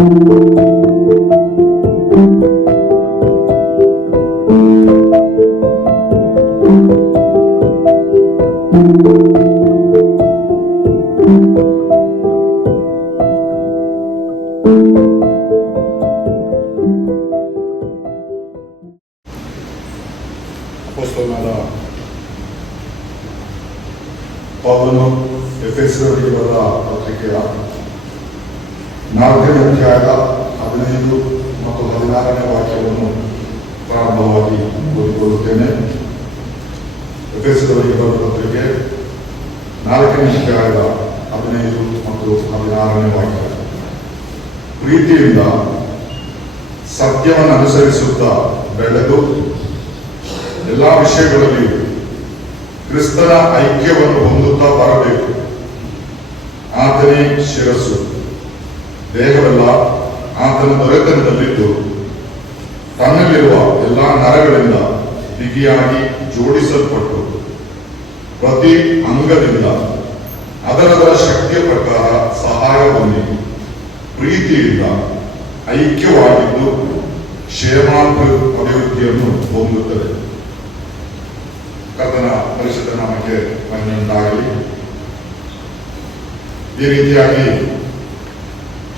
ಅಪೊಸ್ತಲನಾದ ಪೌಲನು ಎಫೆಸದವರಿಗೆ ಬರೆದ ಪತ್ರಿಕೆಯ 4ನೇ ಅಧ್ಯಾಯದ 15 ಮತ್ತು 16ನೇ ವಾಕ್ಯವನ್ನು ಪ್ರಾರಂಭವಾಗಿ ಓದಿಕೊಳ್ಳುತ್ತೇನೆ. ಎಫೆಸದವರಿಗೆ ಬರೆದ ಪತ್ರಿಕೆ 4ನೇ ಅಧ್ಯಾಯದ 15 ಮತ್ತು 16ನೇ ವಾಕ್ಯ. ಪ್ರೀತಿಯಿಂದ ಸತ್ಯವನ್ನು ಅನುಸರಿಸುತ್ತಾ ಬೆಳೆದು ಎಲ್ಲ ವಿಷಯಗಳಲ್ಲಿಯೂ ಕ್ರಿಸ್ತನ ಐಕ್ಯವನ್ನು ಹೊಂದುತ್ತಾ ಬರಬೇಕು. ಆತನೇ ಶಿರಸ್ಸು, ದೇಹವೆಲ್ಲ ಆತನ ದೊರೆತನದಲ್ಲಿದ್ದು ತನ್ನಲ್ಲಿರುವ ಎಲ್ಲ ನರಗಳಿಂದ ಬಿಗಿಯಾಗಿ ಜೋಡಿಸಲ್ಪಟ್ಟು ಪ್ರತಿ ಅಂಗದಿಂದ ಅದರದರ ಶಕ್ತಿಯ ಪ್ರಕಾರ ಸಹಾಯ ಹೊಂದಿ ಪ್ರೀತಿಯಿಂದ ಐಕ್ಯವಾಗಿದ್ದು ಕ್ಷೇಮಾಭಿವೃದ್ಧಿಯನ್ನು ಹೊಂದುತ್ತದೆ. ಕರ್ತನ ಪರಿಶುದ್ಧ ನಾಮಕ್ಕೆ ಮಹಿಮೆಯುಂಟಾಗಲಿ. ಈ ರೀತಿಯಾಗಿ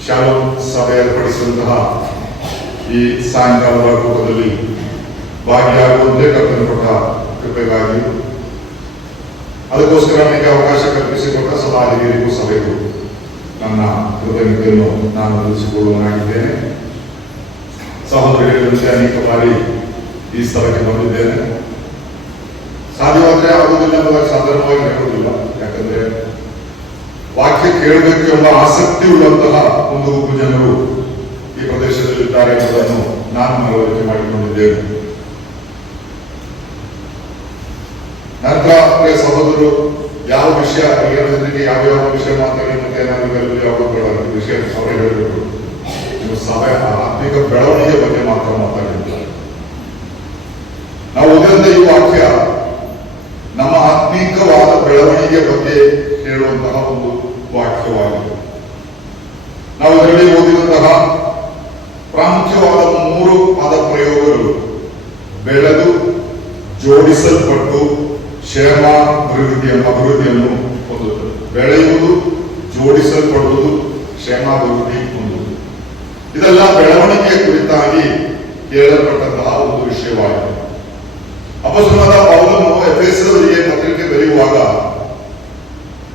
ಶಾಲೋಮ್ ಸಭೆ ಏರ್ಪಡಿಸಿದಂತಹ ಈ ಸಾಯಂಕಾಲದ ಕೂಟದಲ್ಲಿ ಭಾಗಿಯಾಗುವಂತೆ ಕರ್ತನ ಕೊಟ್ಟ ಕೃಪೆಗಾಗಿ, ಅದಕ್ಕೋಸ್ಕರ ನನಗೆ ಅವಕಾಶ ಕಲ್ಪಿಸಿಕೊಟ್ಟ ಸಭಾ ಹಿರಿಯರಿಗೂ ಸಭೆಗೂ ನನ್ನ ಕೃತಜ್ಞತೆಯನ್ನು ನಾನು ತಿಳಿಸಿಕೊಳ್ಳುವನಾಗಿದ್ದೇನೆ. ಸಹೋದರಿಗಳಂತೆ ಅನೇಕ ಬಾರಿ ಈ ಸ್ಥಳಕ್ಕೆ ಬಂದಿದ್ದೇನೆ. ಸಾಧ್ಯವಾದರೆ ಆಗುವುದಿಲ್ಲ ಎಂಬುದಾಗಿ ಸಾಧಾರಣವಾಗಿ ಹೇಳುವುದಿಲ್ಲ. ಯಾಕಂದ್ರೆ ವಾಕ್ಯ ಕೇಳಬೇಕು ಎಂಬ ಆಸಕ್ತಿ ಉಳ್ಳಂತಹ ಒಂದು ಗುಂಪು ಜನರು ಈ ಪ್ರದೇಶದಲ್ಲಿದ್ದಾರೆ ಎಂಬುದನ್ನು ನಾನು ಮನವರಿಕೆ ಮಾಡಿಕೊಂಡಿದ್ದೇನೆ. ನಂತರ ಸಹೋದರರು ಯಾವ ವಿಷಯ ಜನರಿಗೆ ಯಾವ ವಿಷಯ ಮಾತಾಡಿ ಮತ್ತೆ ಏನಾದರೂ ಯಾವ ವಿಷಯ ಅವರೇ ಹೇಳಬೇಕು. ನೀವು ಸಭೆ ಆತ್ಮಿಕ ಬೆಳವಣಿಗೆ ಬಗ್ಗೆ ಮಾತ್ರ ಮಾತಾಡಿದ್ದಾರೆ. ನಾವು ಓದಿದಂತ ಈ ವಾಕ್ಯ ನಮ್ಮ ಆತ್ಮೀಕವಾದ ಬೆಳವಣಿಗೆ ಬಗ್ಗೆ ಹೇಳುವಂತಹ ಒಂದು ವಾಕ್ಯವಾಗಿದೆ. ನಾವು ಇದರಲ್ಲಿ ಓದಿದಂತಹ ಪ್ರಾಮುಖ್ಯವಾದ 3 ಪದ ಪ್ರಯೋಗಗಳು ಬೆಳೆದು, ಜೋಡಿಸಲ್ಪಟ್ಟು, ಕ್ಷೇಮಾಭಿವೃದ್ಧಿಯನ್ನು ಹೊಂದುತ್ತದೆ. ಬೆಳೆಯುವುದು, ಜೋಡಿಸಲ್ಪಡುವುದು, ಕ್ಷೇಮಾಭಿವೃದ್ಧಿ ಹೊಂದುವುದು, ಇದೆಲ್ಲ ಬೆಳವಣಿಗೆಯ ಕುರಿತಾಗಿ ಹೇಳಲ್ಪಟ್ಟಂತಹ ಒಂದು ವಿಷಯವಾಗಿದೆ. ಅಪೊಸ್ತಲನಾದ ಪೌಲನು ಎಫೆಸದವರಿಗೆ ಪತ್ರಿಕೆ ಬರೆಯುವಾಗ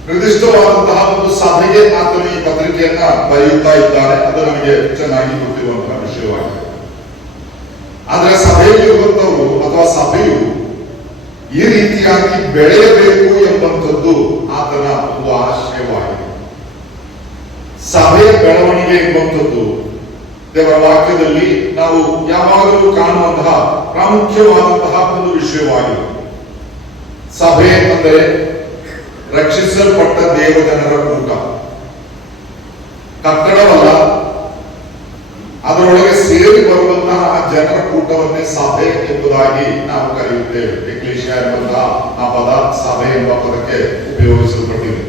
ನಿರ್ದಿಷ್ಟವಾದಂತಹ ಒಂದು ಸಭೆಗೆ ಆತನು ಈ ಪತ್ರಿಕೆಯನ್ನ ಬರೆಯುತ್ತಾ ಇದ್ದಾನೆ. ಅದು ನಮಗೆ ಚೆನ್ನಾಗಿ ಗೊತ್ತಿರುವಂತಹ ವಿಷಯವಾಗಿದೆ. ಆದರೆ ಸಭೆಯಲ್ಲಿರುವಂತವರು ಅಥವಾ ಸಭೆಯು ಈ ರೀತಿಯಾಗಿ ಬೆಳೆಯಬೇಕು ಎಂಬಂಥದ್ದು ಆತನ ಒಂದು ಆಶಯವಾಗಿದೆ. ಸಭೆಯ ಬೆಳವಣಿಗೆ ಎಂಬಂಥದ್ದು ದೇವರ ವಾಕ್ಯದಲ್ಲಿ ನಾವು ಯಾವಾಗಲೂ ಕಾಣುವಂತಹ ಪ್ರಾಮುಖ್ಯವಾದಂತಹ ಒಂದು ವಿಷಯವಾಗಿದೆ. ಸಭೆ ಅಂದರೆ ರಕ್ಷಿಸಲ್ಪಟ್ಟ ದೇವಜನರ ಕೂಟ, ಕಟ್ಟಡವಲ್ಲ. ಅದರೊಳಗೆ ಸೇರಿ ಬರುವಂತಹ ಆ ಜನರ ಕೂಟವನ್ನೇ ಸಭೆ ಎಂಬುದಾಗಿ ನಾವು ಕರೆಯುತ್ತೇವೆ. ಎಕ್ಲೇಶಿಯಾ ಎಂಬಂತಹ ಆ ಪದ ಸಭೆ ಎಂಬ ಪದಕ್ಕೆ ಉಪಯೋಗಿಸಲ್ಪಟ್ಟಿದೆ.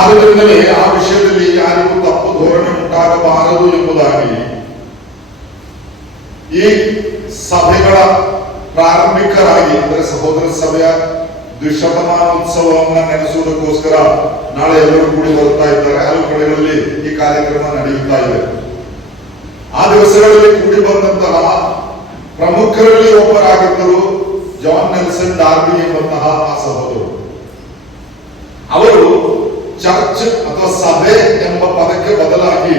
ಆದ್ದರಿಂದಲೇ ಆ ವಿಷಯದಲ್ಲಿ ಯಾರಿಗೂ ತಪ್ಪು ಧೋರಣೆ ಉಂಟಾಗಬಾರದು ಎಂಬುದಾಗಿ ಈ ಸಭೆಗಳ ಪ್ರಾರಂಭಿಕರಾಗಿ ಅಂದರೆ ಸಹೋದರ ಸಭೆಯ ದ್ವಿಶತಮಾನೋತ್ಸವವನ್ನು ನಡೆಸುವುದಕ್ಕೋಸ್ಕರ ನಾಳೆ ಎಲ್ಲರೂ ಕೂಡಿ ಬರ್ತಾ ಇದ್ದಾರೆ. ಹಲವು ಕಡೆಗಳಲ್ಲಿ ಈ ಕಾರ್ಯಕ್ರಮ ನಡೆಯುತ್ತಾ ಇದೆ. ಆ ದಿವಸಗಳಲ್ಲಿ ಕೂಡಿ ಬಂದಂತಹ ಪ್ರಮುಖರಲ್ಲಿ ಒಬ್ಬರಾಗಿದ್ದರು ಜಾನ್ ನೆಲ್ಸನ್ ಡಾರ್ಬಿ ಎಂಬಂತಹ ಆ ಸಹೋದರರು. ಅವರು ಚರ್ಚ್ ಅಥವಾ ಸಭೆ ಎಂಬ ಪದಕ್ಕೆ ಬದಲಾಗಿ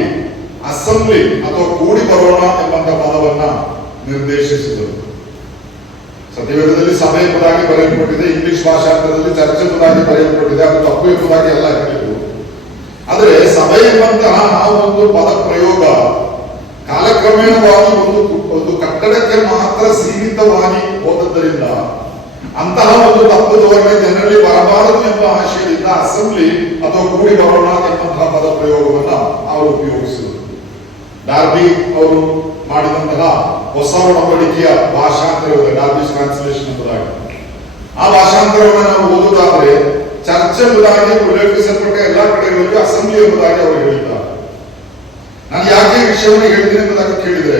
ಅಸೆಂಬ್ಲಿ ಅಥವಾ ಕೂಡಿ ಬರೋಣ ಎಂಬಂತ ಪದವನ್ನ ನಿರ್ದೇಶಿಸಿದರು. ಸತ್ಯವೇದದಲ್ಲಿ ಸಭೆ ಎಂಬುದಾಗಿ ಬರೆಯಲ್ಪಟ್ಟಿದೆ, ಇಂಗ್ಲಿಷ್ ಭಾಷಾಂತರದಲ್ಲಿ ಚರ್ಚ್ ಎಂಬುದಾಗಿ ಬರೆಯಲ್ಪಟ್ಟಿದೆ. ಅದು ತಪ್ಪು ಎಂಬುದಾಗಿ ಎಲ್ಲ ಹೇಳಿದ್ರು. ಆದರೆ ಸಭೆ ಎಂಬಂತಹ ಆ ಒಂದು ಪದ ಪ್ರಯೋಗ ಕಾಲಕ್ರಮೇಣವಾಗಿ ಒಂದು ಕಟ್ಟಡಕ್ಕೆ ಮಾತ್ರ ಸೀಮಿತವಾಗಿ ಹೋದದ್ದರಿಂದ ಅಂತಹ ಒಂದು ತಪ್ಪು ಧೋರಣೆ ಜನರಲ್ಲಿ ಬರಬಾರದು ಎಂಬ ಆಶಯದಿಂದ ಅಸೆಂಬ್ಲಿ ಅಥವಾ ಕೂಡಿ ಬರೋಣ ಎಂಬಂತಹ ಪದ ಪ್ರಯೋಗವನ್ನ ಅವರು ಉಪಯೋಗಿಸಿದರು. ಡಾರ್ಬಿ ಅವರು ಮಾಡಿದಂತಹ ಹೊಸ ಒಡಂಬಡಿಕೆಯ ಭಾಷಾಂತರವಿದೆ, ಡಾರ್ಬಿಸ್ ಟ್ರಾನ್ಸ್ಲೇಷನ್ ಎಂಬುದಾಗಿ. ಆ ಭಾಷಾಂತರವನ್ನು ನಾವು ಓದುವುದಾದ್ರೆ ಚರ್ಚ್ ಎಂಬುದಾಗಿ ಉಲ್ಲೇಖಿಸಲ್ಪಟ್ಟ ಎಲ್ಲಾ ಕಡೆಗಳಲ್ಲಿ ಅಸೆಂಬ್ಲಿ ಎಂಬುದಾಗಿ ಅವರು ಹೇಳಿದ್ದಾರೆ. ನಾನು ಯಾಕೆ ಈ ವಿಷಯವನ್ನು ಹೇಳಿದ್ದೀನಿ ಎಂಬುದಾಗಿ ಕೇಳಿದರೆ,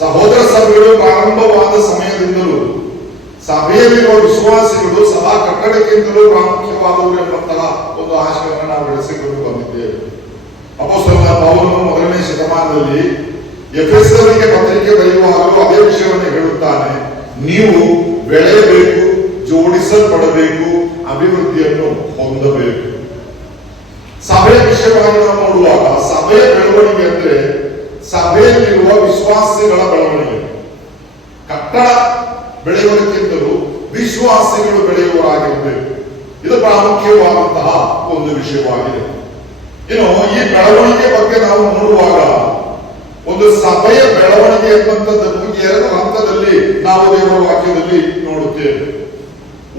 ಸಹೋದರ ಸಭೆಗಳು ಪ್ರಾರಂಭವಾದ ಸಮಯದಿಂದಲೂ ಸಭೆಯಲ್ಲಿರುವ ವಿಶ್ವಾಸಿಗಳು ಸಭಾ ಕಟ್ಟಡಕ್ಕಿಂತಲೂ ಪ್ರಾಮುಖ್ಯವಾದವರು ಎಂಬಂತಹ ಒಂದು ಆಶಯವನ್ನು ನಾವು ಬೆಳೆಸಿಕೊಂಡು ಬಂದಿದ್ದೇವೆ. ಅಪೊಸ್ತಲನಾದ ಪೌಲನು ಮೊದಲನೇ ಶತಮಾನದಲ್ಲಿ ಎಫೆಸರಿಗೆ ಪತ್ರಿಕೆ ಬರೆಯುವಾಗಲೂ ಅದೇ ವಿಷಯವನ್ನು ಹೇಳುತ್ತಾನೆ. ನೀವು ಬೆಳೆಯಬೇಕು, ಜೋಡಿಸಲ್ಪಡಬೇಕು, ಅಭಿವೃದ್ಧಿಯನ್ನು ಹೊಂದಬೇಕು. ಸಭೆಯ ವಿಷಯವಾಗಿ ನಾವು ನೋಡುವಾಗ ಸಭೆಯ ಬೆಳವಣಿಗೆ ಅಂದ್ರೆ ಸಭೆಯಲ್ಲಿರುವ ವಿಶ್ವಾಸಿಗಳ ಬೆಳವಣಿಗೆ. ಕಟ್ಟಡ ಬೆಳೆಯುವುದಕ್ಕಿಂತಲೂ ವಿಶ್ವಾಸಿಗಳು ಬೆಳೆಯುವವರಾಗಿರಬೇಕು. ಇದು ಪ್ರಾಮುಖ್ಯವಾದಂತಹ ಒಂದು ವಿಷಯವಾಗಿದೆ. ಇನ್ನು ಈ ಬೆಳವಣಿಗೆ ಬಗ್ಗೆ ನಾವು ನೋಡುವಾಗ ಒಂದು ಸಭೆಯ ಬೆಳವಣಿಗೆ ಎಂಬಂತದ್ದನ್ನು ಎರಡು ಹಂತದಲ್ಲಿ ನಾವು ದೇವರ ವಾಕ್ಯದಲ್ಲಿ ನೋಡುತ್ತೇವೆ.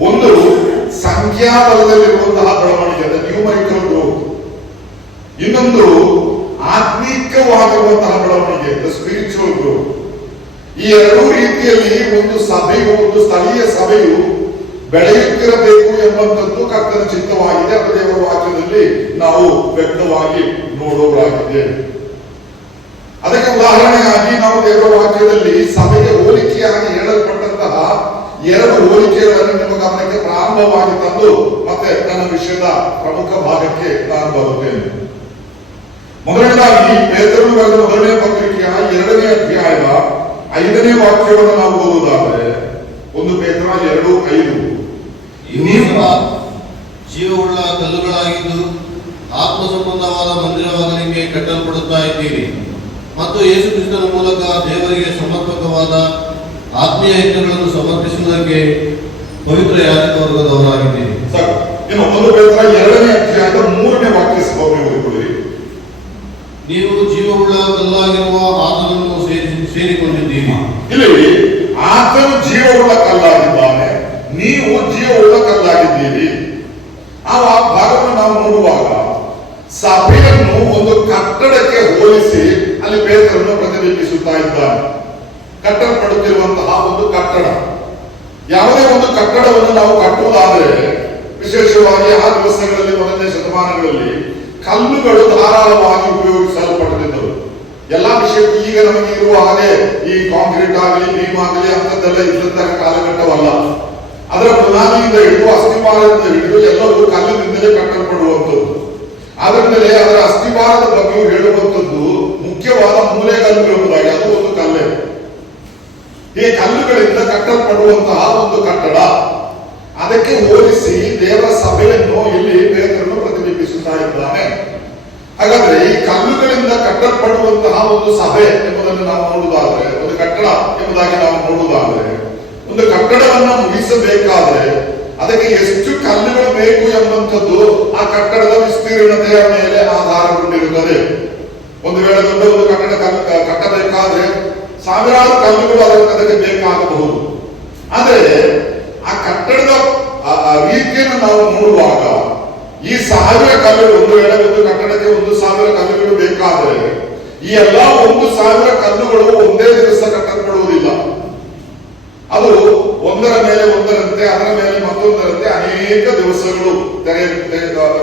ಒಂದು ಸಂಖ್ಯಾಬಲದಲ್ಲಿರುವಂತಹ ಬೆಳವಣಿಗೆ, ನ್ಯೂಮರಿಕಲ್ ಗ್ರೋತ್. ಇನ್ನೊಂದು ಆತ್ಮೀಕವಾಗಿರುವಂತಹ ಬೆಳವಣಿಗೆ, ಸ್ಪಿರಿಚುವಲ್ ಗ್ರೋತ್. ಈ ಎರಡೂ ರೀತಿಯಲ್ಲಿ ಒಂದು ಸಭೆಯು, ಒಂದು ಸ್ಥಳೀಯ ಸಭೆಯು ಬೆಳೆಯುತ್ತಿರಬೇಕು ಎಂಬಂತದ್ದು ಕರ್ತನ ಚಿತ್ತವಾಗಿದೆ. ಅದು ದೇವರ ವಾಕ್ಯದಲ್ಲಿ ನಾವು ವ್ಯಕ್ತವಾಗಿ ನೋಡುವರಾಗಿದ್ದೇವೆ. ಅದಕ್ಕೆ ಉದಾಹರಣೆಯಾಗಿ ನಾವು ದೇವರ ವಾಕ್ಯದಲ್ಲಿ ಸಭೆಗೆ ಹೋಲಿಕೆಯಾಗಿ ಹೇಳಲ್ಪಟ್ಟಂತಹ ಎರಡು ಹೋಲಿಕೆಗಳನ್ನು ನಿಮ್ಮ ಗಮನಕ್ಕೆ ಪ್ರಾರಂಭವಾಗಿ ತಂದು ಮತ್ತೆ ನನ್ನ ವಿಷಯದ ಪ್ರಮುಖ ಭಾಗಕ್ಕೆ ನಾನು ಬರುತ್ತೇನೆ. ಮೊದಲನೇದಾಗಿ ಪೇತ್ರನು ಬರೆದ ಮೊದಲನೇ ಪತ್ರಿಕೆಯ 2ನೇ ಅಧ್ಯಾಯದ 5ನೇ ವಾಕ್ಯವನ್ನು ನಾವು ಓದುವುದಾದರೆ, 1 ಪೇತ್ರ 2:5, ನೀವು ಜೀವವುಳ್ಳ ಕಲ್ಲುಗಳಾಗಿದ್ದು ಆತ್ಮ ಸಂಬಂಧವಾದ ಮಂದಿರವಾಗಲಿಕ್ಕೆ ಕಟ್ಟಲ್ಪಡುತ್ತಾ ಇದ್ದೀರಿ ಮತ್ತು ಯೇಸು ಕ್ರಿಸ್ತನ ಮೂಲಕ ದೇವರಿಗೆ ಸಮರ್ಪಕವಾದ ಆತ್ಮೀಯ ಯಜ್ಞಗಳನ್ನು ಸಮರ್ಪಿಸುವುದಕ್ಕೆ ಪವಿತ್ರ ಯಾಜಕ ವರ್ಗದವರಾಗಿದ್ದೀರಿ. ಇನ್ನು 1 ಪೇತ್ರ 2ನೇ ಅಧ್ಯಾಯದ 3ನೇ ವಾಕ್ಯ ಓದಿಕೊಳ್ಳಿ. ನೀವು ಜೀವವುಳ್ಳ ಕಲ್ಲಾಗಿರುವ ಆತನನ್ನು ಸೇರಿಕೊಂಡಿದ್ದೀರಿ. ಇಲ್ಲಿ ಆತನು ಜೀವವುಳ್ಳ ಕಲ್ಲಾಗಿದ್ದಾನೆ, ನೀವು ಜೀವವುಳ್ಳ ಕಲ್ಲಾಗಿದ್ದೀರಿ. ಆ ಭಾಗವನ್ನು ನಾವು ನೋಡುವಾಗ ಸಭೆಯನ್ನು ಒಂದು ಕಟ್ಟಡಕ್ಕೆ ಹೋಲಿಸಿ ಅಲ್ಲಿ ಪೇತ್ರನು ಪ್ರತಿಬಿಂಬಿಸುತ್ತಾ ಇದ್ದಾನೆ. ಕಟ್ಟಲ್ಪಡುತ್ತಿರುವಂತಹ ಒಂದು ಕಟ್ಟಡ. ಯಾವುದೇ ಒಂದು ಕಟ್ಟಡವನ್ನು ನಾವು ಕಟ್ಟುವುದಾದರೆ, ವಿಶೇಷವಾಗಿ ಆ ದಿವಸಗಳಲ್ಲಿ ಮೊದಲನೇ ಶತಮಾನಗಳಲ್ಲಿ ಕಲ್ಲುಗಳು ಧಾರಾಳವಾಗಿ ಉಪಯೋಗಿಸಲ್ಪಡುತ್ತಿದ್ದವು. ಎಲ್ಲಾ ವಿಷಯಕ್ಕೂ ಈಗ ನಮಗೆ ಇರುವ ಹಾಗೆ ಈ ಕಾಂಕ್ರೀಟ್ ಆಗಲಿ, ಬೀಮ್ ಆಗಲಿ ಅಂತದ್ದೆಲ್ಲ ಇದ್ದಂತಹ ಕಾಲಘಟ್ಟವಲ್ಲ. ಅದರ ಬುನಾದಿಯಿಂದ ಹಿಡಿದು ಅಸ್ಥಿವಾರದಿಂದ ಹಿಡಿದು ಎಲ್ಲವೂ ಕಲ್ಲಿನಿಂದಲೇ ಕಟ್ಟಲ್ಪಡುವಂಥದ್ದು. ಅದರಿಂದಲೇ ಅದರ ಅಸ್ಥಿವಾರದ ಬಗ್ಗೆ ಹೇಳುವಂಥದ್ದು ಮುಖ್ಯವಾದ ಮೂಲೆಗಲ್ಲು ಎಂಬುದಾಗಿ. ಅದು ಒಂದು ಕಲ್ಲೇ. ಈ ಕಲ್ಲುಗಳಿಂದ ಕಟ್ಟಲ್ಪಡುವಂತಹ ಒಂದು ಕಟ್ಟಡ. ಅದಕ್ಕೆ ಹೋಲಿಸಿ ದೇವರ ಸಭೆಯನ್ನು ಇಲ್ಲಿ ಪೇತ್ರನು ಪ್ರತಿಬಿಂಬಿಸುತ್ತಾ ಇದ್ದಾನೆ. ಹಾಗಾದ್ರೆ ಈ ಕಲ್ಲುಗಳಿಂದ ಕಟ್ಟಲ್ಪಡುವಂತಹ ಒಂದು ಸಭೆ ಎಂಬುದನ್ನು ನಾವು ನೋಡುವುದಾದ್ರೆ, ಒಂದು ಕಟ್ಟಡ ಎಂಬುದಾಗಿ ನಾವು ನೋಡುವುದಾದ್ರೆ, ಒಂದು ಕಟ್ಟಡವನ್ನು ಮುಗಿಸಬೇಕಾದ್ರೆ ಅದಕ್ಕೆ ಎಷ್ಟು ಕಲ್ಲುಗಳು ಬೇಕು ಎಂಬಂಥದ್ದು ಆ ಕಟ್ಟಡದ ವಿಸ್ತೀರ್ಣತೆಯ ಮೇಲೆ ಆಧಾರಗೊಂಡಿರುತ್ತದೆ. ಒಂದು ವೇಳೆ ದೊಡ್ಡ ಒಂದು ಕಟ್ಟಡ ಕಟ್ಟಬೇಕಾದ್ರೆ ಸಾವಿರಾರು ಕಲ್ಲುಗಳು ಅದಕ್ಕೆ ಬೇಕಾಗಬಹುದು. ಆದರೆ ಆ ಕಟ್ಟಡದ ರೀತಿಯನ್ನು ನಾವು ನೋಡುವಾಗ ಈ 1000 ಕಲ್ಲುಗಳು, ಒಂದು ವೇಳೆ ಒಂದು ಕಟ್ಟಡಕ್ಕೆ 1000 ಕಲ್ಲುಗಳು ಬೇಕಾದರೆ ಈ ಎಲ್ಲಾ 1000 ಕಲ್ಲುಗಳು ಒಂದೇ ದಿವಸ ಕಟ್ಟಲ್ಪಡುವುದಿಲ್ಲ. ಅದು ಒಂದರ ಮೇಲೆ ಒಂದರಂತೆ, ಅದರ ಮೇಲೆ ಮತ್ತೊಂದರಂತೆ ಅನೇಕ ದಿವಸಗಳು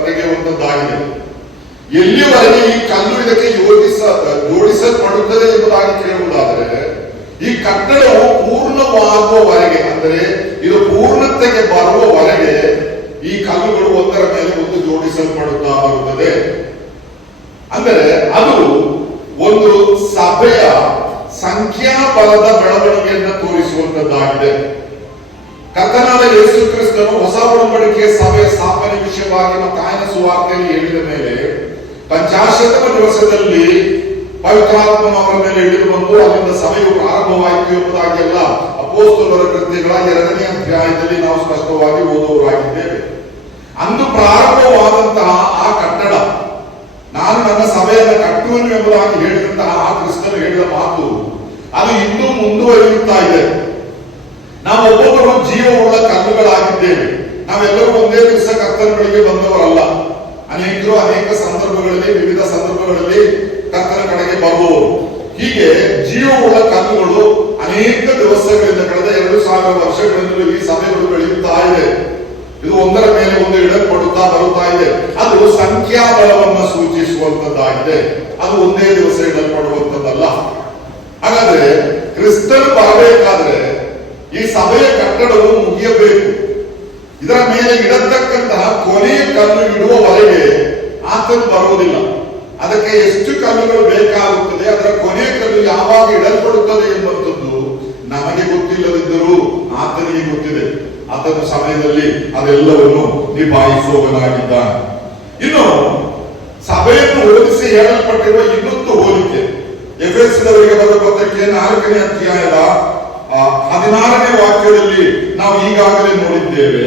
ತೆಗೆಯುವಂತದ್ದಾಗಿದೆ. ಎಲ್ಲಿವರೆಗೆ ಈ ಕಲ್ಲು ಇದಕ್ಕೆ ಜೋಡಿಸಲ್ಪಡುತ್ತದೆ ಎಂಬುದಾಗಿ ಕೇಳುವುದಾದರೆ, ಈ ಕಟ್ಟಡವು ಪೂರ್ಣವಾಗುವವರೆಗೆ, ಅಂದರೆ ಇದು ಪೂರ್ಣತೆಗೆ ಬರುವವರೆಗೆ ಈ ಕಲ್ಲುಗಳು ಒಂದರ ಮೇಲೆ ಒಂದು ಜೋಡಿಸಲ್ಪಡುತ್ತಾ ಬರುತ್ತದೆ. ಅಂದರೆ ಅದು ಒಂದು ಸಭೆಯ ಸಂಖ್ಯಾಬಲದ ಬೆಳವಣಿಗೆಯನ್ನು ತೋರಿಸುವಂತದ್ದಾಗಿದೆ. ಕರ್ತನಾದ ಯೇಸು ಕ್ರಿಸ್ತನು ಹೊಸ ಒಡಂಬಡಿಕೆಯ ಸಭೆಯ ಸ್ಥಾಪನೆ ವಿಷಯವಾಗಿ ಮತ್ತಾಯನ ಸುವಾರ್ತೆಯಲ್ಲಿ ಹೇಳಿದ ಮೇಲೆ 50ನೇ ದಿವಸದಲ್ಲಿ ಪವಿತ್ರಾತ್ಮನು ಅವರ ಮೇಲೆ ಇಳಿದು ಬಂದು ಅಲ್ಲಿಂದ ಸಭೆಯು ಪ್ರಾರಂಭವಾಯಿತು ಎಂಬುದಾಗಿ ಎಲ್ಲ ಅಪೊಸ್ತಲರ ಕೃತ್ಯಗಳ 2ನೇ ಅಧ್ಯಾಯದಲ್ಲಿ ನಾವು ಸ್ಪಷ್ಟವಾಗಿ ಓದುವರಾಗಿದ್ದೇವೆ. ಅಂದು ಪ್ರಾರಂಭವಾದಂತಹ ಆ ಕಟ್ಟಡ, ನಾನು ನನ್ನ ಸಭೆಯನ್ನು ಕಟ್ಟುವೆನು ಎಂಬುದಾಗಿ ಹೇಳಿದಂತಹ ಆ ಕ್ರಿಸ್ತನು ಹೇಳಿದ ಮಾತು ಅದು ಇನ್ನೂ ಮುಂದುವರಿಯುತ್ತಾ ಇದೆ. ನಾವು ಒಬ್ಬೊಬ್ಬರು ಜೀವವುಳ್ಳ ಕಲ್ಲುಗಳಾಗಿದ್ದೇವೆ. ನಾವೆಲ್ಲರೂ ಒಂದೇ ದಿವಸ ಕರ್ತನ ಬಳಿಗೆ ಬಂದವರಲ್ಲ. ಅನೇಕರು ಅನೇಕ ಸಂದರ್ಭಗಳಲ್ಲಿ, ವಿವಿಧ ಸಂದರ್ಭಗಳಲ್ಲಿ ಕರ್ತನ ಕಡೆಗೆ ಬರುವವರು. ಹೀಗೆ ಜೀವವುಳ್ಳ ಕಲ್ಲುಗಳು ಅನೇಕ ದಿವಸಗಳಿಂದ, ಕಳೆದ 2000 ವರ್ಷಗಳಿಂದಲೂ ಈ ಸಭೆಗಳು ಬೆಳೆಯುತ್ತಾ ಇದೆ. ಇದು ಒಂದರ ಮೇಲೆ ಒಂದು ಇಡಲ್ಪಡುತ್ತಾ ಬರುತ್ತಾ ಇದೆ. ಅದು ಸಂಖ್ಯಾಬಲವನ್ನು ಸೂಚಿಸುವಂತದ್ದಾಗಿದೆ. ಅದು ಒಂದೇ ದಿವಸ ಇಡಲ್ಪಡುವಂಥದ್ದಲ್ಲ. ಹಾಗಾದ್ರೆ ಕ್ರಿಸ್ತನು ಬರಬೇಕಾದ್ರೆ ಈ ಸಭೆಯ ಕಟ್ಟಡವು ಮುಗಿಯಬೇಕು. ಇದರ ಮೇಲೆ ಇಡತಕ್ಕಂತಹ ಕೊನೆಯ ಕಲ್ಲು ಇಡುವವರೆಗೆ ಆತನು ಬರುವುದಿಲ್ಲ. ಅದಕ್ಕೆ ಎಷ್ಟು ಕಲ್ಲುಗಳು ಬೇಕಾಗುತ್ತದೆ, ಅದರ ಕೊನೆಯ ಕಲ್ಲು ಯಾವಾಗ ಇಡಲ್ಪಡುತ್ತದೆ ಎಂಬಂಥದ್ದು ನಮಗೆ ಗೊತ್ತಿಲ್ಲದಿದ್ದರೂ ಆತನಿಗೆ ಗೊತ್ತಿದೆ. ಆತನ ಸಮಯದಲ್ಲಿ ಅದೆಲ್ಲವನ್ನು ನಿಭಾಯಿಸುವವನಾಗಿದ್ದಾನೆ. ಇನ್ನು ಸಭೆಯನ್ನು ಹೋಲಿಸಿ ಹೇಳಲ್ಪಟ್ಟಿರುವ ಇನ್ನೊಂದು ಹೋಲಿಕೆ ಎಫೆಸದವರಿಗೆ ಬರೆದ ಪತ್ರಿಕೆ 4ನೇ ಅಧ್ಯಾಯದ 16ನೇ ವಾಕ್ಯದಲ್ಲಿ ನಾವು ಈಗಾಗಲೇ ನೋಡಿದ್ದೇವೆ.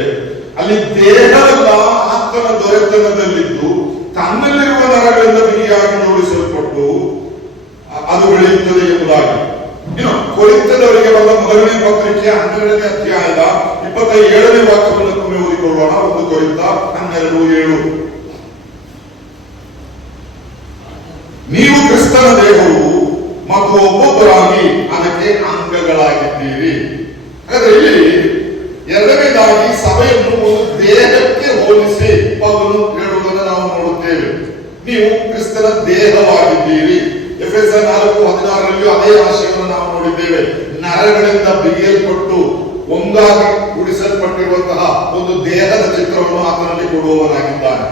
ಅಲ್ಲಿ ದೇಹವೆಲ್ಲ ಆತನ ದೊರೆತನದಲ್ಲಿದ್ದು ತನ್ನಲ್ಲಿರುವ ನರಗಳಿಂದ ಬಿಗಿಯಾಗಿ ಜೋಡಿಸಲ್ಪಟ್ಟು ಅದು ಬೆಳೆಯುತ್ತದೆ ಎಂಬುದಾಗಿ. ಇನ್ನು ಕೊರಿಂಥದವರಿಗೆ ಬರೆದ 1ನೇ ಪತ್ರಿಕೆ 12ನೇ ಅಧ್ಯಾಯದ 27ನೇ ವಾಕ್ಯವನ್ನು ಒಮ್ಮೆ ಓದಿಕೊಳ್ಳೋಣ. 1 ಕೊರಿಂಥ 12:7. ನೀವು ಕ್ರಿಸ್ತನ ದೇಹವು ಮತ್ತು ಒಬ್ಬೊಬ್ಬರಾಗಿ ಅದಕ್ಕೆ ಅಂಗಗಳಾಗಿದ್ದೀರಿ. ಹಾಗಾದ್ರೆ ಇಲ್ಲಿ ಎರಡನೇದಾಗಿ ಸಭೆಯನ್ನು ಒಂದು ದೇಹಕ್ಕೆ ಹೋಲಿಸಿ ಪೌಲನು ಹೇಳುವುದನ್ನು ನಾವು ನೋಡುತ್ತೇವೆ. ನೀವು ಕ್ರಿಸ್ತನ ದೇಹವಾಗಿದ್ದೀರಿ. ಎಫೆಸ 4:16 ಅದೇ ಆಶಯವನ್ನು ನಾವು ನೋಡಿದ್ದೇವೆ. ನರಗಳಿಂದ ಬಿಗಿಯಲ್ಪಟ್ಟು ಒಂದಾಗಿ ಕೂಡಿಸಲ್ಪಟ್ಟಿರುವಂತಹ ಒಂದು ದೇಹದ ಚಿತ್ರವನ್ನು ಆತನಲ್ಲಿ ಕೊಡುವವನಾಗಿದ್ದಾನೆ.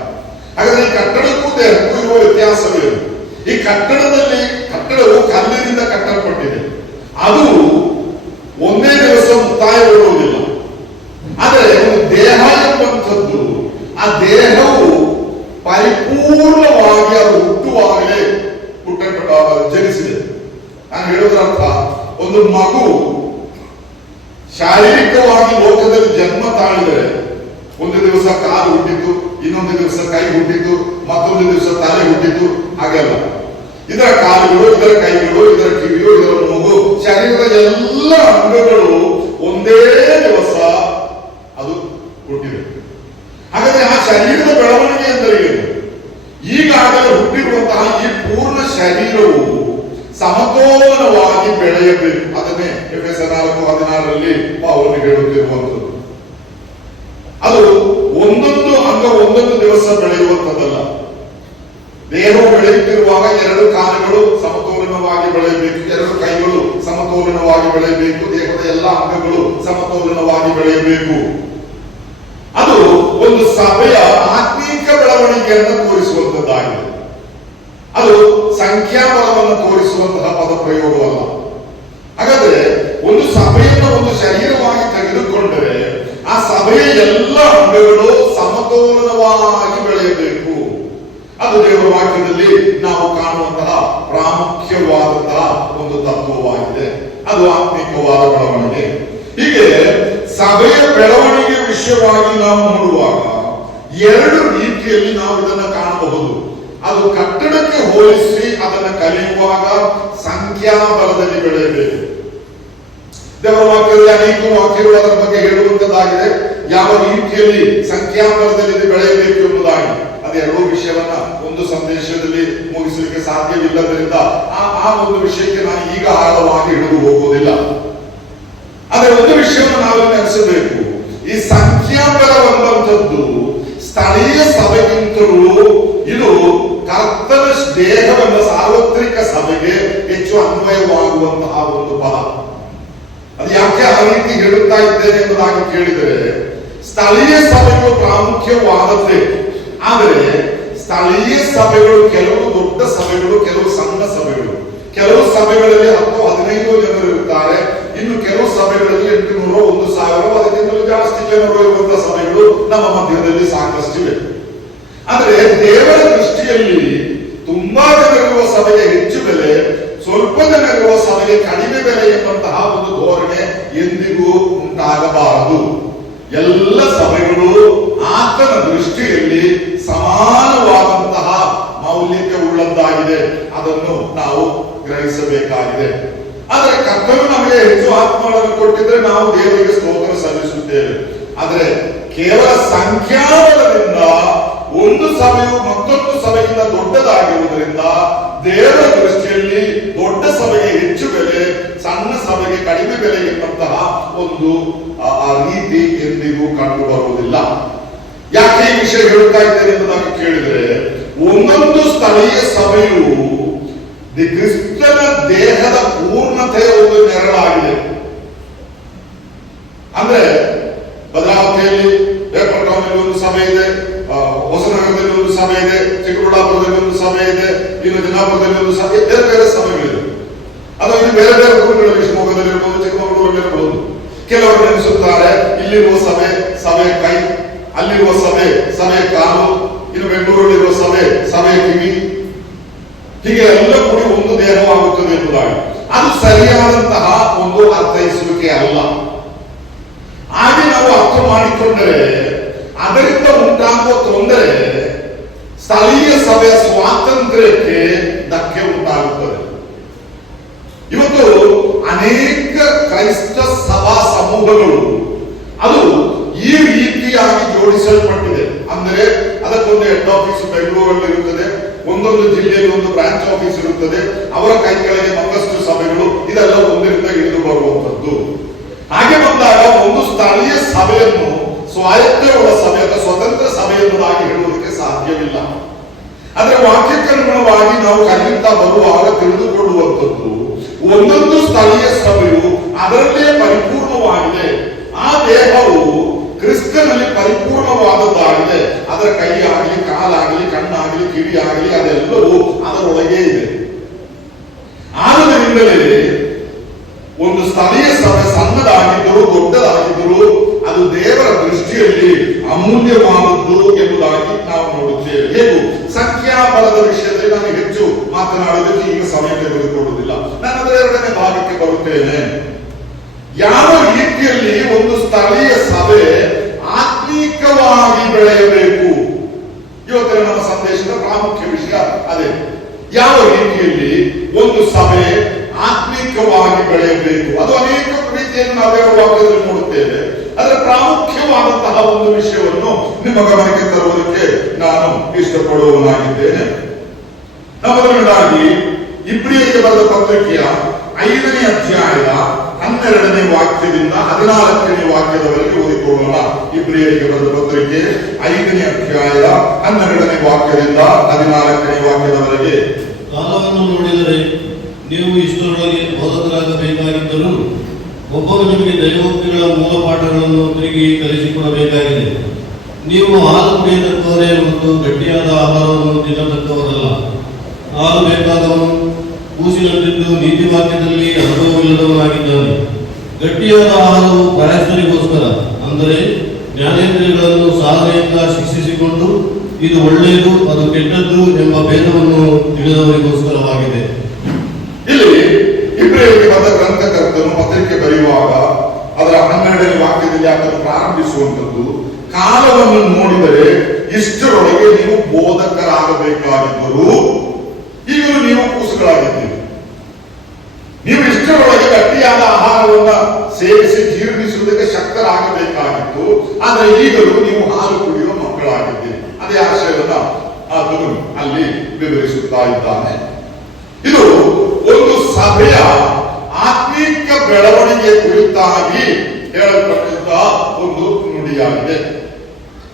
ಹಾಗಾದ್ರೆ ಈ ಕಟ್ಟಡಕ್ಕೂ ದೇಹಕ್ಕೂ ಇರುವ ವ್ಯತ್ಯಾಸವೇನು? ಈ ಕಟ್ಟಡವು ಕಲ್ಲಿನಿಂದ ಕಟ್ಟಲ್ಪಟ್ಟಿದೆ. ಅದು ಒಂದೇ ದಿವಸ ಮುಕ್ತಾಯಗೊಳ್ಳುವುದಿಲ್ಲ. ಆದರೆ ಒಂದು ದೇಹ ಎಂಬಂಥದ್ದು, ಆ ದೇಹವು ಪರಿಪೂರ್ಣವಾಗಿ ಅದು ಹುಟ್ಟುವಾಗಲೇ ಜನಿಸಿದೆ. ನಾನು ಹೇಳುವುದರ ಅರ್ಥ, ಒಂದು ಮಗು ಶಾರೀರಿಕವಾಗಿ ಲೋಕದಲ್ಲಿ ಜನ್ಮ ತಾಳಿದರೆ ಒಂದು ದಿವಸ ಕಾಲು ಹುಟ್ಟಿತು, ಇನ್ನೊಂದು ದಿವಸ ಕೈ ಹುಟ್ಟಿತು, ಮತ್ತೊಂದು ದಿವಸ ತಲೆ ಹುಟ್ಟಿತು. ಹಾಗೆಲ್ಲ ಇದರ ಕಾಲುಗಳು, ಇದರ ಕೈಗಳು, ಇದರ ಕಿವಿಯು, ಇದರ ಮೂಗು, ಶರೀರದ ಎಲ್ಲ ಅಂಗಗಳು ಒಂದೇ ದಿವಸ ಅದು ಹುಟ್ಟಿದೆ. ಹಾಗಾದ್ರೆ ಆ ಶರೀರದ ಬೆಳವಣಿಗೆ ಎಂದರೆ ಏನು? ಈಗಾಗಲೇ ಹುಟ್ಟಿರುವಂತಹ ಈ ಪೂರ್ಣ ಶರೀರವು ಸಮತೋಲನವಾಗಿ ಬೆಳೆಯಬೇಕು. ಅದನ್ನೇ ಎಫೆಸ 4:16 ಪೌಲನು ಹೇಳುತ್ತಿರುವಂಥದ್ದು. ಅದು ಒಂದೊಂದು ಅಂಗ ಒಂದೊಂದು ದಿವಸ ಬೆಳೆಯುವಂಥದ್ದಲ್ಲ. ದೇಹವು ಬೆಳೆಯುತ್ತಿರುವಾಗ 2 ಕಾಲುಗಳು ಸಮತೋಲನವಾಗಿ ಬೆಳೆಯಬೇಕು, 2 ಕೈಗಳು ಸಮತೋಲನವಾಗಿ ಬೆಳೆಯಬೇಕು, ದೇಹದ ಎಲ್ಲ ಅಂಗಗಳು ಸಮತೋಲನವಾಗಿ ಬೆಳೆಯಬೇಕು. ಅದು ಒಂದು ಸಭೆಯ ಆತ್ಮೀಕ ಬೆಳವಣಿಗೆಯನ್ನು ತೋರಿಸುವಂತದ್ದಾಗಿದೆ. ಅದು ಸಂಖ್ಯಾಬಲವನ್ನು ತೋರಿಸುವಂತಹ ಪದ ಪ್ರಯೋಗವಲ್ಲ. ಹಾಗಾದ್ರೆ ಒಂದು ಸಭೆಯನ್ನು ಒಂದು ಶರೀರವಾಗಿ ತೆಗೆದುಕೊಂಡರೆ ಆ ಸಭೆಯ ಎಲ್ಲ ಅಂಗಗಳು ಸಮತೋಲನವಾಗಿ ಬೆಳೆಯಬೇಕು. ಅದು ದೇವರ ವಾಕ್ಯದಲ್ಲಿ ನಾವು ಕಾಣುವಂತಹ ಪ್ರಾಮುಖ್ಯವಾದಂತಹ ಒಂದು ತತ್ವವಾಗಿದೆ. ಅದು ಆತ್ಮಿಕವಾದ ಬೆಳವಣಿಗೆ. ಹೀಗೆ ಸಭೆಯ ಬೆಳವಣಿಗೆ ವಿಷಯವಾಗಿ ನಾವು ನೋಡುವಾಗ 2 ರೀತಿಯಲ್ಲಿ ನಾವು ಇದನ್ನು ಕಾಣಬಹುದು. ಅದು ಕಟ್ಟಡಕ್ಕೆ ಹೋಲಿಸಿ ಅದನ್ನು ಕಲಿಯುವಾಗ ಸಂಖ್ಯಾಬಲದಲ್ಲಿ ಬೆಳೆಯಬೇಕು. ದೇವರ ವಾಕ್ಯದಲ್ಲಿ ಅನೇಕ ವಾಕ್ಯಗಳು ಅದರ ಬಗ್ಗೆ ಹೇಳುವಂತದ್ದಾಗಿದೆ. ಯಾವ ರೀತಿಯಲ್ಲಿ ಸಂಖ್ಯಾಬಲದಲ್ಲಿ ಬೆಳೆಯಬೇಕು ಎಂಬುದಾಗಿ. ಅದೆರಡೂ ವಿಷಯವನ್ನ ಒಂದು ಸಂದೇಶದಲ್ಲಿ ಮುಗಿಸಲಿಕ್ಕೆ ಸಾಧ್ಯವಿಲ್ಲದರಿಂದ ಆ ಒಂದು ವಿಷಯಕ್ಕೆ ನಾನು ಈಗ ಆಳವಾಗಿ ಹಿಡಿದು ಹೋಗುವುದಿಲ್ಲ. ಆದರೆ ಒಂದು ವಿಷಯವನ್ನು ನಾವು ನೆನೆಸಬೇಕು. ಈ ಸಂಖ್ಯಾಬಲವೆಂಬಂಥದ್ದು ಸ್ಥಳೀಯ ಸಭೆಗಿಂತಲೂ ಇದು ಕರ್ತನ ದೇಹವೆಂಬ ಸಾರ್ವತ್ರಿಕ ಸಭೆಗೆ ಹೆಚ್ಚು ಅನ್ವಯವಾಗುವಂತಹ ಒಂದು ಪದ. ಅದು ಯಾಕೆ ಆ ರೀತಿ ಹೇಳುತ್ತಾ ಇದ್ದೇನೆ ಎಂಬುದಾಗಿ ಕೇಳಿದರೆ, ಸ್ಥಳೀಯ ಸಭೆಗಳು ಪ್ರಾಮುಖ್ಯವಾದದ್ದೇ. ಆದರೆ ಸ್ಥಳೀಯ ಸಭೆಗಳು ಕೆಲವು ದೊಡ್ಡ ಸಭೆಗಳು, ಕೆಲವು ಸಣ್ಣ ಸಭೆಗಳು. ಕೆಲವು ಸಭೆಗಳಲ್ಲಿ 10-15 ಜನರು ಇರುತ್ತಾರೆ. ಇನ್ನು ಕೆಲವು ಸಭೆಗಳಲ್ಲಿ 800, 1000 ಅದಕ್ಕಿಂತಲೂ ಜಾಸ್ತಿ ಜನರು ಇರುವಂತಹ ಸಭೆಗಳು ನಮ್ಮ ಮಧ್ಯದಲ್ಲಿ ಸಾಕಷ್ಟಿವೆ. ಆದರೆ ದೇವರ ದೃಷ್ಟಿಯಲ್ಲಿ ತುಂಬಾ ಜನರಿರುವ ಸಭೆಗೆ ಹೆಚ್ಚು ಬೆಲೆ, ಸ್ವಲ್ಪ ಜನರಿರುವ ಸಭೆಗೆ ಕಡಿಮೆ ಬೆಲೆ ಎಂಬಂತಹ ಒಂದು ಧೋರಣೆ ಎಂದಿಗೂ ಉಂಟಾಗಬಾರದು. ಎಲ್ಲ ಸಭೆಗಳು ಆತನ ದೃಷ್ಟಿಯಲ್ಲಿ ಸಮಾನವಾದಂತಹ ಮೌಲ್ಯಕ್ಕೆ ಉಳ್ಳದ್ದಾಗಿದೆ. ಅದನ್ನು ನಾವು ಗ್ರಹಿಸಬೇಕಾಗಿದೆ. ಆದರೆ ಕರ್ತನು ನಮಗೆ ಹೆಚ್ಚು ಆತ್ಮಗಳನ್ನು ಕೊಟ್ಟಿದ್ರೆ ನಾವು ದೇವರಿಗೆ ಸ್ತೋತ್ರ ಸಲ್ಲಿಸುತ್ತೇವೆ. ಆದರೆ ಕೇವಲ ಸಂಖ್ಯಾಬಲದಿಂದ ಒಂದು ಸಭೆಯು ಮತ್ತೊಂದು ಸಭೆಯಿಂದ ದೊಡ್ಡದಾಗಿರುವುದರಿಂದ ದೇವರ ದೃಷ್ಟಿಯಲ್ಲಿ ದೊಡ್ಡ ಸಭೆಗೆ ಹೆಚ್ಚು ಬೆಲೆ, ಸಣ್ಣ ಸಭೆಗೆ ಕಡಿಮೆ ಬೆಲೆ ಎಂಬಂತಹ ಒಂದು ಆ ರೀತಿ ಎಂದಿಗೂ ಕಂಡು ಬರುವುದಿಲ್ಲ. ಯಾಕೆ ಈ ವಿಷಯ ಹೇಳ್ತಾ ಇದ್ದೇನೆ ಎಂಬುದಾಗಿ ಕೇಳಿದರೆ, ಒಂದೊಂದು ಸ್ಥಳೀಯ ಸಭೆಯು ಕ್ರಿಸ್ತನ ದೇಹದ ಪೂರ್ಣತೆಯ ಒಂದು ನೆರಳಾಗಿದೆ. ಅಂದ್ರೆ ಭದ್ರಾವತಿಯಲ್ಲಿ, ಪೇಪರ್ ಟೌನಲ್ಲಿ ಒಂದು ಸಭೆ ಇದೆ, ಹೊಸನಗರದಲ್ಲಿ ಒಂದು ಸಭೆ ಇದೆ, ಚಿಕ್ಕಬಳ್ಳಾಪುರದಲ್ಲಿ ಒಂದು ಸಭೆ ಇದೆ, ಇನ್ನು ಜನಾಪುರದಲ್ಲಿ ಒಂದು ಸಭೆ, ಬೇರೆ ಬೇರೆ ಸಭೆಗಳಿದೆ. ಅದು ಇಲ್ಲಿ ಬೇರೆ ಬೇರೆ ಊರುಗಳಲ್ಲಿ, ಶಿವಮೊಗ್ಗದಲ್ಲಿರ್ಬೋದು, ಚಿಕ್ಕಮಗಳೂರಲ್ಲಿರ್ಬೋದು. ಕೆಲವರು ನೆನೆಸುತ್ತಾರೆ ಇಲ್ಲಿರುವ ಸಭೆ ಸಭೆ ಕೈ, ಅಲ್ಲಿರುವ ಸಭೆ ಸಭೆ ಕಾಲು, ಇನ್ನು ಬೆಂಗಳೂರಲ್ಲಿರುವ ಸಭೆ ಕಿವಿ, ಹೀಗೆ ಎಲ್ಲ ಕೂಡಿ ಒಂದು ದೇಹವಾಗುತ್ತದೆ ಎಂಬುದಾಗಿ. ಅದು ಸರಿಯಾದಂತಹ ಒಂದು ಅರ್ಥೈಸುವಿಕೆ ಅಲ್ಲ. ಹಾಗೆ ನಾವು ಅರ್ಥ ಮಾಡಿಕೊಂಡರೆ ಅದರಿಂದ ಉಂಟಾಗುವ ತೊಂದರೆ ಸ್ಥಳೀಯ ಸಭೆಯ ಸ್ವಾತಂತ್ರ್ಯಕ್ಕೆ ಧಕ್ಕೆ ಉಂಟಾಗುತ್ತದೆ. ಇವತ್ತು ಅನೇಕ ಕ್ರೈಸ್ತ ಸಭಾ ಸಮೂಹಗಳು ಅದು ಈ ರೀತಿಯಾಗಿ ಜೋಡಿಸಲ್ಪಟ್ಟಿದೆ. ಅಂದರೆ ಅದಕ್ಕೊಂದು ಹೆಡ್ ಆಫೀಸ್ ಬೆಂಗಳೂರಲ್ಲಿ ಇರುತ್ತದೆ, ಒಂದೊಂದು ಜಿಲ್ಲೆಯಲ್ಲಿ ಒಂದು ಬ್ರಾಂಚ್ ಆಫೀಸ್ ಇರುತ್ತದೆ, ಅವರ ಕೈ ಕೆಳಗೆ ಮತ್ತಷ್ಟು ಸಭೆಗಳು, ಇದೆಲ್ಲ ಒಂದರಿಂದ ಹಿಡಿದು ಬರುವಂತದ್ದು. ಹಾಗೆ ಬಂದಾಗ ಒಂದು ಸ್ಥಳೀಯ ಸಭೆಯನ್ನು ಸ್ವಾಯತ್ತವುಳ್ಳ ಸಭೆ ಅಥವಾ ಸ್ವತಂತ್ರ ಸಭೆ ಎನ್ನುವುದಾಗಿ ಹೇಳುವುದಕ್ಕೆ ಸಾಧ್ಯವಿಲ್ಲ. ಆದ್ರೆ ವಾಕ್ಯಕ್ಕನುಗುಣವಾಗಿ ನಾವು ಕಲಿಯುತ್ತಾ ಬರುವಾಗ ತಿಳಿದುಕೊಳ್ಳುವಂಥದ್ದು, ಒಂದೊಂದು ಸ್ಥಳೀಯ ಸಭೆಯು ಅದರಲ್ಲೇ ಪರಿಪೂರ್ಣವಾಗಿದೆ. ಆ ದೇಹವು ಕ್ರಿಸ್ತನಲ್ಲಿ ಪರಿಪೂರ್ಣವಾದದ್ದಾಗಿದೆ. ಅದರ ಕೈ ಆಗಲಿ, ಕಾಲಾಗಲಿ, ಕಣ್ಣಾಗಲಿ, ಕಿವಿ ಆಗಲಿ, ಅದೆಲ್ಲವೂ ಅದರೊಳಗೆ ಇದೆ. ಆದ್ದರಿಂದಲೇ ಒಂದು ಸ್ಥಳೀಯ ಸಭೆ ಸಣ್ಣದಾಗಿದ್ದರೂ ದೊಡ್ಡದಾಗಿದ್ದರೂ ಅದು ದೇವರ ದೃಷ್ಟಿಯಲ್ಲಿ ಅಮೂಲ್ಯವಾದದ್ದು ಎಂಬುದಾಗಿ ನಾವು ನೋಡುತ್ತೇವೆ. ಹೇಗೂ ಸಂಖ್ಯಾಬಲದ ವಿಷಯದಲ್ಲಿ ನಾನು ಹೆಚ್ಚು ಮಾತನಾಡೋದಕ್ಕೆ ಈಗ ಸಮಯ ತೆಗೆದುಕೊಳ್ಳುವುದಿಲ್ಲ. ನಾನು ಅದರ ಎರಡನೇ ಭಾಗಕ್ಕೆ ಬರುತ್ತೇನೆ. ಯಾವ ರೀತಿಯಲ್ಲಿ ಒಂದು ಸ್ಥಳೀಯ ಸಭೆ ಆತ್ಮೀಕವಾಗಿ ಬೆಳೆಯಬೇಕು, ಇವತ್ತಿನ ನಮ್ಮ ಸಂದೇಶದ ಪ್ರಾಮುಖ್ಯ ವಿಷಯ ಅದೇ. ಯಾವ ರೀತಿಯಲ್ಲಿ ಒಂದು ಸಭೆ ಆತ್ಮೀಕವಾಗಿ ಬೆಳೆಯಬೇಕು, ಅದು ಅನೇಕ ರೀತಿಯನ್ನು ನಾವು ವಾಕ್ಯದಲ್ಲಿ ನೋಡುತ್ತೇವೆ. ಅದರ ಪ್ರಾಮುಖ್ಯವಾದಂತಹ ಒಂದು ವಿಷಯವನ್ನು ನಿಮ್ಮ ಗಮನಕ್ಕೆ ತರುವುದಕ್ಕೆ ನಾನು ಇಷ್ಟಪಡುವವನಾಗಿದ್ದೇನೆ. ಮೊದಲನೇದಾಗಿ ಇಬ್ರಿಯರಿಗೆ ಬರೆದ ಪತ್ರಿಕೆಯ 5ನೇ ಅಧ್ಯಾಯದ 12ನೇ ವಾಕ್ಯದಿಂದ 14ನೇ ವಾಕ್ಯದವರೆಗೆ ಓದಿಕೊಳ್ಳೋಣ. ಇಬ್ರಿಯರಿಗೆ ಬರೆದ ಪತ್ರಿಕೆ 5ನೇ ಅಧ್ಯಾಯದ 12ನೇ ವಾಕ್ಯದಿಂದ 14ನೇ ವಾಕ್ಯದವರೆಗೆ. ಕಾಲವನ್ನು ನೋಡಿದರೆ ನೀವು ಇಷ್ಟರೊಳಗೆ ಬೋಧಕರಾಗಬೇಕಾಗಿದ್ದರೂ ಒಬ್ಬರು ನಿಮಗೆ ದೈವೋಕ್ತಿಗಳ ಮೂಲ ಪಾಠಗಳನ್ನು ತಿರುಗಿ ಕಲಿಸಿಕೊಡಬೇಕಾಗಿದೆ. ನೀವು ಹಾಲು ಕುಡಿಯತಕ್ಕವರೇ ಮತ್ತು ಗಟ್ಟಿಯಾದ ಆಹಾರವನ್ನು ತಿನ್ನತಕ್ಕವರಲ್ಲ. ಹಾಲು ಬೇಕಾದವನು ಕೂಸಿನಲ್ಲಿದ್ದು ನೀತಿವಾಕ್ಯದಲ್ಲಿ ಅನುಭವವಿಲ್ಲದವನಾಗಿದ್ದಾನೆ. ಗಟ್ಟಿಯಾದ ಆಹಾರವು ಪ್ರಯಾಸರಿಗೋಸ್ಕರ, ಅಂದರೆ ಜ್ಞಾನೇಂದ್ರಿಯಗಳನ್ನು ಸಾಧನೆಯಿಂದ ಶಿಕ್ಷಿಸಿಕೊಂಡು ಇದು ಒಳ್ಳೆಯದು ಅದು ಕೆಟ್ಟದ್ದು ಎಂಬ ಭೇದವನ್ನು ತಿಳಿದವರಿಗೋಸ್ಕರವಾಗಿದೆ. ಇಲ್ಲಿ ಇಬ್ರಿಯರಿಗೆ ಬರೆದ ಗ್ರಂಥಕರ್ತನು ಪತ್ರಿಕೆ ಬರೆಯುವಾಗ ಅದರ 12ನೇ ವಾಕ್ಯದಲ್ಲಿ ಅದನ್ನು ಪ್ರಾರಂಭಿಸುವಂಥದ್ದು, ಕಾಲವನ್ನು ನೋಡಿದರೆ ಇಷ್ಟರೊಳಗೆ ನೀವು ಬೋಧಕರಾಗಬೇಕಾಗಿದ್ದರೂ ಈಗಲೂ ನೀವು ಕೂಸುಗಳಾಗಿದ್ದೀರಿ. ನೀವು ಇಷ್ಟರೊಳಗೆ ಗಟ್ಟಿಯಾದ ಆಹಾರವನ್ನ ಸೇವಿಸಿ ಜೀರ್ಣಿಸುವುದಕ್ಕೆ ಶಕ್ತರಾಗಬೇಕಾಗಿತ್ತು. ಆದರೆ ಈಗಲೂ ನೀವು ಹಾಲು ಕುಡಿಯುವ ಮಕ್ಕಳಾಗಿದ್ದೀರಿ. ಅದೇ ಆಶಯವನ್ನ ಆತನು ಅಲ್ಲಿ ವಿವರಿಸುತ್ತಾ ಇದ್ದಾನೆ. ಇದು ಒಂದು ಸಭೆಯ ಆತ್ಮೀಕ ಬೆಳವಣಿಗೆ ಕುರಿತಾಗಿ ಹೇಳಲ್ಪಟ್ಟಂತಹ ಒಂದು ನುಡಿಯಾಗಿದೆ.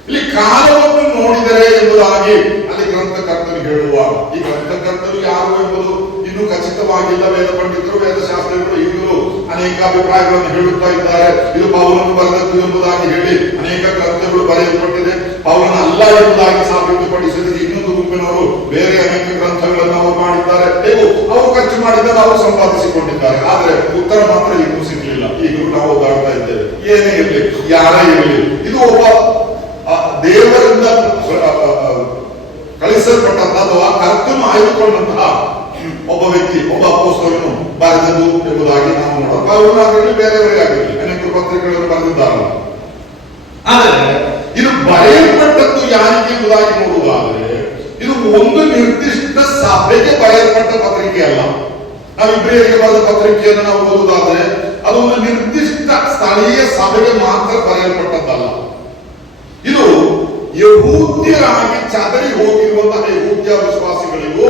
ಇಲ್ಲಿ ಕಾಲವನ್ನು ನೋಡಿದರೆ ಎಂಬುದಾಗಿ ಅಲ್ಲಿ ಗ್ರಂಥಕರ್ತರು ಹೇಳುವಾಗ, ಈ ಗ್ರಂಥಕರ್ತರು ಯಾರು ಎಂಬುದು ಇನ್ನೂ ಖಚಿತವಾಗಿಲ್ಲ. ವೇದ ಪಂಡಿತರು, ವೇದಶಾಸ್ತ್ರಿಗಳು ಈಗಲೂ ಅನೇಕ ಅಭಿಪ್ರಾಯಗಳನ್ನು ಹೇಳುತ್ತಾ ಇದ್ದಾರೆ. ಇದು ಪೌಲನು ಬರೆದದ್ದು ಎಂಬುದಾಗಿ ಹೇಳಿ ಅನೇಕ ಗ್ರಂಥಗಳು ಬರೆಯಲ್ಪಟ್ಟಿದೆ. ಪೌಲನ ಅಲ್ಲ ಎಂಬುದಾಗಿ ಸಾಬೀತುಪಡಿಸಿದರೆ ಇನ್ನೊಂದು ಗುಂಪಿನವರು ಬೇರೆ ಅನೇಕ ಗ್ರಂಥಗಳನ್ನು ಅವರು ಮಾಡಿದ್ದಾರೆ. ಹೇಗೂ ಅವರು ಖರ್ಚು ಮಾಡಿದ್ದನ್ನು ಅವರು ಸಂಪಾದಿಸಿಕೊಂಡಿದ್ದಾರೆ. ಆದರೆ ಉತ್ತರ ಮಾತ್ರ ಇನ್ನೂ ಸಿಗಲಿಲ್ಲ. ಈಗಲೂ ನಾವು ಓದಾಡ್ತಾ ಇದ್ದೇವೆ. ಏನೇ ಇರಲಿ, ಯಾರೇ ಇರಲಿ, ಇದು ಒಬ್ಬ ದೇವರಿಂದ ಕಳಿಸಲ್ಪಟ್ಟಂತಹ ಅಥವಾ ಕರ್ತನು ಆಯ್ದುಕೊಂಡಂತಹ ಒಬ್ಬ ವ್ಯಕ್ತಿ, ಒಬ್ಬ ಅಪೊಸ್ತಲನು ಬರೆದದ್ದು ಎಂಬುದಾಗಿ ನಾವು ನೋಡೋಣ. ಪೌಲನಾಗಿರಲಿ, ಬೇರೆಯವರೇ ಆಗಿರಲಿ ಅನೇಕ ಪತ್ರಿಕೆಗಳನ್ನು ಬರೆದಿದ್ದಾರೆ. ಆದರೆ ಇದು ಬರೆಯಲ್ಪಟ್ಟದ್ದು ಯಾರಿಗೆ ಎಂಬುದಾಗಿ ನೋಡುವುದಾದರೆ ಇದು ಒಂದು ನಿರ್ದಿಷ್ಟ ಸಭೆಗೆ ಬರೆಯಲ್ಪಟ್ಟ ಪತ್ರಿಕೆ ಅಲ್ಲ. ನಾವು ಇಬ್ರಿಯರಿಗೆ ಬರೆದ ಪತ್ರಿಕೆಯನ್ನು ನಾವು ಓದುವುದಾದರೆ ಅದು ಒಂದು ನಿರ್ದಿಷ್ಟ ಸ್ಥಳೀಯ ಸಭೆಗೆ ಮಾತ್ರ ಬರೆಯಲ್ಪಟ್ಟದ್ದಲ್ಲ. ಇದು ಯಹೂದ್ಯರಾಗಿ ಚದರಿ ಹೋಗಿರುವಂತಹ ಯಹೂದ್ಯ ವಿಶ್ವಾಸಿಗಳಿಗೂ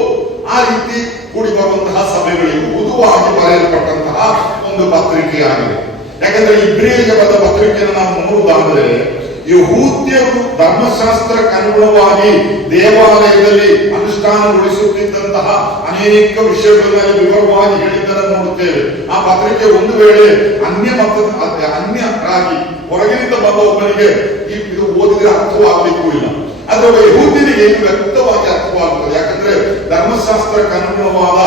ಆ ರೀತಿ ಕೂಡಿ ಬರುವಂತಹ ಸಭೆಗಳಿಗೂ ಹುದುವಾಗಿ ಬರೆಯಲ್ಪಟ್ಟಂತಹ ಒಂದು ಪತ್ರಿಕೆಯಾಗಿದೆ. ಯಾಕಂದ್ರೆ ಇಬ್ರಿಯರಿಗೆ ಬರೆದ ಪತ್ರಿಕೆಯನ್ನು ನಾವು ನೋಡುವುದಾದರೆ ಯಹೂದ್ಯರು ಧರ್ಮಶಾಸ್ತ್ರಕ್ಕನುಗುಣವಾಗಿ ದೇವಾಲಯದಲ್ಲಿ ಅನುಷ್ಠಾನಗೊಳಿಸುತ್ತಿದ್ದಂತಹ ಅನೇಕ ವಿಷಯಗಳನ್ನ ವಿವರವಾಗಿ ಹೇಳಿದ್ದನ್ನು ನೋಡುತ್ತೇವೆ. ಆ ಪತ್ರಿಕೆ ಒಂದು ವೇಳೆ ಅನ್ಯರಾಗಿ ಹೊರಗಿನಿಂದ ಬಂದ ಒಬ್ಬನಿಗೆ ಇದು ಓದಿದ್ರೆ ಅರ್ಥವಾಗಲಿಕ್ಕೂ ಇಲ್ಲ. ಆದ್ರೆ ಒಬ್ಬ ಯಹೂದ್ಯನಿಗೆ ಇದು ವ್ಯಕ್ತವಾಗಿ ಅರ್ಥವಾಗುತ್ತದೆ. ಯಾಕಂದ್ರೆ ಧರ್ಮಶಾಸ್ತ್ರಕ್ಕನುಗುಣವಾದ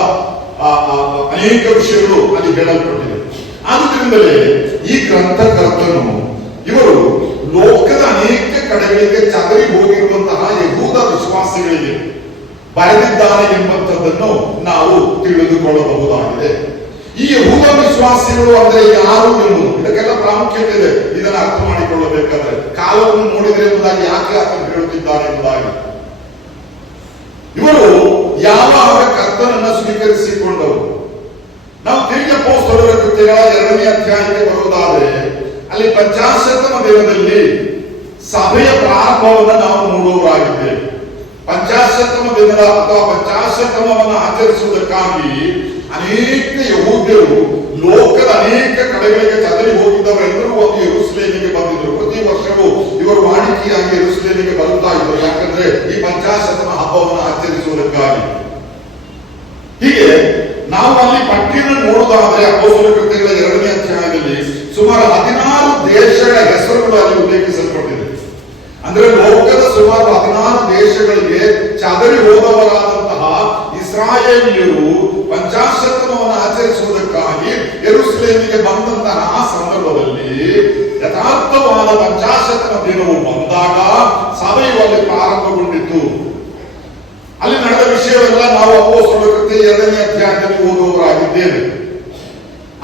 ಅನೇಕ ವಿಷಯಗಳು ಅಲ್ಲಿ ಹೇಳಲ್ಪಟ್ಟಿದೆ. ಆದುದರಿಂದಲೇ ಈ ಗ್ರಂಥಕರ್ತನು ಇವರು ಲೋಕದ ಅನೇಕ ಕಡೆಗಳಿಗೆ ಚದರಿ ಹೋಗಿರುವಂತಹ ಯಹೂದ ವಿಶ್ವಾಸಿಗಳಿಗೆ ಬರೆದಿದ್ದಾನೆ ಎಂಬಂಥದ್ದನ್ನು ನಾವು ತಿಳಿದುಕೊಳ್ಳಬಹುದಾಗಿದೆ. ಈ ಯಹೂದ ವಿಶ್ವಾಸಿಗಳು ಅಂದ್ರೆ ಯಾರು ಎಂಬುದು ಇದಕ್ಕೆಲ್ಲ ಪ್ರಾಮುಖ್ಯತೆ ಇದೆ. ಇದನ್ನು ಅರ್ಥ ಮಾಡಿಕೊಳ್ಳಬೇಕಾದ್ರೆ ಕಾಲವನ್ನು ನೋಡಿದರೆ ಎಂಬುದಾಗಿ ಯಾಕೆ ಆತನು ಹೇಳುತ್ತಿದ್ದಾನೆ ಎಂಬುದಾಗಿ ಇವರು ಯಾವಾಗ ಕರ್ತನನ್ನ ಸ್ವೀಕರಿಸಿಕೊಂಡವರು. ನಾವು ತಿರುಗಿ ಅಪೊಸ್ತಲರ ಕೃತ್ಯಗಳ 2ನೇ ಅಧ್ಯಾಯಕ್ಕೆ ಬರುವುದಾದರೆ ಅಲ್ಲಿ 50ಮ ದಿನದಲ್ಲಿ ಸಭೆಯ ಪ್ರಾರಂಭವನ್ನು ನಾವು ನೋಡುವವರಾಗಿದ್ದೇವೆ. 50ಮ ದಿನದ ಅಥವಾ 50ಮವನ್ನು ಆಚರಿಸುವುದಕ್ಕಾಗಿ ಅನೇಕ ಯಹೂದ್ಯರು ಲೋಕದ ಅನೇಕ ಕಡೆಗಳಿಗೆ ಚದರಿ ಹೋಗಿದ್ದವರೆಲ್ಲರೂ ಒಂದು ಯೆರೂಸಲೇಮಿಗೆ ಬಂದಿದ್ದರು. ಪ್ರತಿ ವರ್ಷವೂ ಇವರು ವಾಡಿಕೆಯಾಗಿ ಯೆರೂಸಲೇಮಿಗೆ ಬರುತ್ತಾ ಇದ್ದರು. ಯಾಕಂದ್ರೆ ಈ 50ಮ ಹಬ್ಬವನ್ನು ಆಚರಿಸುವುದಕ್ಕಾಗಿ. ಹೀಗೆ ನಾವು ಅಲ್ಲಿ ಪಟ್ಟಿಯನ್ನು ನೋಡುವುದಾದರೆ ಅಪೊಸ್ತಲರ ಕೃತ್ಯಗಳ 2ನೇ ಅಧ್ಯಾಯದಲ್ಲಿ ಸುಮಾರು 16 ದೇಶಗಳ ಹೆಸರುಗಳು ಅಲ್ಲಿ ಉಲ್ಲೇಖಿಸಲ್ಪಟ್ಟಿದೆ. ಅಂದ್ರೆ ಲೋಕದ ಸುಮಾರು 16 ದೇಶಗಳಿಗೆ ಚದರಿ ಹೋದವರಾದಂತಹ ಇಸ್ರಾಯೇಲ್ಯರು 50ಮವನ್ನು ಆಚರಿಸುವುದಕ್ಕಾಗಿ ಯೆರೂಸಲೇಮಿಗೆ ಬಂದಂತಹ ಆ ಸಂದರ್ಭದಲ್ಲಿ ಯಥಾರ್ಥವಾದ 50ಮ ದಿನವು ಬಂದಾಗ ಸಭೆಯು ಅಲ್ಲಿ ಪ್ರಾರಂಭಗೊಂಡಿತು. ಅಲ್ಲಿ ನಡೆದ ವಿಷಯವೆಲ್ಲ ನಾವು ಅಪೊಸ್ತಲರ ಕೃತ್ಯ 2ನೇ ಅಧ್ಯಾಯದಲ್ಲಿ ಓದುವವರಾಗಿದ್ದೇವೆ.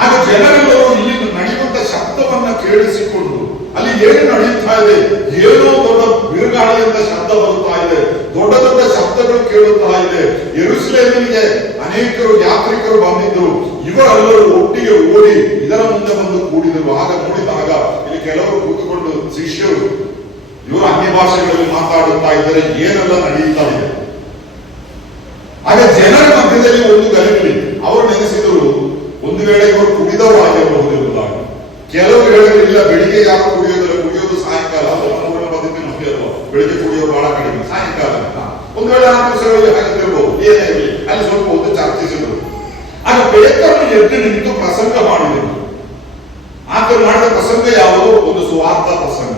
ಆಗ ಜನರೆಲ್ಲರೂ ಇಲ್ಲಿ ನಡೆಯುವಂತ ಶಬ್ದವನ್ನ ಕೇಳಿಸಿಕೊಂಡು ಅಲ್ಲಿ ಏನು ನಡೆಯುತ್ತಾ ಇದೆ, ಏನೋ ದೊಡ್ಡ ಬಿರುಗಾಳಿಯಿಂದ ಶಬ್ದ ಬರುತ್ತಾ ಇದೆ, ದೊಡ್ಡ ದೊಡ್ಡ ಶಬ್ದಗಳು ಕೇಳುತ್ತಾ ಇದೆ. ಯೆರೂಸಲೇಮಿಗೆ ಅನೇಕರು ಯಾತ್ರಿಕರು ಬಂದಿದ್ದರು. ಇವರೆಲ್ಲರೂ ಒಟ್ಟಿಗೆ ಓಡಿ ಇದರ ಮುಂದೆ ಬಂದು ಕೂಡಿದರು. ಆಗ ನೋಡಿದಾಗ ಇಲ್ಲಿ ಕೆಲವರು ಕೂತುಕೊಂಡು ಶಿಷ್ಯರು ಇವರು ಅನ್ಯ ಭಾಷೆಗಳಲ್ಲಿ ಮಾತಾಡುತ್ತಾ ಇದ್ದಾರೆ, ಏನೆಲ್ಲ ನಡೆಯುತ್ತಾ ಇದೆ. ಆಗ ಜನರ ಮಧ್ಯದಲ್ಲಿ ಒಂದು ಗಲಿಬಿಲಿ. ಅವರು ನೆನೆಸಿದರು ಒಂದು ವೇಳೆ ಇವರು ಕುಡಿದವರಾಗಿರಬಹುದು ಎಂಬುದಾಗಿ. ಕೆಲವರು ಹೇಳಿರಲಿಲ್ಲ, ಬೆಳಿಗ್ಗೆ ಯಾರು ಕುಡಿಯೋದಿಲ್ಲ, ಕುಡಿಯೋದು ಸಾಯಂಕಾಲ. ಊರಿನ ಪದ್ಧತಿ ನಮಗೆ ಅಲ್ವಾ, ಬೆಳಿಗ್ಗೆ ಕುಡಿಯೋದು ಬಹಳ ಕಡಿಮೆ, ಸಾಯಂಕಾಲ. ಒಂದು ವೇಳೆ ಆ ದಿವಸಗಳಲ್ಲಿ ಹಾಗಿದ್ದಿರಬಹುದು, ಏನೇ ಇರಲಿ. ಅಲ್ಲಿ ಸ್ವಲ್ಪ ಹೊತ್ತು ಚರ್ಚಿಸಿದರು. ಆಗ ಪೇತ್ರನು ಎದ್ದು ನಿಂತು ಪ್ರಸಂಗ ಮಾಡಿದರು. ಆತನು ಮಾಡಿದ ಪ್ರಸಂಗ ಯಾವುದು? ಒಂದು ಸುವಾರ್ಥ ಪ್ರಸಂಗ.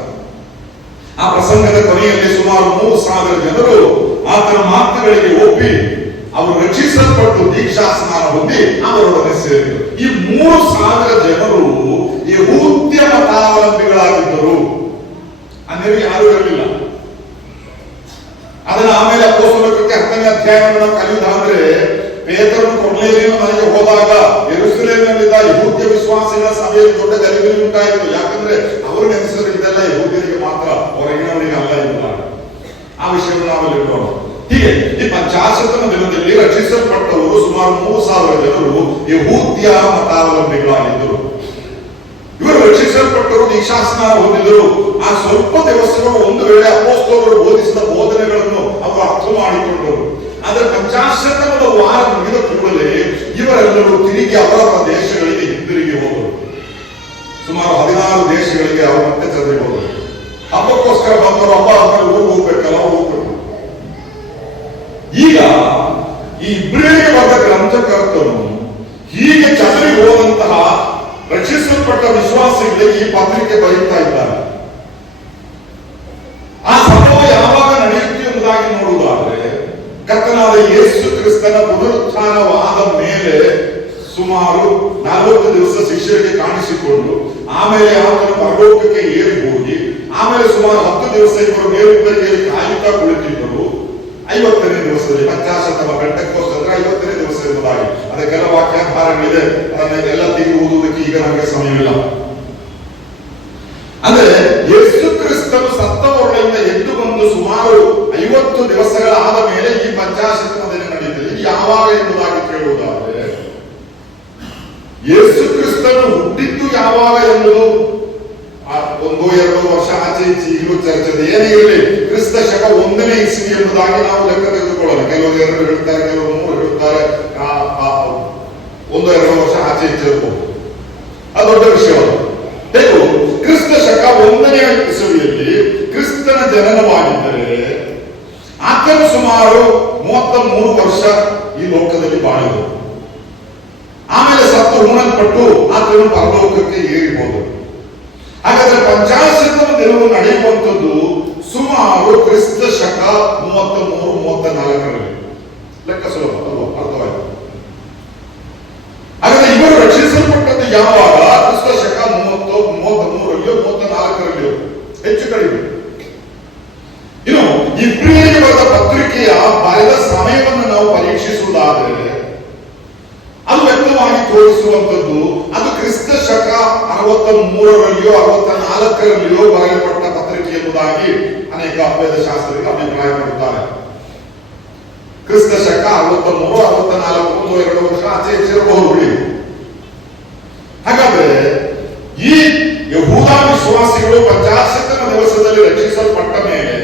ಆ ಪ್ರಸಂಗದ ಕೊನೆಯಲ್ಲಿ ಸುಮಾರು 3,000 ಜನರು ಆತನ ಮಾತುಗಳಿಗೆ ಒಪ್ಪಿ ಅವರು ರಕ್ಷಿಸಲ್ಪಟ್ಟು ದೀಕ್ಷಾಸ್ನಾನ ಹೊಂದಿ ಅವರೊಡನೆ ಸೇರಿದರು. ಈ 3,000 ಜನರು ಯಹೂದ್ಯ ಮತಾವಲಂಬಿಗಳಾಗಿದ್ದರು. ಅನ್ಯರು ಯಾರು ಇರಲಿಲ್ಲ. ಅದನ್ನ ಆಮೇಲೆ ಅಪೊಸ್ತಲರ ಕೃತ್ಯ 10ನೇ ಅಧ್ಯಾಯವನ್ನು ನಾವು ಕಲಿಯುವುದಾದ್ರೆ ಪೇತ್ರನು ಕೊರ್ನೇಲಿಯನ ಮನೆಗೆ ಹೋದಾಗ ಯೆರೂಸಲೇಮಿನಲ್ಲಿದ್ದ ಯಹೂದ್ಯ ವಿಶ್ವಾಸಿಗಳ ಸಭೆಯಲ್ಲಿ ದೊಡ್ಡ ಗಲಿಬಿಲಿ ಉಂಟಾಯಿತು. ಯಾಕಂದ್ರೆ ಅವರು ನೆನೆಸಿದ್ರು ಇದೆಲ್ಲ ಯಹೂದ್ಯರಿಗೆ ಮಾತ್ರ, ಹೊರಗಿನವರಿಗೆ ಅಲ್ಲ ಇಲ್ಲ. ಆ ವಿಷಯವನ್ನು ನಾವಲ್ಲಿ ನೋಡೋಣ. ಹೀಗೆ ಈ 50ಮ ದಿನದಲ್ಲಿ ರಕ್ಷಿಸಲ್ಪಟ್ಟವರು ಸುಮಾರು 3,000 ಜನರು ಯಹೂದ್ಯ ಮತಾವಲಂಬಿಗಳಾಗಿದ್ದರು. ಇವರು ರಕ್ಷಿಸಲ್ಪಟ್ಟರು, ದೀಕ್ಷಾಸ್ನಾನ ಹೊಂದಿದರು. ಆ ಸ್ವಲ್ಪ ದಿವಸಗಳು ಒಂದು ವೇಳೆ ಅಪೊಸ್ತಲರು ಬೋಧಿಸಿದ ಬೋಧನೆಗಳನ್ನು ಅವರು ಅರ್ಥ ಮಾಡಿಕೊಂಡರು. ಆದರೆ 50ಮ ವಾರ ಮುಗಿದ ಕೂಡಲೇ ಇವರೆಲ್ಲರೂ ತಿರುಗಿ ಅವರವರ ದೇಶಗಳಿಗೆ ಹಿಂದಿರುಗಿ ಹೋದರು. ಸುಮಾರು 16 ದೇಶಗಳಿಗೆ ಅವರು ಮತ್ತೆ ಚದರಿ ಹೋದರು. ಹಬ್ಬಕ್ಕೋಸ್ಕರ ಬಂದವರು ಹಬ್ಬ ಆದ್ಮೇಲೆ ಊರಿಗೆ ಹೋಗ್ಬೇಕಲ್ಲ, ಅವ್ರು ಹೋಗ್ಬೇಕು. ಈಗ ಈ ಇಬ್ರಿಯರಿಗೆ ಬರೆದ ಗ್ರಂಥಕರ್ತನು ಹೀಗೆ ಚದರಿ ಹೋದಂತಹ ರಕ್ಷಿಸಲ್ಪಟ್ಟ ವಿಶ್ವಾಸಿಗಳಿಗೆ ಈ ಪತ್ರಿಕೆ ಬರೀತಾ ಇದ್ದಾರೆ. ಆ ಸಂಭವ ಯಾವಾಗ ನಡೆಯುತ್ತೆ ಎಂಬುದಾಗಿ ನೋಡುವುದಾದ್ರೆ ಕರ್ತನಾದ ಯೇಸು ಕ್ರಿಸ್ತನ ಪುನರುತ್ಥಾನವಾದ ಮೇಲೆ ಸುಮಾರು 40 ದಿವಸ ಶಿಷ್ಯರಿಗೆ ಕಾಣಿಸಿಕೊಂಡು ಆಮೇಲೆ ಆತನು ಪರಲೋಕಕ್ಕೆ ಏರಿ ಹೋಗಿ ಆಮೇಲೆ ಸುಮಾರು 10 ದಿವಸ ಇವರು ಮೇಲುಗಡೆಯಲ್ಲಿ ಕಾಯುತ್ತಾ ಕುಳಿತಿದ್ದರು. 50ನೇ ದಿವಸದಲ್ಲಿ 50ಮ ಪೆಂಟೆಕೋಸ್ಟ್ ಅಂದ್ರೆ 50ನೇ ದಿವಸ ಎಂಬುದಾಗಿ ಅದಕ್ಕೆಲ್ಲ ವಾಕ್ಯಾಧಾರಗಳಿದೆ. ಅದನ್ನೆಲ್ಲ ತೆಗೆದು ಓದುವುದಕ್ಕೆ ಈಗ ನಮಗೆ ಸಮಯವಿಲ್ಲ. ಅಂದ್ರೆ ಯೇಸು ಕ್ರಿಸ್ತನು ಸತ್ತವರೊಳಗಿಂದ ಎದ್ದು ಬಂದು ಸುಮಾರು 50 ದಿವಸಗಳಾದ ಮೇಲೆ ಈ 50ಮ ದಿನ ನಡೆಯುತ್ತದೆ. ಇದು ಯಾವಾಗ ಎಂಬುದಾಗಿ ಕೇಳುವುದಾದರೆ ಯೇಸು ಕ್ರಿಸ್ತನು ಹುಟ್ಟಿದ್ದು ಯಾವಾಗ ಎಂಬುದು 1-2 ವರ್ಷ ಆಚೆ ಈಚೆ ಈಗಲೂ ಚರ್ಚೆ. ಏನೇ ಇರಲಿ, ಕ್ರಿಸ್ತ ಶಕ 1ನೇ ಇಸವಿ ಎಂಬುದಾಗಿ ನಾವು ಲೆಕ್ಕ ತೆಗೆದುಕೊಳ್ಳೋಣ. ಕೆಲವರು 2 ಹೇಳ್ತಾರೆ, ಕೆಲವರು 3 ಹೇಳ್ತಾರೆ. 1-2 ವರ್ಷ ಆಚೆ ಈಚೆ ಇರಬಹುದು, ಅದು ದೊಡ್ಡ ವಿಷಯವಲ್ಲ. ಹೇಗೂ ಕ್ರಿಸ್ತ ಶಕ 1ನೇ ಇಸವಿಯಲ್ಲಿ ವರ್ಷ ಈ ಲೋಕದಲ್ಲಿ ಬಾಳಿದರು. ಆಮೇಲೆ ಸತ್ತು ಹೂಣಲ್ಪಟ್ಟು ಆತನು ಪರಲೋಕಕ್ಕೆ ಏರಿಬಹುದು. ಹಾಗಾದ್ರೆ ಪಂಚಾಶತಮ ದಿನವು ನಡೆಯುವಂಥದ್ದು ಸುಮಾರು ಕ್ರಿಸ್ತ ಶಕ 33-34ರಲ್ಲಿ. ಲೆಕ್ಕ ಸುಲಭ ಅಲ್ವಾ? ಅರ್ಥವಾಯಿತು. ಹಾಗಾದ್ರೆ ಇವರು ರಕ್ಷಿಸಲ್ಪಟ್ಟದ್ದು ಯಾವಾಗ? ಕ್ರಿಸ್ತ ಶಕ 33ರಲ್ಲಿಯೋ 34ರಲ್ಲಿಯೋ, ಹೆಚ್ಚು ಕಡಿಮೆ. ಇನ್ನು ಇಬ್ರಿಯರಿಗೆ ಬರೆದ ಪತ್ರಿಕೆಯ ಬರೆದ ಸಮಯವನ್ನು ನಾವು ಪರೀಕ್ಷಿಸುವುದಾದರೆ ಅದು ವ್ಯಕ್ತವಾಗಿ ತೋರಿಸುವಂಥದ್ದು ಅದು ಕ್ರಿಸ್ತ ಶಕ 63ರಲ್ಲಿಯೋ 64ರಲ್ಲಿಯೋ ಬರೆಯಲ್ಪಟ್ಟ ಪತ್ರಿಕೆ ಎಂಬುದಾಗಿ ಅನೇಕ ವೇದಶಾಸ್ತ್ರಿಗಳು ಅಭಿಪ್ರಾಯ ಪಡುತ್ತಾರೆ. ಕ್ರಿಸ್ತ ಶಕ 63, 64, 2 ವರ್ಷ ಆಚೆ ಹೆಚ್ಚಿರಬಹುದು ಬಿಡಿ. ಹಾಗಾದ್ರೆ ಈ ಯಹೂದ ವಿಶ್ವಾಸಿಗಳು ಪಂಚಾಶತಮ ದಿವಸದಲ್ಲಿ ರಕ್ಷಿಸಲ್ಪಟ್ಟ ಮೇಲೆ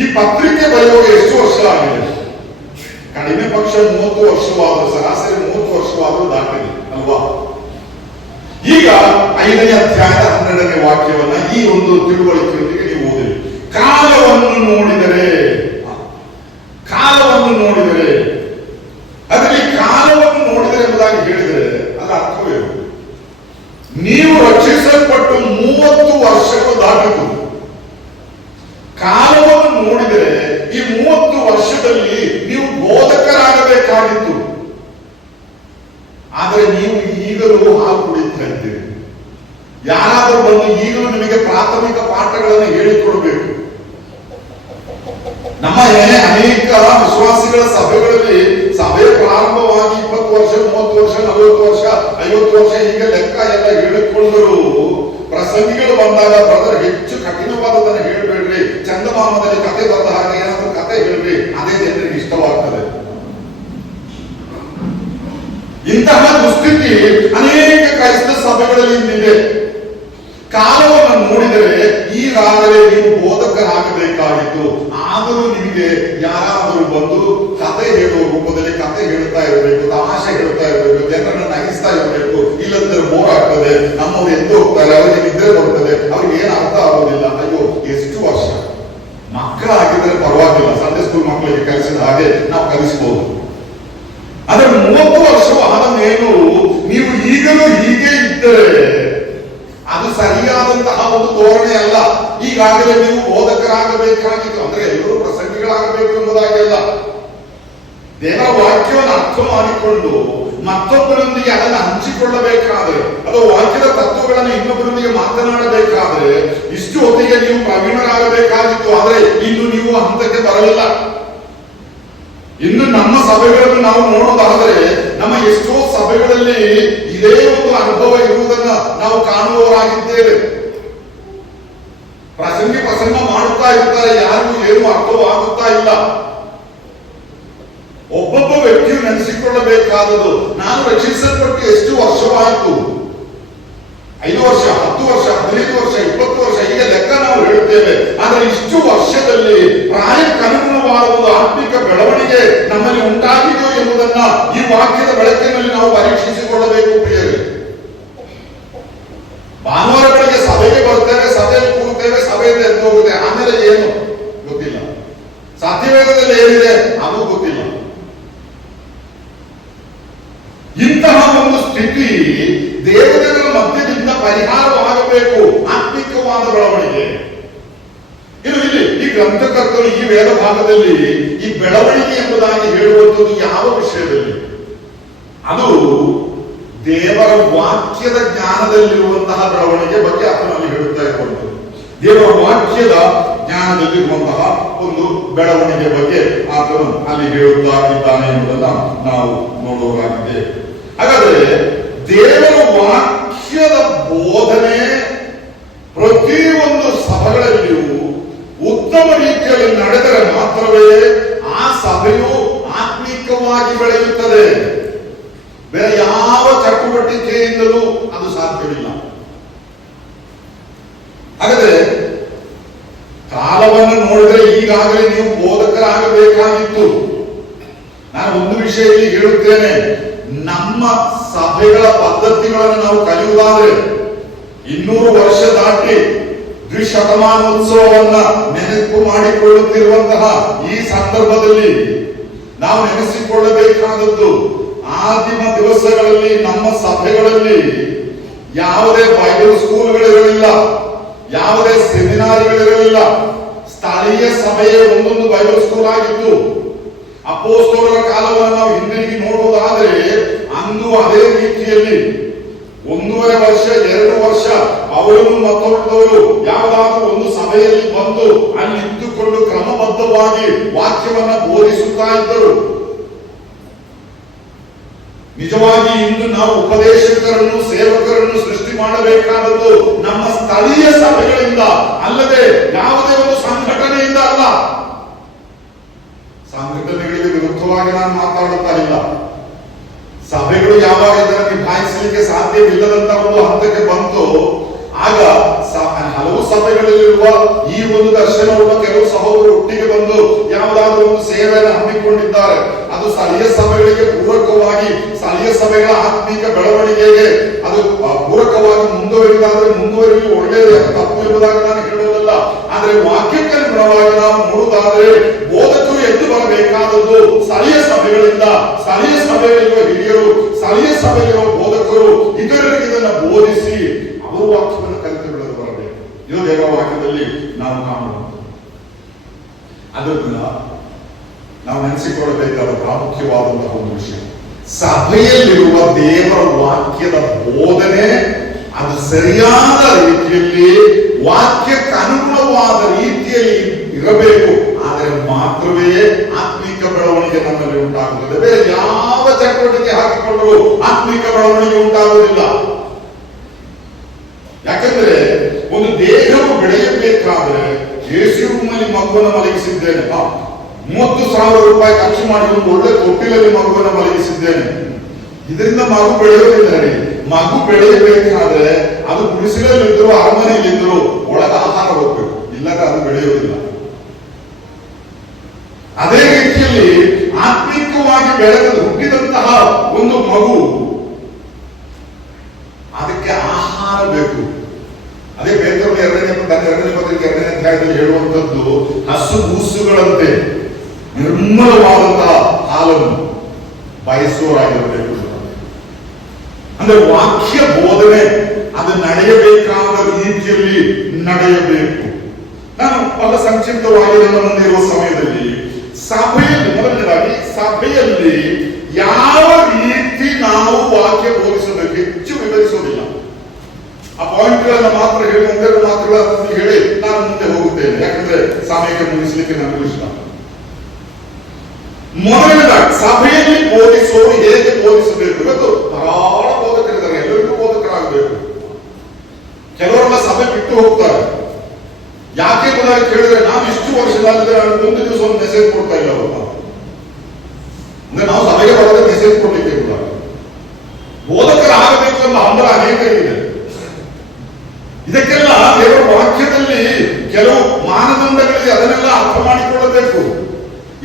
ಈ ಪತ್ರಿಕೆ ಬರೆಯುವಾಗ ಎಷ್ಟು ವರ್ಷ ಆಗಿದೆ? ಕಡಿಮೆ ಪಕ್ಷ 30 ವರ್ಷವಾದರೂ, ಸರಾಸರಿ 30 ವರ್ಷವಾದರೂ ದಾಟಿದೆ ಅಲ್ವಾ? ಈಗ 5ನೇ ಅಧ್ಯಾಯದ 12ನೇ ವಾಕ್ಯವನ್ನ ಈ ಒಂದು ತಿಳುವಳಿಕೆಯೊಂದಿಗೆ ನೀವು ಓದಿರಿ. ಕಾಲವನ್ನು ನೋಡಿದರೆ ಅದರಲ್ಲಿ ಕಾಲವನ್ನು ನೋಡಿದರೆ ಎಂಬುದಾಗಿ ಹೇಳಿದರೆ ಅದರ ಅರ್ಥವೇನು? ನೀವು ರಕ್ಷಿಸಲ್ಪಟ್ಟು 30 ವರ್ಷಗಳು ದಾಟಿತು. ಕಾಲವನ್ನು ನೋಡಿದರೆ ಈ 30 ವರ್ಷದಲ್ಲಿ ನೀವು ಬೋಧಕರಾಗಬೇಕಾಗಿತ್ತು. ಆದರೆ ನೀವು ಈಗಲೂ ಹಾಲು ಕುಡಿತಾ ಇದ್ದೀರಿ. ಯಾರಾದರೂ ಬಂದು ಈಗಲೂ ನಿಮಗೆ ಪ್ರಾಥಮಿಕ ಪಾಠಗಳನ್ನು ಹೇಳಿಕೊಡಬೇಕು. ನಮ್ಮ ಅನೇಕ ವಿಶ್ವಾಸಿಗಳ ಸಭೆಗಳಲ್ಲಿ ಸಭೆ ಪ್ರಾರಂಭವಾಗಿ 20 ವರ್ಷ, 30 ವರ್ಷ, 40 ವರ್ಷ, 50 ವರ್ಷ ಹೀಗೆ ಲೆಕ್ಕ ಎಲ್ಲ ಹೇಳಿಕೊಂಡರು. ಪ್ರಸಂಗಿಗಳು ಬಂದಾಗ ಬ್ರದರ್ ಹೆಚ್ಚು ಕಠಿಣವಾದದನ್ನು ಹೇಳ್ಬೇಡ್ರಿ, ಚಂದಮಾಮದಲ್ಲಿ ಕತೆ ಬಂದ ಹಾಗೆ ಏನಾದ್ರೂ ಕತೆ ಹೇಳ್ರಿ, ಅದೇ ಜನರಿಗೆ ಇಷ್ಟವಾಗ್ತದೆ. ಇಂತಹ ದುಸ್ಥಿತಿ ಅನೇಕ ಕ್ರೈಸ್ತ ಸಭೆಗಳಲ್ಲಿ ಇಂದಿದೆ. ಕಾಲವನ್ನು ನೋಡಿದರೆ ಈಗಾಗಲೇ ನೀವು ಬೋಧಕರಾಗಬೇಕಾಗಿತ್ತು. ಆದರೂ ನಿಮಗೆ ಯಾರಾದರೂ ಬಂದು ಕತೆ ಹೇಳುವ ರೂಪದಲ್ಲಿ ಕತೆ ಹೇಳ್ತಾ ಇರಬೇಕು, ತಮಾಷೆ ಹೇಳ್ತಾ ಇರಬೇಕು, ಜನರನ್ನು ನಗಿಸ್ತಾ ಇರಬೇಕು. ಇಲ್ಲಂದ್ರೆ ಬೋರ್ ಆಗ್ತದೆ, ನಮ್ಮವ್ರು ಎದ್ದು ಹೋಗ್ತಾರೆ, ಅವರಿಗೆ ನಿದ್ರೆ ಬರ್ತದೆ, ಅವ್ರಿಗೆ ಏನು ಅರ್ಥ ಆಗೋದಿಲ್ಲ. ಅಯ್ಯೋ, ಎಷ್ಟು ವರ್ಷ ಮಕ್ಕಳಾಗಿದ್ರೆ ಪರವಾಗಿಲ್ಲ, ಸಂಡೇ ಸ್ಕೂಲ್ ಮಕ್ಕಳಿಗೆ ಕಲಿಸಿದ ಹಾಗೆ ನಾವು ಕಲಿಸಬಹುದು. ಆದ್ರೆ 30 ವರ್ಷವಾದ ಮೇಲೂ ನೀವು ಈಗಲೂ ಹೀಗೆ ಇದ್ದರೆ ಅದು ಸರಿಯಾದಂತಹ ಒಂದು ಧೋರಣೆ ಅಲ್ಲ. ಈಗಾಗಲೇ ನೀವು ಬೋಧಕರಾಗಬೇಕಾಗಿತ್ತು. ಅಂದ್ರೆ ಎಲ್ಲರೂ ಪ್ರಸಂಗಿಗಳಾಗಬೇಕು ಎಂಬುದಾಗಿ ಅಲ್ಲ. ದೇವರ ವಾಕ್ಯವನ್ನು ಅರ್ಥ ಮಾಡಿಕೊಂಡು ಮತ್ತೊಬ್ಬರೊಂದಿಗೆ ಅದನ್ನು ಹಂಚಿಕೊಳ್ಳಬೇಕಾದ್ರೆ, ಅಥವಾ ವಾಕ್ಯದ ತತ್ವಗಳನ್ನು ಇನ್ನೊಬ್ಬರೊಂದಿಗೆ ಮಾತನಾಡಬೇಕಾದ್ರೆ ಇಷ್ಟು ಹೊತ್ತಿಗೆ ನೀವು ಪ್ರವೀಣರಾಗಬೇಕಾಗಿತ್ತು. ಆದರೆ ಇನ್ನು ನೀವು ಹಂತಕ್ಕೆ ಬರಲಿಲ್ಲ. ಇನ್ನು ನಮ್ಮ ಸಭೆಗಳನ್ನು ನಾವು ನೋಡೋದಾದರೆ ನಮ್ಮ ಎಷ್ಟೋ ಸಭೆಗಳಲ್ಲಿ ಇದೇ ಒಂದು ಅನುಭವ ಇರುವುದನ್ನ ನಾವು ಕಾಣುವವರಾಗಿದ್ದೇವೆ. ಪ್ರಸಂಗ ಮಾಡುತ್ತಾ ಇರ್ತಾರೆ, ಯಾರಿಗೂ ಏನು ಅರ್ಥವಾಗುತ್ತಾ ಇಲ್ಲ. ಒಬ್ಬೊಬ್ಬ ವ್ಯಕ್ತಿಯು ನೆನೆಸಿಕೊಳ್ಳಬೇಕಾದದ್ದು, ನಾನು ರಕ್ಷಿಸಲ್ಪಟ್ಟು ಎಷ್ಟು ವರ್ಷವಾಯಿತು? 5 ವರ್ಷ, 10 ವರ್ಷ, 15 ವರ್ಷ, 20 ವರ್ಷ ಹೀಗೆ ಲೆಕ್ಕ ನಾವು ಹೇಳುತ್ತೇವೆ. ಆದರೆ ಇಷ್ಟು ವರ್ಷದಲ್ಲಿ ಪ್ರಾಯಕ್ಕನುಗುಣವಾದ ಒಂದು ಆತ್ಮಿಕ ಬೆಳವಣಿಗೆ ನಮ್ಮಲ್ಲಿ ಉಂಟಾಗಿದೆಯೋ ಎಂಬುದನ್ನ ಈ ವಾಕ್ಯದ ಬೆಳಕಿನಲ್ಲಿ ನಾವು ಪರೀಕ್ಷಿಸಿಕೊಳ್ಳಬೇಕು ಪ್ರಿಯರೇ. ಭಾನುವಾರಗಳಿಗೆ ಸಭೆಗೆ ಬರ್ತೇವೆ, ಸಭೆಯಲ್ಲಿ ಕೂರುತ್ತೇವೆ, ಸಭೆಯಿಂದ ಎದ್ದು ಹೋಗುತ್ತೆ, ಆಮೇಲೆ ಏನು ಗೊತ್ತಿಲ್ಲ. ಸತ್ಯವೇದದಲ್ಲಿ ಏನಿದೆ ಅದು ಗೊತ್ತಿಲ್ಲ. ಇಂತಹ ಒಂದು ಸ್ಥಿತಿ ದೇವತೆಗಳ ಮಧ್ಯದಿಂದ ಪರಿಹಾರವಾಗಬೇಕು. ಆತ್ಮಿಕವಾದ ಬೆಳವಣಿಗೆ ಇಲ್ಲಿ ಈ ಗ್ರಂಥಕರ್ತರು ಈ ವೇದ ಭಾಗದಲ್ಲಿ ಈ ಬೆಳವಣಿಗೆ ಎಂಬುದಾಗಿ ಹೇಳುವಂಥದ್ದು ಯಾವ ವಿಷಯದಲ್ಲಿ? ಅದು ದೇವರ ವಾಕ್ಯದ ಜ್ಞಾನದಲ್ಲಿರುವಂತಹ ಬೆಳವಣಿಗೆ ಬಗ್ಗೆ ಆತನಲ್ಲಿ ಹೇಳುತ್ತಾ ಇರುವಂಥದ್ದು. ದೇವರ ವಾಕ್ಯದ ಜ್ಞಾನದಲ್ಲಿರುವಂತಹ ಒಂದು ಬೆಳವಣಿಗೆ ಬಗ್ಗೆ ಆತನು ಅಲ್ಲಿ ಹೇಳುತ್ತಾ ಇದ್ದಾನೆ ಎಂಬುದನ್ನ ನಾವು ನೋಡುವುದಾಗಿದೆ. ಹಾಗಾದರೆ ದೇವರ ವಾಕ್ಯದ ಬೋಧನೆ ಪ್ರತಿಯೊಂದು ಸಭೆಗಳಲ್ಲಿಯೂ ಉತ್ತಮ ರೀತಿಯಲ್ಲಿ ನಡೆದರೆ ಮಾತ್ರವೇ ಆ ಸಭೆಯು ಆತ್ಮೀಕವಾಗಿ ಬೆಳೆಯುತ್ತದೆ. ಬೇರೆ ಯಾವ ಚಟುವಟಿಕೆಯಿಂದಲೂ ಅದು ಸಾಧ್ಯವಿಲ್ಲ. ಹಾಗಾದ್ರೆ ಕಾಲವನ್ನು ನೋಡಿದ್ರೆ ಈಗಾಗಲೇ ನೀವು ಬೋಧಕರಾಗಬೇಕಾಗಿತ್ತು. ನಾನು ಒಂದು ವಿಷಯದಲ್ಲಿ ಹೇಳುತ್ತೇನೆ, ನಮ್ಮ ಸಭೆಗಳ ಪದ್ಧತಿಗಳನ್ನು ನಾವು ಕಲಿಯುವುದಾದ್ರೆ 200 ವರ್ಷ ದಾಟಿ ದ್ವಿಶತಮಾನೋತ್ಸವವನ್ನ ನೆನಪು ಮಾಡಿಕೊಳ್ಳುತ್ತಿರುವಂತಹ ಈ ಸಂದರ್ಭದಲ್ಲಿ ನಾವು ನೆನೆಸಿಕೊಳ್ಳಬೇಕಾದದ್ದು ಆದಿಮ ದಿವಸಗಳಲ್ಲಿ ನಮ್ಮ ಸಭೆಗಳಲ್ಲಿ ಯಾವುದೇ ಬೈಬಲ್ ಸ್ಕೂಲ್ಗಳಿರಲಿಲ್ಲ, ಯಾವುದೇ ಸೆಮಿನಾರಿಗಳಿರಲಿಲ್ಲ. ಸ್ಥಳೀಯ ಸಭೆಯ ಒಂದೊಂದು ಬೈಬಲ್ ಸ್ಕೂಲ್ ಆಗಿತ್ತು. ಅಪೊಸ್ತಲರ ಕಾಲವನ್ನು ನಾವು ಹಿಂದಿರುಗಿ ನೋಡುವುದಾದರೆ ಅಂದು ಅದೇ ರೀತಿಯಲ್ಲಿ 1.5 ವರ್ಷ 2 ವರ್ಷ ಅವರನ್ನು ಮತ್ತೊಬ್ಬರು ಯಾವುದಾದ್ರೂ ಒಂದು ಸಭೆಯಲ್ಲಿ ಬಂದು ಅಲ್ಲಿ ಇದ್ದುಕೊಂಡು ಕ್ರಮಬದ್ಧವಾಗಿ ವಾಕ್ಯವನ್ನ ಬೋಧಿಸುತ್ತಾ ಇದ್ದರು. ನಿಜವಾಗಿ ಇಂದು ನಾವು ಉಪದೇಶಕರನ್ನು ಸೇವಕರನ್ನು ಸೃಷ್ಟಿ ಮಾಡಬೇಕಾದದ್ದು ನಮ್ಮ ಸ್ಥಳೀಯ ಸಭೆಗಳಿಂದ ಅಲ್ಲದೆ ಯಾವುದೇ ಒಂದು ಸಂಘಟನೆಯಿಂದ ಅಲ್ಲ. ಸಂಘಟನೆಗಳಿಗೆ ವಿರುದ್ಧವಾಗಿ ನಾನು ಮಾತಾಡುತ್ತಾ ಇಲ್ಲ. ಸಭೆಗಳು ಯಾವಾಗ ಇದನ್ನು ನಿಭಾಯಿಸಲಿಕ್ಕೆ ಸಾಧ್ಯವಿಲ್ಲದಂತ ಒಂದು ಹಂತಕ್ಕೆ ಬಂತು, ಆಗ ಹಲವು ಸಭೆಗಳಲ್ಲಿರುವ ಈ ಒಂದು ದರ್ಶನವನ್ನು ಕೆಲವು ಸಹೋದರರು ಒಟ್ಟಿಗೆ ಬಂದು ಯಾವುದಾದ್ರೂ ಒಂದು ಸೇವೆಯನ್ನು ಹಮ್ಮಿಕೊಂಡಿದ್ದಾರೆ. ಅದು ಸ್ಥಳೀಯ ಸಭೆಗಳಿಗೆ ಪೂರಕವಾಗಿ, ಸ್ಥಳೀಯ ಸಭೆಗಳ ಆತ್ಮೀಕ ಬೆಳವಣಿಗೆಗೆ ಅದು ಪೂರಕವಾಗಿ ಮುಂದುವರಿದಾದ್ರೆ ಮುಂದುವರಿಯಲು ಒಳ್ಳೆಯದು, ತಪ್ಪು ಎಂಬುದಾಗಿ ನಾನು ಹೇಳುವುದಲ್ಲ. ಆದ್ರೆ ವಾಕ್ಯಕ್ಕೆ ಅನುಗುಣವಾಗಿ ನಾವು ನೋಡುವುದಾದ್ರೆ ಬೋಧಕರು ಎದ್ದು ಬರಬೇಕಾದದ್ದು ಸ್ಥಳೀಯ ಸಭೆಗಳಿಂದ, ಸ್ಥಳೀಯ ಸಭೆಯಲ್ಲಿರುವ ಹಿರಿಯರು, ಸ್ಥಳೀಯ ಸಭೆಯಲ್ಲಿರುವ ಬೋಧಕರು ಇತರರಿಗೆ ಇದನ್ನ ಬೋಧಿಸಿ ಅವರು ವಾಕ್ಯವನ್ನು ಕಲಿತು ಬಿಡಲು ಬರಬೇಕು. ಇದು ದೇವರ ವಾಕ್ಯದಲ್ಲಿ ನಾವು ಕಾಣಬಹುದು. ಅದನ್ನ ನಾವು ನೆನೆಸಿಕೊಳ್ಳಬೇಕಾದ ಪ್ರಾಮುಖ್ಯವಾದಂತಹ ಒಂದು ವಿಷಯ, ಸಭೆಯಲ್ಲಿರುವ ದೇವರ ವಾಕ್ಯದ ಬೋಧನೆ ಅದು ಸರಿಯಾದ ರೀತಿಯಲ್ಲಿ ವಾಕ್ಯಕ್ಕೆ ಅನುಗುಣವಾದ ರೀತಿಯಲ್ಲಿ ಇರಬೇಕು. ಆದರೆ ಮಾತ್ರವೇ ಆತ್ಮಿಕ ಬೆಳವಣಿಗೆ ನಮ್ಮಲ್ಲಿ ಉಂಟಾಗುತ್ತದೆ. ಬೇರೆ ಯಾವ ಚಟುವಟಿಕೆ ಹಾಕಿಕೊಂಡರೂ ಆತ್ಮಿಕ ಬೆಳವಣಿಗೆ ಉಂಟಾಗುವುದಿಲ್ಲ. ಯಾಕಂದ್ರೆ ಒಂದು ದೇಹವು ಬೆಳೆಯಬೇಕಾದ್ರೆ ಯೇಸು ರೂಮಲ್ಲಿ ಮಗುವನ್ನು ಮಲಗಿಸಿದ್ದೇನೆ, 30,000 ರೂಪಾಯಿ ಖರ್ಚು ಮಾಡಿ ಒಂದು ಒಳ್ಳೆ ತೊಟ್ಟಿಲಲ್ಲಿ ಮಗುವನ್ನು ಮಲಗಿಸಿದ್ದೇನೆ. ಇದರಿಂದ ಮಗು ಬೆಳೆಯೋದಿಲ್ಲ. ಮಗು ಬೆಳೆಯಬೇಕಾದ್ರೆ ಅದು ಗುಡಿಸಲಲ್ಲಿದ್ದರೂ ಅರಮನೆಯಲ್ಲಿದ್ದರೂ ಒಳಗ ಆಹಾರ ಹೋಗ್ಬೇಕು, ಇಲ್ಲದ ಅದು ಬೆಳೆಯೋದಿಲ್ಲ. ಅದೇ ರೀತಿಯಲ್ಲಿ ಆತ್ಮಿಕವಾಗಿ ಬೆಳೆದ ಹುಟ್ಟಿದಂತಹ ಒಂದು ಮಗು ಅದಕ್ಕೆ ಆಹಾರ ಬೇಕು. ಅದೇ ಪೇತ್ರನ 2ನೇ ಪತ್ರಿಕೆ 2ನೇ ಅಧ್ಯಾಯದಲ್ಲಿ ಹೇಳುವಂತದ್ದು ಹಸು ಬೂಸುಗಳಂತೆ ನಿರ್ಮಲವಾದಂತಹ ಹಾಲನ್ನು ಬಯಸುವರಾಗಿರಬೇಕು. ಅಂದ್ರೆ ವಾಕ್ಯ ಬೋಧನೆ ಅದು ನಡೆಯಬೇಕಾದ ರೀತಿಯಲ್ಲಿ ನಡೆಯಬೇಕು. ನಾನು ಬಹಳ ಸಂಕ್ಷಿಪ್ತವಾಗಿ ನನ್ನ ಮುಂದೆ ಇರುವ ಸಮಯದಲ್ಲಿ ಸಭೆಯಲ್ಲಿ, ಮೊದಲನೇದಾಗಿ ಸಭೆಯಲ್ಲಿ ಯಾವ ರೀತಿ ನಾವು ವಾಕ್ಯ ಬೋಧಿಸಬೇಕು ಹೆಚ್ಚು ವಿವರಿಸುವುದಿಲ್ಲ. ಆ ಪಾಯಿಂಟ್ಗಳನ್ನ ಮಾತ್ರ ಹೇಳಿ, ಒಂದೆರಡು ಮಾತುಗಳನ್ನು ಹೇಳಿ ನಾನು ಮುಂದೆ ಹೋಗುತ್ತೇನೆ. ಯಾಕಂದ್ರೆ ಸಮಯಕ್ಕೆ ಮುಗಿಸಲಿಕ್ಕೆ ನನಗೂ ಇಷ್ಟ. ಮೊದಲನೇದಾಗಿ ಸಭೆಯಲ್ಲಿ ಬೋಧಿಸುವವರು ಹೇಗೆ ಬೋಧಿಸಬೇಕು. ಇವತ್ತು ಧಾರಾಳ ಬೋಧಕರಿದ್ದಾರೆ, ಎಲ್ಲರಿಗೂ ಬೋಧಕರಾಗಬೇಕು. ಕೆಲವರೆಲ್ಲ ಸಭೆ ಬಿಟ್ಟು ಹೋಗ್ತಾರೆ. ಯಾಕೆ ಎಂಬುದಾಗಿ ಕೇಳಿದ್ರೆ ನಾವು ಇಷ್ಟು ವರ್ಷದಲ್ಲಿದ್ರೆ ಒಂದು ದಿವಸ ಒಂದು ಮೆಸೇಜ್ ಕೊಡ್ತಾ ಇಲ್ಲ ಅವರು. ಅಂದ್ರೆ ನಾವು ಸಭೆಗೆ ಬರೋದೇ ಮೆಸೇಜ್ ಕೊಡ್ಲಿಕ್ಕೆ ಕೂಡ ಬೋಧಕರಾಗಬೇಕು ಎಂಬ ಹಂಬಲ ಅನೇಕರಿಗಿದೆ. ಇದಕ್ಕೆಲ್ಲ ದೇವರ ವಾಕ್ಯದಲ್ಲಿ ಕೆಲವು ಮಾನದಂಡಗಳಿಗೆ ಅದನ್ನೆಲ್ಲ ಅರ್ಥ ಮಾಡಿಕೊಳ್ಳಬೇಕು.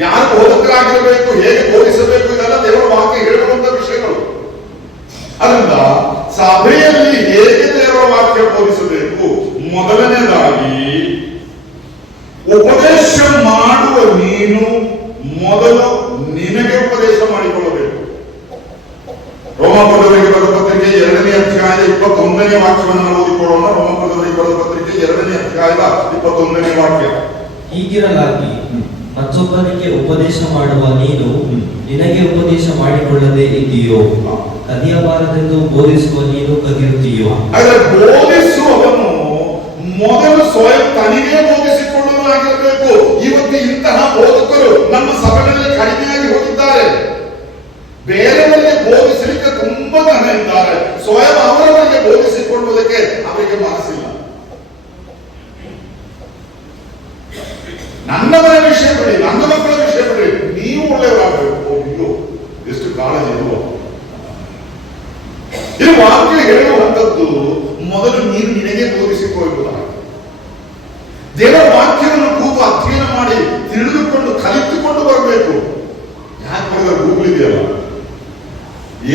ಯಾರು ಬೋಧಕರಾಗಿರಬೇಕು, ಹೇಗೆ ಬೋಧಿಸಬೇಕು, ಇದೆಲ್ಲ ದೇವರ ವಾಕ್ಯ ಹೇಳುವಂತ ವಿಷಯಗಳು. ಅದರಿಂದ ಸಭೆಯಲ್ಲಿ ಹೇಗೆ ದೇವರ ವಾಕ್ಯ ಬೋಧಿಸಬೇಕು, ಮೊದಲನೇದಾಗಿ ಉಪದೇಶ ಮಾಡುವ ನೀನು ಮೊದಲು ನಿನಗೆ ಉಪದೇಶ ಮಾಡಿಕೊಳ್ಳಬೇಕು. ರೋಮಪದವರಿಗೆ ಬರೆದ ಪತ್ರಿಕೆ 2ನೇ ಅಧ್ಯಾಯದ 21ನೇ ವಾಕ್ಯವನ್ನು ಓದಿಕೊಳ್ಳೋಣ. ರೋಮಪದವರಿಗೆ ಬರೆದ ಪತ್ರಿಕೆ 2ನೇ ಅಧ್ಯಾಯದ 21ನೇ ವಾಕ್ಯ. ಹೀಗಿರಲಾಗಿ ಮತ್ತೊಬ್ಬರಿಗೆ ಉಪದೇಶ ಮಾಡುವ ನೀನು ನಿನಗೆ ಉಪದೇಶ ಮಾಡಿಕೊಳ್ಳದೆ ಇದೆಯೋ, ಕದಿಯಬಾರದೆಂದು ಬೋಧಿಸುವ ನೀನು ಕದಿಯುತ್ತೀಯೋ. ಬೋಧಿಸುವವನು ಮೊದಲು ಸ್ವಯಂ ತನಿಗೆ ಬೋಧಿಸಿಕೊಳ್ಳುವಾಗಿರಬೇಕು. ಇವತ್ತು ಇಂತಹ ಬೋಧಕರು ನಮ್ಮ ಸಭೆಗಳಲ್ಲಿ ಕಡಿಮೆಯಾಗಿ ಹೋಗಿದ್ದಾರೆ. ಬೇರೆಯವರಿಗೆ ಬೋಧಿಸಲಿಕ್ಕೆ ತುಂಬಾ ಜನ ಇದ್ದಾರೆ, ಸ್ವಯಂ ಅವರವರಿಗೆ ಬೋಧಿಸಿಕೊಳ್ಳುವುದಕ್ಕೆ ಅವರಿಗೆ ಮನಸ್ಸಿಲ್ಲ. ನನ್ನ ಮನೆ ವಿಷಯ ಬಿಡಿ, ನನ್ನ ಮಕ್ಕಳ ವಿಷಯ ಬಿಡಿ, ನೀವು ಒಳ್ಳೆಯವರಾಗಬೇಕು. ಇದು ಎಷ್ಟು ಕಾಳಜಿ ಇರುವ ಇದು ವಾಕ್ಯ ಹೇಳುವಂತದ್ದು ಮೊದಲು ನೀನು ನಿನಗೆ ಬೋಧಿಸಿಕೊಳ್ಳುವುದಾಗಿ. ದೇವರ ವಾಕ್ಯವನ್ನು ಕೂತು ಅಧ್ಯಯನ ಮಾಡಿ ತಿಳಿದುಕೊಂಡು ಕಲಿತುಕೊಂಡು ಬರಬೇಕು. ಯಾಕೆ ಬರೆದ ಗೂಗಲ್ ಇದೆಯಲ್ಲ,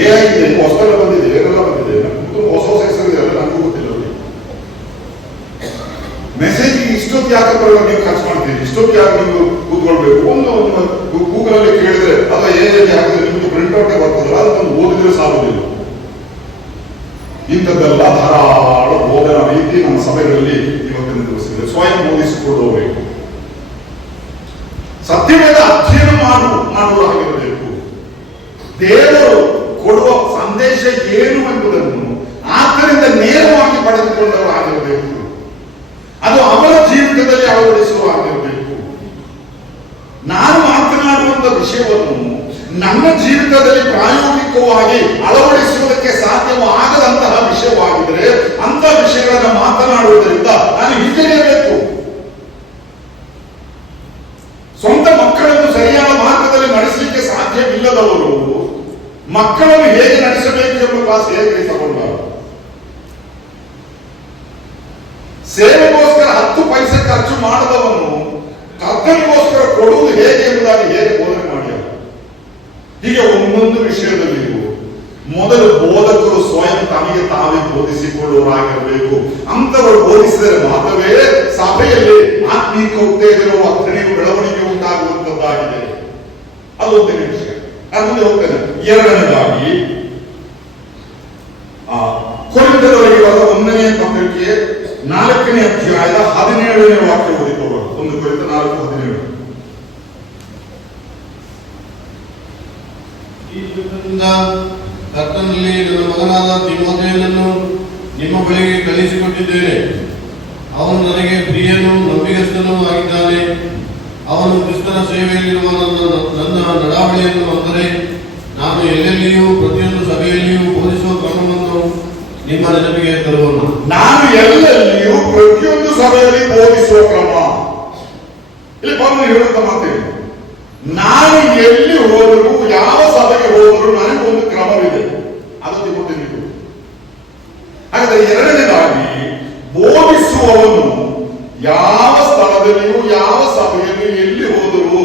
ಏನಾಗಿದೆ, ಹೊಸದೆಲ್ಲ ಬಂದಿದೆ, ಏನೆಲ್ಲ ಬಂದಿದೆ, ಹೊಸ ಹೊಸ ಹೆಸರಿದೆಯಲ್ಲ, ನನಗೂ ಗೊತ್ತಿಲ್ಲ. ಮೆಸೇಜ್ ಇಷ್ಟೊತ್ತು ಯಾಕೆ ಬರೋದು ನೀವು ಖರ್ಚು ಮಾಡ್ತೀರಿ, ಇಷ್ಟೊತ್ತು ಯಾಕೆ ನೀವು ಕೂತ್ಕೊಳ್ಬೇಕು. ಒಂದು ಗೂಗಲ್ ಅಲ್ಲಿ ಕೇಳಿದ್ರೆ ಅಥವಾ ಏನೇನು ಹಾಕಿದ್ರೆ ನಿಮ್ಗೆ ಪ್ರಿಂಟ್ಔಟ್ ಬರ್ತದಲ್ಲ ಅದನ್ನು ಓದಿದ್ರೆ ಸಾಲುದಿಲ್ಲ. ಇಂಥದ್ದೆಲ್ಲ ಧಾರಾಳ ಬೋಧನಾ ರೀತಿ ನಮ್ಮ ಸಭೆಗಳಲ್ಲಿ ಇವತ್ತಿನ ದಿವಸದಲ್ಲಿ ಸ್ವಯಂ ಬೋಧಿಸಿಕೊಳ್ಳಬೇಕು. ಸತ್ಯವೇದ ಅಧ್ಯಯನ ಮಾಡುವಾಗಿರಬೇಕು. ದೇವರು ಕೊಡುವ ಸಂದೇಶ ಏನು ಎಂಬುದನ್ನು ಆತನಿಂದ ನೇರವಾಗಿ ಪಡೆದುಕೊಂಡವರಾಗಿರಬೇಕು. ಅದು ಅವರ ಜೀವಿತದಲ್ಲಿ ಅಳವಡಿಸುವಾಗಿರಬೇಕು. ನಾನು ಮಾತನಾಡುವಂತ ವಿಷಯವನ್ನು ನನ್ನ ಜೀವಿತದಲ್ಲಿ ಪ್ರಾಯೋಗಿಕವಾಗಿ ಅಳವಡಿಸುವುದಕ್ಕೆ ಸಾಧ್ಯವಾಗದಂತಹ ವಿಷಯವಾಗಿದ್ದರೆ ಅಂತ ವಿಷಯಗಳನ್ನು ಮಾತನಾಡುವುದರಿಂದ ನಾನು ಹಿಂಜರಿಯಬೇಕು. ಸ್ವಂತ ಮಕ್ಕಳನ್ನು ಸರಿಯಾದ ಮಾರ್ಗದಲ್ಲಿ ನಡೆಸಲಿಕ್ಕೆ ಸಾಧ್ಯವಿಲ್ಲದವರು ಮಕ್ಕಳನ್ನು ಹೇಗೆ ನಡೆಸಬೇಕು ಎಂಬ ಕ್ಲಾಸ್ ಹೇಗೆ ತಗೊಂಡರು. ಸೇವೆಗೋಸ್ಕರ 10 ಪೈಸೆ ಖರ್ಚು ಮಾಡದವನು ಕರ್ತನಿಗೋಸ್ಕರ ಕೊಡುವುದು ಹೇಗೆ ಎಂಬುದಾಗಿ ಹೇಗೆ ಬೋಧನೆ ಮಾಡ್ಯಾರ. ಹೀಗೆ ಒಂದೊಂದು ವಿಷಯದಲ್ಲಿಯೂ ಮೊದಲು ಬೋಧಕರು ಸ್ವಯಂ ತಮಗೆ ತಾವೇ ಬೋಧಿಸಿಕೊಳ್ಳುವರಾಗಿರಬೇಕು. ಅಂತವರು ಬೋಧಿಸಿದರೆ ಮಾತ್ರವೇ ಸಭೆಯಲ್ಲಿ ಆತ್ಮೀಕ ಉತ್ತೇಜನವು ಅರ್ಥನೆಯು ಬೆಳವಣಿಗೆ ಉಂಟಾಗುವಂತದ್ದಾಗಿದೆ. ಅದು ಒಂದನೇ ವಿಷಯ. ಮುಂದೆ ಹೋಗ್ತೇನೆ. ಎರಡನೇದಾಗಿ ಕೊರಿಂಥದವರಿಗೆ ಬರೆದ 1ನೇ ಪತ್ರಿಕೆ 4ನೇ ಅಧ್ಯಾಯದ 17ನೇ ವಾಕ್ಯ ಓದಿಕೊಳ್ಳೋಣ. 1 ಕೊರಿಂಥ 4:17. ಈ ಯುಗದಿಂದ ಕರ್ತನಲ್ಲಿ ನನ್ನ ಮಗನಾದ ತಿಮೋಥೆಯನನ್ನು ನಿಮ್ಮ ಬಳಿಗೆ ಕಳುಹಿಸಿಕೊಟ್ಟಿದ್ದೇನೆ. ಅವನು ನನಗೆ ಪ್ರಿಯನೂ ನಂಬಿಗಸ್ತನೂ ಆಗಿದ್ದಾನೆ. ಅವನು ಕ್ರಿಸ್ತನ ಸೇವೆಯಲ್ಲಿರುವ ನನ್ನ ನಡಾವಳಿಯನ್ನು ಅಂದರೆ ನಾನು ಎಲ್ಲೆಲ್ಲಿಯೂ ಪ್ರತಿಯೊಂದು ಸಭೆಯಲ್ಲಿಯೂ ಬೋಧಿಸುವ ಕ್ರಮವನ್ನು ನಿಮ್ಮ ನೆನಪಿಗೆ ತರುವನು. ನಾನು ಎಲ್ಲೆಲ್ಲಿಯೂ ಪ್ರತಿಯೊಂದು ಸಭೆಯಲ್ಲಿ ಬೋಧಿಸುವ ಕ್ರಮ. ಇಲ್ಲಿ ಪೌಲನು ಹೇಳುವಂತ ಮಾತೇನು? ನಾನು ಎಲ್ಲಿ ಹೋದರೂ ಯಾವ ಸಭೆಗೆ ಹೋದರೂ ನನಗೆ ಒಂದು ಕ್ರಮವಿದೆ. ಅದು ತಿಮೋಥೆಯನಿಗೆ. ಹಾಗಾದ್ರೆ ಎರಡನೇದಾಗಿ ಬೋಧಿಸುವವನು ಯಾವ ಸ್ಥಳದಲ್ಲಿಯೂ ಯಾವ ಸಭೆಯಲ್ಲಿ ಎಲ್ಲಿ ಹೋದರೂ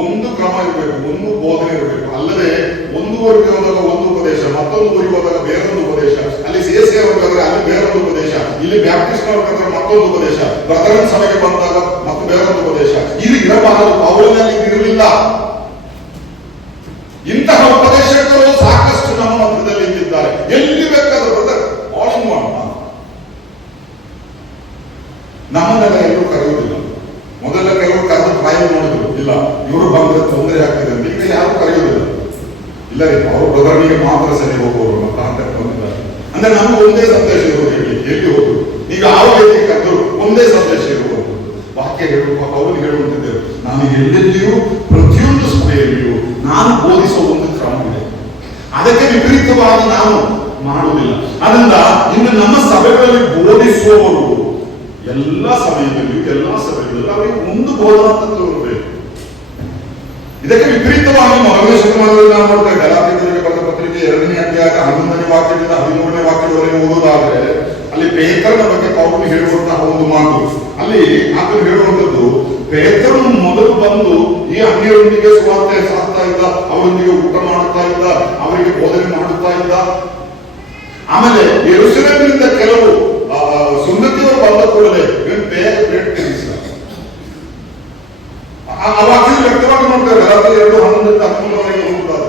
ಒಂದು ಕ್ರಮ ಇರಬೇಕು, ಒಂದು ಬೋಧನೆ ಇರಬೇಕು. ಅಲ್ಲದೆ ಒಂದು ಊರಿಗೆ ಹೋದಾಗ ಒಂದು ಉಪದೇಶ, ಮತ್ತೊಂದು ಊರಿಗೆ ಹೋದಾಗ ಬೇರೊಂದು ಉಪದೇಶ, ಅಲ್ಲಿ ಸಿಎಸ್ಸಿ ಅವ್ರಿಗಾದ್ರೆ ಅಲ್ಲಿ ಬೇರೊಂದು ಉಪದೇಶ, ಇಲ್ಲಿ ಬ್ಯಾಪ್ಟಿಸ್ಟ್ ಅವ್ರಿಗಾದ್ರೆ ಮತ್ತೊಂದು ಉಪದೇಶ, ಬ್ರದರನ್ ಸಭೆಗೆ ಬಂದಾಗ ಮತ್ತೆ ಬೇರೊಂದು ಉಪದೇಶ. ಇದು ಇರಬಾರದು. ಪೌಲನಲ್ಲಿ ಇರಲಿಲ್ಲ. ಇಂತಹ ಉಪದೇಶಕರು ಸಾಕಷ್ಟು ನಮ್ಮ ಮಧ್ಯದಲ್ಲಿ ಇಲ್ಲಿದ್ದಾರೆ. ಎಲ್ಲಿ ಬೇಕಾದ್ರೂ ಬ್ರದರ್ ಆಲ್ ಇನ್ ಒನ್. ನಮ್ಮನ್ನೆಲ್ಲ ಎಲ್ಲರೂ ಕರೆಯುವುದಿಲ್ಲ. ಮೊದಲ ಕೆಲವರು ಕರೆದು ಟ್ರೈ ಮಾಡಿದ್ರು, ಇಲ್ಲ ಇವರು ಬಂದ್ರೆ ತೊಂದರೆ ಆಗ್ತದೆ ಅಂತ. ಈಗ ಯಾರು ಕರೆಯುವುದಿಲ್ಲ. ಇಲ್ಲ ರೀ, ಅವರು ಬ್ರದರ್ನಿಗೆ ಮಾತ್ರ ಸರಿ ಹೋಗುವವರು ಅಂತ ಬಂದಿದ್ದಾರೆ. ಅಂದ್ರೆ ನಮ್ಗೆ ಒಂದೇ ಸಂದೇಶ ಇರುವುದು. ಎಲ್ಲಿ ಹೋಗುದು ಈಗ ಆ ವ್ಯಕ್ತಿ ಕರೆದ್ರು ಒಂದೇ ಸಂದೇಶ ಇರುವುದು. ವಾಕ್ಯ ಹೇಳುವ ಅವರು ಹೇಳುವಂತಿದ್ದೇವೆ, ನಾನು ಎಲ್ಲೆಲ್ಲಿಯೂ ಪ್ರತಿಯೊಂದು ಸಭೆಯಲ್ಲಿಯೂ ನಾನು ಬೋಧಿಸುವ ಒಂದು ಕ್ರಮವಿದೆ. ಅದಕ್ಕೆ ವಿಪರೀತವಾಗಿ ನಾನು ಮಾಡುವುದಿಲ್ಲ. ಅದರಿಂದ ಇನ್ನು ನಮ್ಮ ಸಭೆಗಳಲ್ಲಿ ಬೋಧಿಸುವವರು ಎಲ್ಲ ಸಮಯದಲ್ಲಿಯೂ ಎಲ್ಲ ಸಭೆಗಳಲ್ಲೂ ಅವರಿಗೆ ಒಂದು ಬೋಧನಾ ತತ್ವ ಇರಬೇಕು. ಇದಕ್ಕೆ ವಿಪರೀತವಾಗಿ 1ನೇ ಶತಮಾನದಲ್ಲಿ ನಾವು ನೋಡ್ತೇವೆ. ಗಲಾತ್ಯರಿಗೆ ಬರೆದ ಪತ್ರಿಕೆ 2ನೇ ಅಧ್ಯಾಯ 11ನೇ ವಾಕ್ಯದಿಂದ 13ನೇ ವಾಕ್ಯದವರೆಗೆ ಓದುವುದಾದರೆ ಅಲ್ಲಿ ಪೇತ್ರನ ಬಗ್ಗೆ ಪೌಲನು ಹೇಳುವಂತಹ ಒಂದು ಮಾತು. ಅಲ್ಲಿ ಆತನು ಹೇಳುವಂಥದ್ದು, ಪೇತ್ರನು ಮೊದಲು ಬಂದು ಈ ಅನ್ಯರೊಂದಿಗೆ ಸುವಾರ್ತೆ ಸಾರ್ತಾ ಇದ್ದ, ಅವರೊಂದಿಗೆ ಊಟ ಮಾಡುತ್ತಾ ಇದ್ದ, ಅವರಿಗೆ ಬೋಧನೆ ಮಾಡುತ್ತಾ ಇದ್ದ. ಆಮೇಲೆ ಯೆರೂಸಲೇಮಿನಿಂದ ಕೆಲವು ಸುನ್ನತಿಯವರು ಬಂದ ಕೂಡಲೇ ಆ ವಾಕ್ಯದಲ್ಲಿ ವ್ಯಕ್ತವಾಗಿ ನೋಡ್ತೇವೆ. ಗಲಾತ್ಯ 2:11-13 ಹೋಗುತ್ತಾರೆ.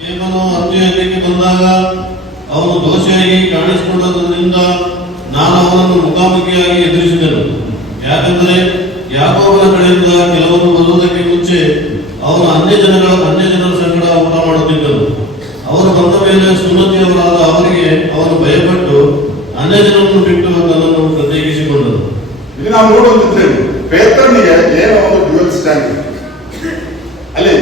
ಕೇವಲ ಅಂತ್ಯೋಕ್ಯಕ್ಕೆ ಬಂದಾಗ ಅವನು ದೋಷಿಯಾಗಿ ಕಾಣಿಸಿಕೊಂಡದ್ರಿಂದ ನಾನು ಅವನನ್ನು ಮುಖಾಮುಖಿಯಾಗಿ ಎದುರಿಸಿದೆನು. ಯಾಕೆಂದರೆ ಯಾಕೋಬನ ಕಡೆಯಿಂದ ಕೆಲವರು ಬರುವುದಕ್ಕೆ ಮುಂಚೆ ಅವನು ಅನ್ಯ ಜನರ ಸಂಗಡ ಊಟ ಮಾಡುತ್ತಿದ್ದನು. ಅವರು ಬಂದ ಮೇಲೆ ಸುನ್ನತಿಯವರಾದ ಅವರಿಗೆ ಅವನು ಭಯಪಟ್ಟು ಅನ್ಯ ಜನರನ್ನು ಬಿಟ್ಟು ತನ್ನನ್ನು ಪ್ರತ್ಯೇಕಿಸಿಕೊಂಡನು. ಇಲ್ಲಿ ನಾವು ನೋಡುವಂತಿದ್ದೇವೆ, ಪೇತ್ರನಿಗೆ ಏನೋ ಒಂದು ಡ್ಯುಯಲ್ ಸ್ಟ್ಯಾಂಡ್. ಅಲ್ಲಿ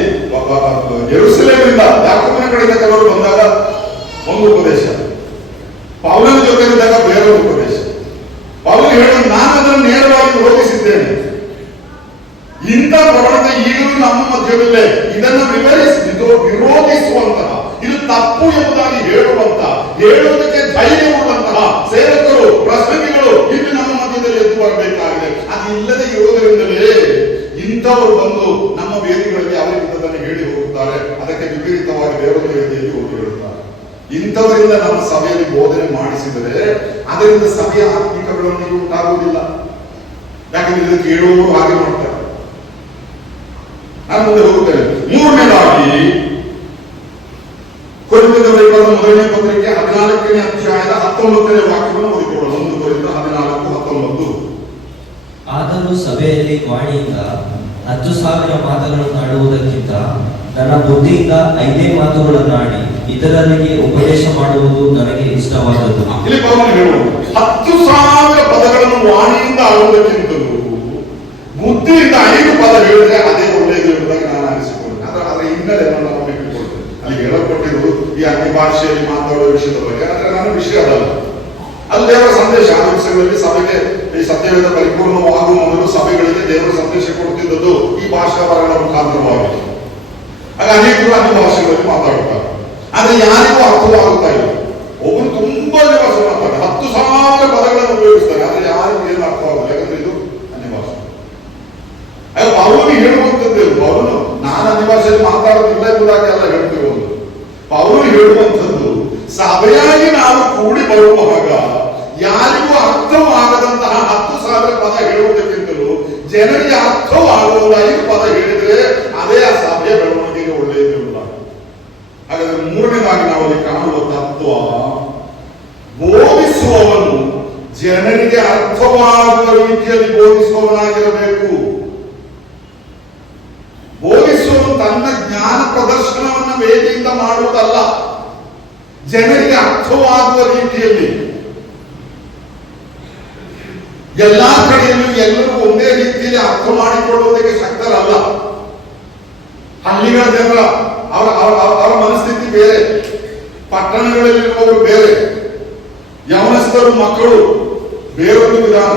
ಯೆರೂಸಲೇಮಿನಿಂದ ಯಾಕೋಬನ ಕಡೆಯಿಂದ ಕೆಲವರು ಬಂದಾಗ ಒಂದು ಉಪದೇಶ, ಪೌಲನ ಜೊತೆ ಇದ್ದಾಗ ಬೇರೊಂದು ಉಪದೇಶ. ಪೌಲನು ಹೇಳೋದು, ನಾನು ಅದನ್ನು ನೇರವಾಗಿ ವಿರೋಧಿಸಿದ್ದೇನೆ. ಇಂಥ ಪ್ರವಣತೆ ಈಗಲೂ ನಮ್ಮ ಮಧ್ಯದಲ್ಲೇ ಇದನ್ನು ವಿರೋಧಿಸುವಂತಹ, ಇದು ತಪ್ಪು ಎಂಬುದಾಗಿ ಹೇಳುವುದಕ್ಕೆ ಧೈರ್ಯವುಳ್ಳಂತಹ ಸೇವಕರು, ಪ್ರಸಂಗಿಗಳು ಇನ್ನು ನಮ್ಮ ಮಧ್ಯದಲ್ಲಿ ಎದ್ದು ಬರಬೇಕಾಗಿದೆ. ಅದಿಲ್ಲದೆ ಇರುವುದರಿಂದಲೇ ಇಂಥವರು ಬಂದು ನಮ್ಮ ವೇದಿಗಳಲ್ಲಿ ಅವರಿಗೆ ಹೇಳಿ ಹೋಗುತ್ತಾರೆ. ಅದಕ್ಕೆ ವಿಪರೀತವಾಗಿ ಬೇರೊಂದು ವೇದಿಯಲ್ಲಿ ಹೋಗಿ ಹೇಳುತ್ತಾರೆ. ಇಂಥವರಿಂದ ನಮ್ಮ ಸಭೆಯಲ್ಲಿ ಬೋಧನೆ ಮಾಡಿಸಿದರೆ ಅದರಿಂದ ಸಭೆಯ ಆತ್ಮಿಕ ಬೆಳವಣಿಗೆ ಉಂಟಾಗುವುದಿಲ್ಲ. ಯಾಕಂದ್ರೆ ಇದನ್ನು ಕೇಳುವವರು ಹಾಗೆ ಮಾಡ್ತಾರೆ. ನಾನು ಮುಂದೆ ಹೋಗುತ್ತೇನೆ. ಮೂರನೇದಾಗಿ ಕೊರಿಂಥದವರಿಗೆ ಬರೆದ ಮೊದಲನೇ ಪತ್ರಿಕೆ 14ನೇ ಅಧ್ಯಾಯದ 19ನೇ ವಾಕ್ಯವನ್ನು ಓದಿಕೊಳ್ಳೋಣ. 1 ಕೊರಿಂಥ 14:19. ಆದರೂ ಸಭೆಯಲ್ಲಿ ವಾಣಿಯಿಂದ 10,000 ಮಾತುಗಳನ್ನು ಆಡುವುದಕ್ಕಿಂತ ನನ್ನ ಬುದ್ಧಿಯಿಂದ 5 ಮಾತುಗಳನ್ನಾಡಿ ಇತರರಿಗೆ ಉಪದೇಶ ಮಾಡುವುದು ನನಗೆ ಇಷ್ಟವಾದದ್ದು. ಇಲ್ಲಿ ಪೌಲನು ಹೇಳುವುದು 10,000 ಪದಗಳನ್ನು ವಾಣಿಯಿಂದ ಆಡುವುದಕ್ಕಿಂತಲೂ ಬುದ್ಧಿಯಿಂದ 5 ಪದ ಹೇಳಿದ್ರೆ ಅದೇ ಒಳ್ಳೆಯದು ಎಂಬುದಾಗಿ ನಾನು ಅನಿಸಿಕೊಂಡೆ. ಅದರ ಹಿನ್ನೆಲೆಯನ್ನು ನಾವು ಇಟ್ಟುಕೊಳ್ತೇವೆ. ಅಲ್ಲಿ ಹೇಳಲ್ಪಟ್ಟಿರುವುದು ಈ ಅನ್ಯ ಭಾಷೆಯಲ್ಲಿ ಮಾತಾಡುವ ವಿಷಯದ ಬಗ್ಗೆ. ಆದರೆ ನನ್ನ ವಿಷಯ ಅದಲ್ಲ. ಅಲ್ಲಿ ದೇವರ ಸಂದೇಶ ಆ ದಿವಸಗಳಲ್ಲಿ ಸಭೆಗೆ ಈ ಸತ್ಯವೇದ ಪರಿಪೂರ್ಣವಾಗುವ ಮೊದಲು ಸಭೆಗಳಿಗೆ ದೇವರ ಸಂದೇಶ ಕೊಡುತ್ತಿದ್ದದ್ದು ಈ ಭಾಷಾವರಗಳ ಮುಖಾಂತರವಾಗಿ. ಆಗ ಅನೇಕರು ಅನ್ಯ ಭಾಷೆಗಳಲ್ಲಿ ಮಾತಾಡುತ್ತಾರೆ. ಆದ್ರೆ ಯಾರಿಗೂ ಅರ್ಥವಾಗುತ್ತಾ ಇಲ್ಲ. ಒಬ್ಬರು ತುಂಬಾ ಭಾಷೆ ಮಾತಾಡ್ತಾರೆ, 10,000 ಪದಗಳನ್ನು ಉಪಯೋಗಿಸ್ತಾರೆ, ಆದ್ರೆ ಯಾರಿಗೂ ಏನು ಅರ್ಥವಾಗುಲ್ಲ. ಯಾಕಂದ್ರೆ ಇದು ಅನ್ಯ ಭಾಷೆ. ಆಗ ಪೌಲನು ಹೇಳುವಂಥದ್ದು, ಪೌಲನು ನಾನು ಅನ್ಯ ಭಾಷೆಯಲ್ಲಿ ಮಾತಾಡೋದಿಲ್ಲ ಎಂಬುದಾಗಿ ಎಲ್ಲ ಹೇಳ್ತಿರೋದು. ಪೌಲನು ಹೇಳುವಂಥದ್ದು ಸಭೆಯಾಗಿ ನಾವು ಕೂಡಿ ಬರುವಾಗ ಯಾರಿಗೂ ಅರ್ಥವಾಗದಂತಹ 10,000 ಪದ ಹೇಳುವುದಕ್ಕಿಂತಲೂ ಜನರಿಗೆ ಅರ್ಥವಾಗುವ 5 ಪದ ಹೇಳಿದ್ರೆ ಅದೇ ಆ ಸಭೆಯ ಬೆಳವಣಿಗೆಗೆ ಒಳ್ಳೆಯದಿಲ್ಲ. ಹಾಗಾದ್ರೆ ಮೂರನೇದಾಗಿ ನಾವು ಅಲ್ಲಿ ಕಾಣುವ ತತ್ವ, ಬೋಧಿಸುವವನು ಜನರಿಗೆ ಅರ್ಥವಾಗುವ ರೀತಿಯಲ್ಲಿ ಬೋಧಿಸುವವನಾಗಿರಬೇಕು. ಬೋಧಿಸುವವನು ತನ್ನ ಜ್ಞಾನ ಪ್ರದರ್ಶನವನ್ನು ವೇದಿಯಿಂದ ಮಾಡುವುದಲ್ಲ, ಜನರಿಗೆ ಅರ್ಥವಾಗುವ ರೀತಿಯಲ್ಲಿ. ಎಲ್ಲಾ ಕಡೆಯಲ್ಲೂ ಎಲ್ಲರೂ ಒಂದೇ ರೀತಿಯಲ್ಲಿ ಅರ್ಥ ಮಾಡಿಕೊಳ್ಳುವುದಕ್ಕೆ ಶಕ್ತರಲ್ಲ. ಹಳ್ಳಿಗಳ ಜನರ ಅವರ ಮನಸ್ಥಿತಿ ಬೇರೆ, ಪಟ್ಟಣಗಳಲ್ಲಿರುವವರು ಬೇರೆ, ಯವನಸ್ಥರು ಮಕ್ಕಳು ಬೇರೊಂದು ವಿಧಾನ.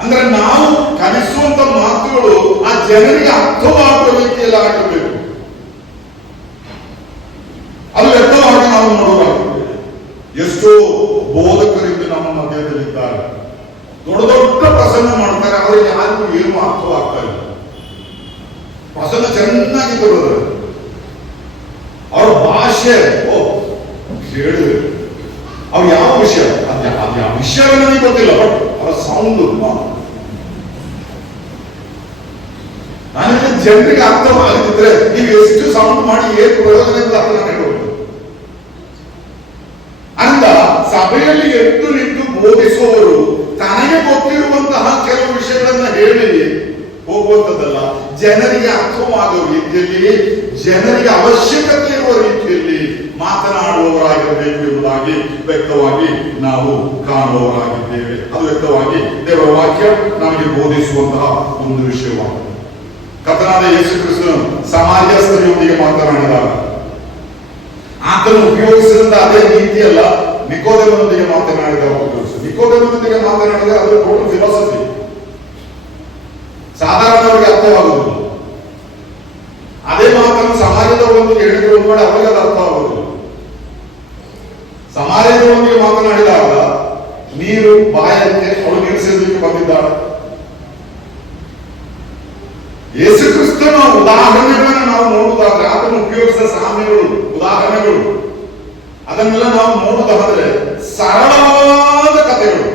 ಅಂದ್ರೆ ನಾವು ಕಲಿಸುವಂತ ಮಾತುಗಳು ಆ ಜನರಿಗೆ ಅರ್ಥವಾಗುವ ರೀತಿಯಲ್ಲಿ ಆಗಿರಬೇಕು. ಅದು ವ್ಯಕ್ತವಾಗಿ ನಾವು ನೋಡಬಾರದು. ಎಷ್ಟೋ ಬೋಧಕರಿಂದ ನಮ್ಮ ಮಧ್ಯದಲ್ಲಿದ್ದಾರೆ, ದೊಡ್ಡ ದೊಡ್ಡ ಪ್ರಸಂಗ ಮಾಡ್ತಾರೆ, ಅವರಿಗೆ ಯಾರಿಗೂ ಏನು ಅರ್ಥವಾಗ್ತಾ ಇಲ್ಲ. ಪ್ರಸಂಗ ಚೆನ್ನಾಗಿ ಬರೋದು, ಅವರ ಭಾಷೆ ಹೇಳಿದ್ರು, ಅವ್ರು ಯಾವ ವಿಷಯ ಯಾವ ವಿಷಯ ನನಗೆ ಗೊತ್ತಿಲ್ಲ, ಬಟ್ ಅವರ ಸೌಂಡ್ ನನಗೆ ಜನರಿಗೆ ಅರ್ಥವಾಗುತ್ತಿದ್ರೆ ನೀವು ಎಷ್ಟು ಸೌಂಡ್ ಮಾಡಿ ಏನು ಪ್ರಯೋಜನ ಇಲ್ಲ ಅಂತ ನಾನು ಹೇಳಬಹುದು. ಅಂದ ಸಭೆಯಲ್ಲಿ ಎದ್ದು ನಿಂತು ಬೋಧಿಸುವವರು ತನಗೆ ಗೊತ್ತಿರುವಂತಹ ಕೆಲವು ವಿಷಯಗಳನ್ನ ಹೇಳಿ ಹೋಗುವಂಥದ್ದಲ್ಲ, ಜನರಿಗೆ ಅರ್ಥವಾಗುವ ರೀತಿಯಲ್ಲಿ, ಜನರಿಗೆ ಅವಶ್ಯಕತೆ ಇರುವ ರೀತಿಯಲ್ಲಿ ಮಾತನಾಡುವವರಾಗಿರಬೇಕು ಎಂಬುದಾಗಿ ವ್ಯಕ್ತವಾಗಿ ನಾವು ಕಾಣುವವರಾಗಿದ್ದೇವೆ. ಅದು ವ್ಯಕ್ತವಾಗಿ ದೇವರ ವಾಕ್ಯ ನಮಗೆ ಬೋಧಿಸುವಂತಹ ಒಂದು ವಿಷಯವಾಗಿದೆ. ಕರ್ತನಾದ ಯೇಸು ಕ್ರಿಸ್ತನು ಸಮಾರ್ಯ ಸ್ತ್ರೀಯೊಂದಿಗೆ ಮಾತನಾಡಿದಾಗ ಆತನು ಉಪಯೋಗಿಸಿದ ಅದೇ ರೀತಿಯಲ್ಲ ನಿಕೋದೇಮನೊಂದಿಗೆ ಮಾತನಾಡಿದಾಗ ಉಪಯೋಗಿಸಿದ. ನಿಕೋದೇಮನೊಂದಿಗೆ ಮಾತನಾಡಿದರೆ ಅದು ಟೋಟಲ್ ಫಿಲಾಸಫಿ, ಸಾಧಾರಣವರಿಗೆ ಅರ್ಥವಾಗುವುದಿಲ್ಲ. ಅದೇ ಮಾತನ್ನು ಸಮಾಜದವರೊಂದಿಗೆ ಹೇಳಿದ್ರು ಒಂದು ವೇಳೆ ಅವರಿಗೆ ಅದು ಅರ್ಥವಾಗುವುದಿಲ್ಲ. ಸಮಾಜದವರೊಂದಿಗೆ ಮಾತನಾಡಿದಾಗ ನೀರು ಬಾಯಕ್ಕೆ ಅವಳು ನಿಲ್ಲಿಸಲಿಕ್ಕೆ ಬಂದಿದ್ದಾಳೆ. ಯೇಸು ಕ್ರಿಸ್ತನ ಉದಾಹರಣೆಗಳನ್ನು ನಾವು ನೋಡುವುದಾದ್ರೆ, ಆತನು ಉಪಯೋಗಿಸಿದ ಸಾಮ್ಯಗಳು, ಉದಾಹರಣೆಗಳು, ಅದನ್ನೆಲ್ಲ ನಾವು ನೋಡುವುದಾದ್ರೆ ಸರಳವಾದ ಕಥೆಗಳು,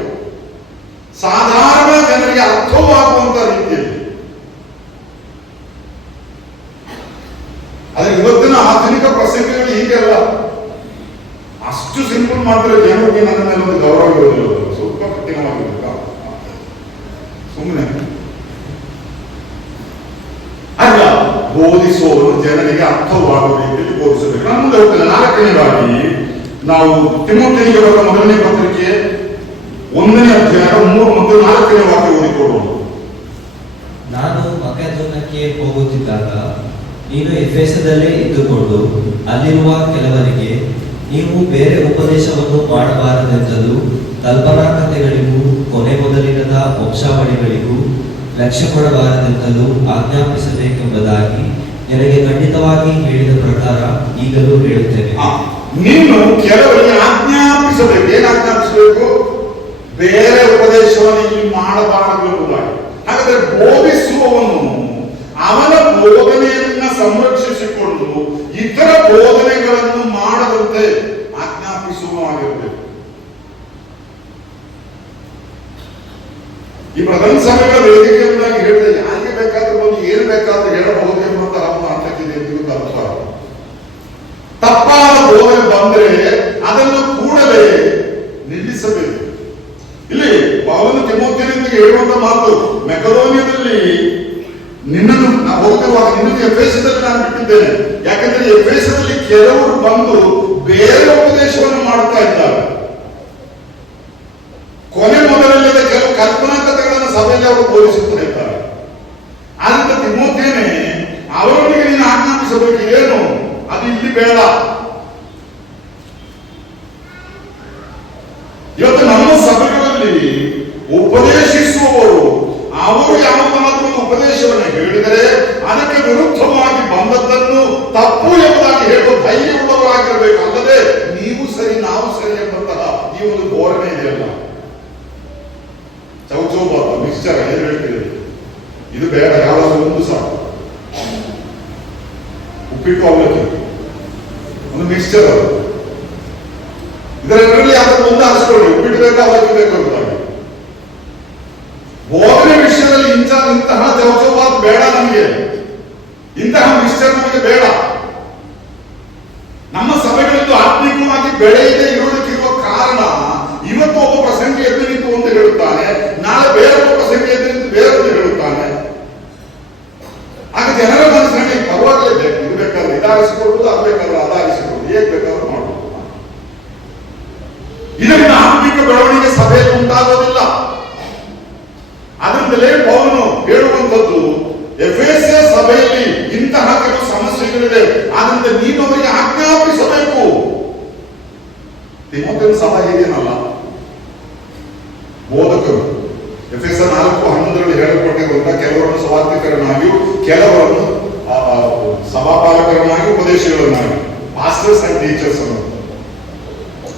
ಸಾಧಾರಣ ಜನರಿಗೆ ಅರ್ಥವಾಗುವಂತ ರೀತಿಯಲ್ಲಿ. ಆದ್ರೆ ಇವತ್ತಿನ ಆಧುನಿಕ ಪ್ರಸಂಗಗಳು ಹೀಗೆಲ್ಲ ಅಷ್ಟು ಸಿಂಪಲ್ ಮಾಡಿದ್ರೆ ಜನರಿಗೆ ನನ್ನ ಮೇಲೆ ಒಂದು ಗೌರವ ಇರೋದಿಲ್ಲ, ಸ್ವಲ್ಪ ಕಠಿಣವಾಗಿರ್ಬೇಕ ಸುಮ್ಮನೆ ಅಲ್ಲ. ಬೋಧಿಸುವವರು ಜನರಿಗೆ ಅರ್ಥವಾಗುವ ರೀತಿಯಲ್ಲಿ ಬೋಧಿಸಬೇಕು. ನಾನು ಮುಂದೆ ಹೋಗ್ತೇನೆ. 4ನೇದಾಗಿ ನಾವು ತಿಮೋಥೆಯನಿಗೆ ಬರೆದ ಮೊದಲನೇ ಪತ್ರಿಕೆ 1ನೇ ಅಧ್ಯಾಯ 3 ಮತ್ತು 4ನೇ ವಾಕ್ಯ ಓದಿಕೊಳ್ಳೋಣ. ನಾನು ಮಕೆದೋನ್ಯಕ್ಕೆ ಹೋಗುತ್ತಿದ್ದಾಗ ನೀನು ಎಫೆಸದಲ್ಲೇ ಇದ್ದುಕೊಂಡು ಅಲ್ಲಿರುವ ಕೆಲವರಿಗೆ ನೀವು ಬೇರೆ ಉಪದೇಶವನ್ನು ಮಾಡಬಾರದೆಂತಲೂ ಕಲ್ಪನಾ ಕಥೆಗಳಿಗೂ ಕೊನೆ ಮೊದಲಿನದ ವಂಶಾವಳಿಗಳಿಗೂ ಲಕ್ಷ್ಯ ಕೊಡಬಾರದೆಂತಲೂ ಆಜ್ಞಾಪಿಸಬೇಕೆಂಬುದಾಗಿ ನಿನಗೆ ಖಂಡಿತವಾಗಿ ಹೇಳಿದ ಪ್ರಕಾರ ಈಗಲೂ ಹೇಳುತ್ತೇನೆ. ನೀನು ಕೆಲವರಿಗೆ ಆಜ್ಞಾಪಿಸಬೇಕು. ಏನು ಆಜ್ಞಾಪಿಸಬೇಕು? ಬೇರೆ ಉಪದೇಶವನ್ನು ಇಲ್ಲಿ ಮಾಡಬಾರದು ಎಂಬುದಾಗಿ. ಹಾಗಾದ್ರೆ ಬೋಧಿಸುವವನು ಅವನ ಬೋಧನೆಯನ್ನ ಸಂರಕ್ಷಿಸಿಕೊಂಡು ಇತರ ಬೋಧನೆಗಳನ್ನು ಮಾಡದಂತೆ ಆಜ್ಞಾಪಿಸುವವಾಗಿರಬೇಕು. ಈ ಪ್ರಧಾನ ಸಭೆಗಳ ವೇದಿಕೆಯನ್ನಾಗಿ ಹೇಳಿದ್ರೆ ಯಾರಿಗೆ ಬೇಕಾದ್ರೂ ಬಂದು ಏನು ಬೇಕಾದ್ರೂ ಹೇಳಬಹುದು ಎಂಬಂತಹ ಬಂದ್ರೆ ಅದನ್ನು ಕೂಡಲೇ ನಿಲ್ಲಿಸಬೇಕು. ಇಲ್ಲಿ ಪೌಲನು ತಿಮೋಥೆಯನಿಗೆ ಹೇಳುವಂತ ಮಾತು, ಮೆಕಡೋನಿಯದಲ್ಲಿ ನಿನ್ನನ್ನು ನಾವು ಹೋಗುತ್ತಿರುವಾಗ ನಿನ್ನನ್ನು ಎಫೆಸದಲ್ಲಿ ನಾನು ಬಿಟ್ಟಿದ್ದೇನೆ. ಯಾಕಂದ್ರೆ ಎಫೆಸದಲ್ಲಿ ಕೆಲವರು ಬಂದು ಬೇರೆ ಉಪದೇಶವನ್ನು ಮಾಡ್ತಾ ಇದ್ದಾರೆ. ಕೊನೆ ಮೊದಲಲ್ಲದ ಕೆಲವು ಕಲ್ಪನಾ ಕಥೆಗಳನ್ನು ಸಭೆಯಲ್ಲಿ ಅವರು ಬೋಧಿಸುತ್ತಾ ಇದ್ದಾರೆ. ಆದ್ರಿಂದ ತಿಮೋಥೆಯನೇ ಅವರೊಂದಿಗೆ ನೀನು ಆಜ್ಞಾಪಿಸಬೇಕು, ಏನು ಅದು ಇಲ್ಲಿ ಬೇಡ. ಇವತ್ತು ನಮ್ಮ ಸಭೆಗಳಲ್ಲಿ ಉಪದೇಶಿಸುವವರು ಅವರು ಯಾವುದಾದ್ರೂ ಉಪದೇಶವನ್ನು ಹೇಳಿದರೆ ಅದಕ್ಕೆ ವಿರುದ್ಧವಾಗಿ ಬಂದದ್ದನ್ನು ತಪ್ಪು ಎಂಬುದಾಗಿ ಹೇಳುವ ಧೈರ್ಯವುಳ್ಳವರಾಗಿರಬೇಕು. ಅಲ್ಲದೆ ನೀವು ಸರಿ ನಾವು ಸರಿ ಎಂಬಂತಹ ಈ ಒಂದು ಧೋರಣೆ ಇದೆಯಲ್ಲ, ಚೌಚೌಬಾತ ಮಿಕ್ಸ್ಚರ್ ಏನು ಹೇಳ್ತೀರಿ, ಇದು ಬೇಡ, ಯಾವಾಗಲೂ ಒಂದು ಸಾಕು. ಉಪ್ಪಿಟ್ಟು ಅವಲಕ್ಕಿ ಒಂದು ಮಿಕ್ಸ್ಚರ್, ಅದು ಇದರಲ್ಲಿ ಯಾವ್ದು ಒಂದು ಹರಿಸ್ಕೊಳ್ಳಿ, ಉಪ್ಪಿಟ್ಟು ಬೇಕು ಅವಲಕ್ಕಿ ಬೇಕು ಅಂತಾಗಿ. ಬೋಧನೆ ವಿಷಯದಲ್ಲಿ ಇಂತಹ ಚೌಚೌಬಾತ ಬೇಡ ನಮಗೆ, ಇಂತಹ ಮಿಕ್ಸ್ಚರ್ ನಮಗೆ ಬೇಡ. ನಮ್ಮ ಸಭೆಗಳದ್ದು ಆತ್ಮಿಕವಾಗಿ ಬೆಳೆಯದೇ ಇರುವುದಕ್ಕಿರುವ ಕಾರಣ, ಇವತ್ತು ಒಬ್ಬ ಪ್ರಸಂಗಿ ಎದ್ದು ನಿಂತು ಒಂದು ಹೇಳುತ್ತಾನೆ, ನಾಳೆ ಬೇರೊಬ್ಬ ಪ್ರಸಂಗಿ ಎದ್ದು ನಿಂತು ಬೇರೊಂದು ಹೇಳುತ್ತಾನೆ. ಆಗ ಜನರ ಮನಸ್ಸಿನಲ್ಲಿ ಪರವಾಗಲೇ ಬೇಕು, ಇದು ಬೇಕಾದ್ರೆ ಇದಾಗಿಸಿಕೊಡುವುದು, ಅದು ಬೇಕಾದ್ರೆ ಅದಾಗಿಸಿಕೊಡುವುದು, ಹೇಗೆ ಬೇಕಾದ್ರೂ ಮಾಡುವುದು. ಇದರಿಂದ ಆತ್ಮಿಕ ಬೆಳವಣಿಗೆ ಸಭೆಯಲ್ಲಿ ಉಂಟಾಗೋದಿಲ್ಲ. ಅದರಿಂದಲೇ ಪೌಲನು ಹೇಳುವಂಥದ್ದು, ಎಫೆಸ ಸಭೆಯಲ್ಲಿ ಇಂತಹ ಕೆಲವು ಸಮಸ್ಯೆಗಳಿದೆ, ಆದ್ರಿಂದ ನೀನು ಅವರಿಗೆ ಆಜ್ಞಾಪಿಸಬೇಕು. ತಿಮೋಥೆಯನ ಸಭೆ ಹೇಗೇನಲ್ಲ, ಬೋಧಕರು ಎಫೆಸ 4:11 ಹೇಳಲ್ಪಟ್ಟಿರುವಂತಹ ಕೆಲವರನ್ನು ಸುವಾರ್ತಿಕರನ್ನಾಗಿಯೂ ಕೆಲವರನ್ನು ಸಭಾಪಾಲಕರನ್ನಾಗಿ ಉಪದೇಶಗಳನ್ನಾಗಿ, ಮಾಸ್ಟರ್ಸ್ ಅಂಡ್ ಟೀಚರ್ಸ್ ಅನ್ನು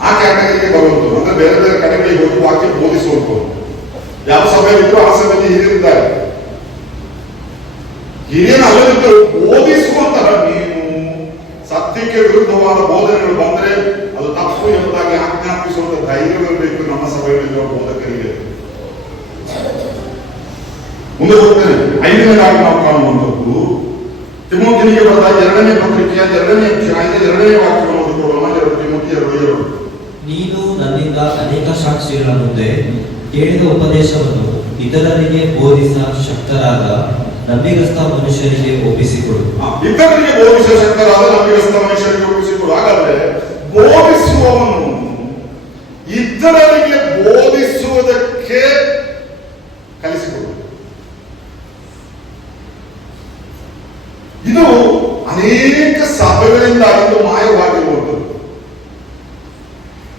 ಆ ಕ್ಯಾಟಗರಿಗೆ ಬರುವಂಥದ್ದು. ಅಂದ್ರೆ ಬೇರೆ ಬೇರೆ ಕಡೆಗಳಿಗೆ ಹೋಗಿ ವಾಕ್ಯ ಬೋಧಿಸುವಂಥದ್ದು. ಯಾವ ಸಭೆಯಲ್ಲಿದ್ರು ಆ ಸಭೆಯಲ್ಲಿ ಹಿರಿಯರಿದ್ದಾರೆ. ಹಿರಿಯನಲ್ಲದಿದ್ದು ಬೋಧಿಸುವಂತಹ ನೀನು ಸತ್ಯಕ್ಕೆ ವಿರುದ್ಧವಾದ ಬೋಧನೆಗಳು ಬಂದ್ರೆ ಅದು ತಪ್ಪು ಎಂಬುದಾಗಿ ಆಜ್ಞಾಪಿಸುವಂತ ಧೈರ್ಯವಿರಬೇಕು ನಮ್ಮ ಸಭೆಯಲ್ಲಿರುವ ಬೋಧಕರಿಗೆ. ಮುಂದೆ ಹೋಗ್ತೇನೆ. 5ನೇದಾಗಿ ನಾವು ಕಾಣುವಂಥದ್ದು, ತಿಮೋಥೆಯನಿಗೆ ಬರೆದ 2ನೇ ಪತ್ರಿಕೆಯ 2ನೇ ಅಧ್ಯಾಯದ 2ನೇ ವಾಕ್ಯವನ್ನು ಓದಿಕೊಳ್ಳೋಣ. 2 ತಿಮೋಥಿ 2:2. ನೀನು ನನ್ನಿಂದ ಅನೇಕ ಸಾಕ್ಷಿಗಳ ಮುಂದೆ ಕೇಳಿದ ಉಪದೇಶವನ್ನು ಇತರರಿಗೆ ಬೋಧಿಸ ಶಕ್ತರಾದ ನಂಬಿಗಸ್ತ ಮನುಷ್ಯರಿಗೆ ಒಪ್ಪಿಸಿಕೊಡು. ಇತರರಿಗೆ ಬೋಧಿಸ ಶಕ್ತರಾದ ನಂಬಿಗಸ್ತ ಮನುಷ್ಯರಿಗೆ ಒಪ್ಪಿಸಿಕೊಡು. ಹಾಗಾದ್ರೆ ಬೋಧಿಸುವವನು ಇತರರಿಗೆ ಬೋಧಿಸುವುದಕ್ಕೆ ಕಲಿಸಿಕೊಡು. ಇದು ಅನೇಕ ಸಭೆಗಳಿಂದ ಇದು ಮಾಯವಾಗಿರುವಂಥದ್ದು.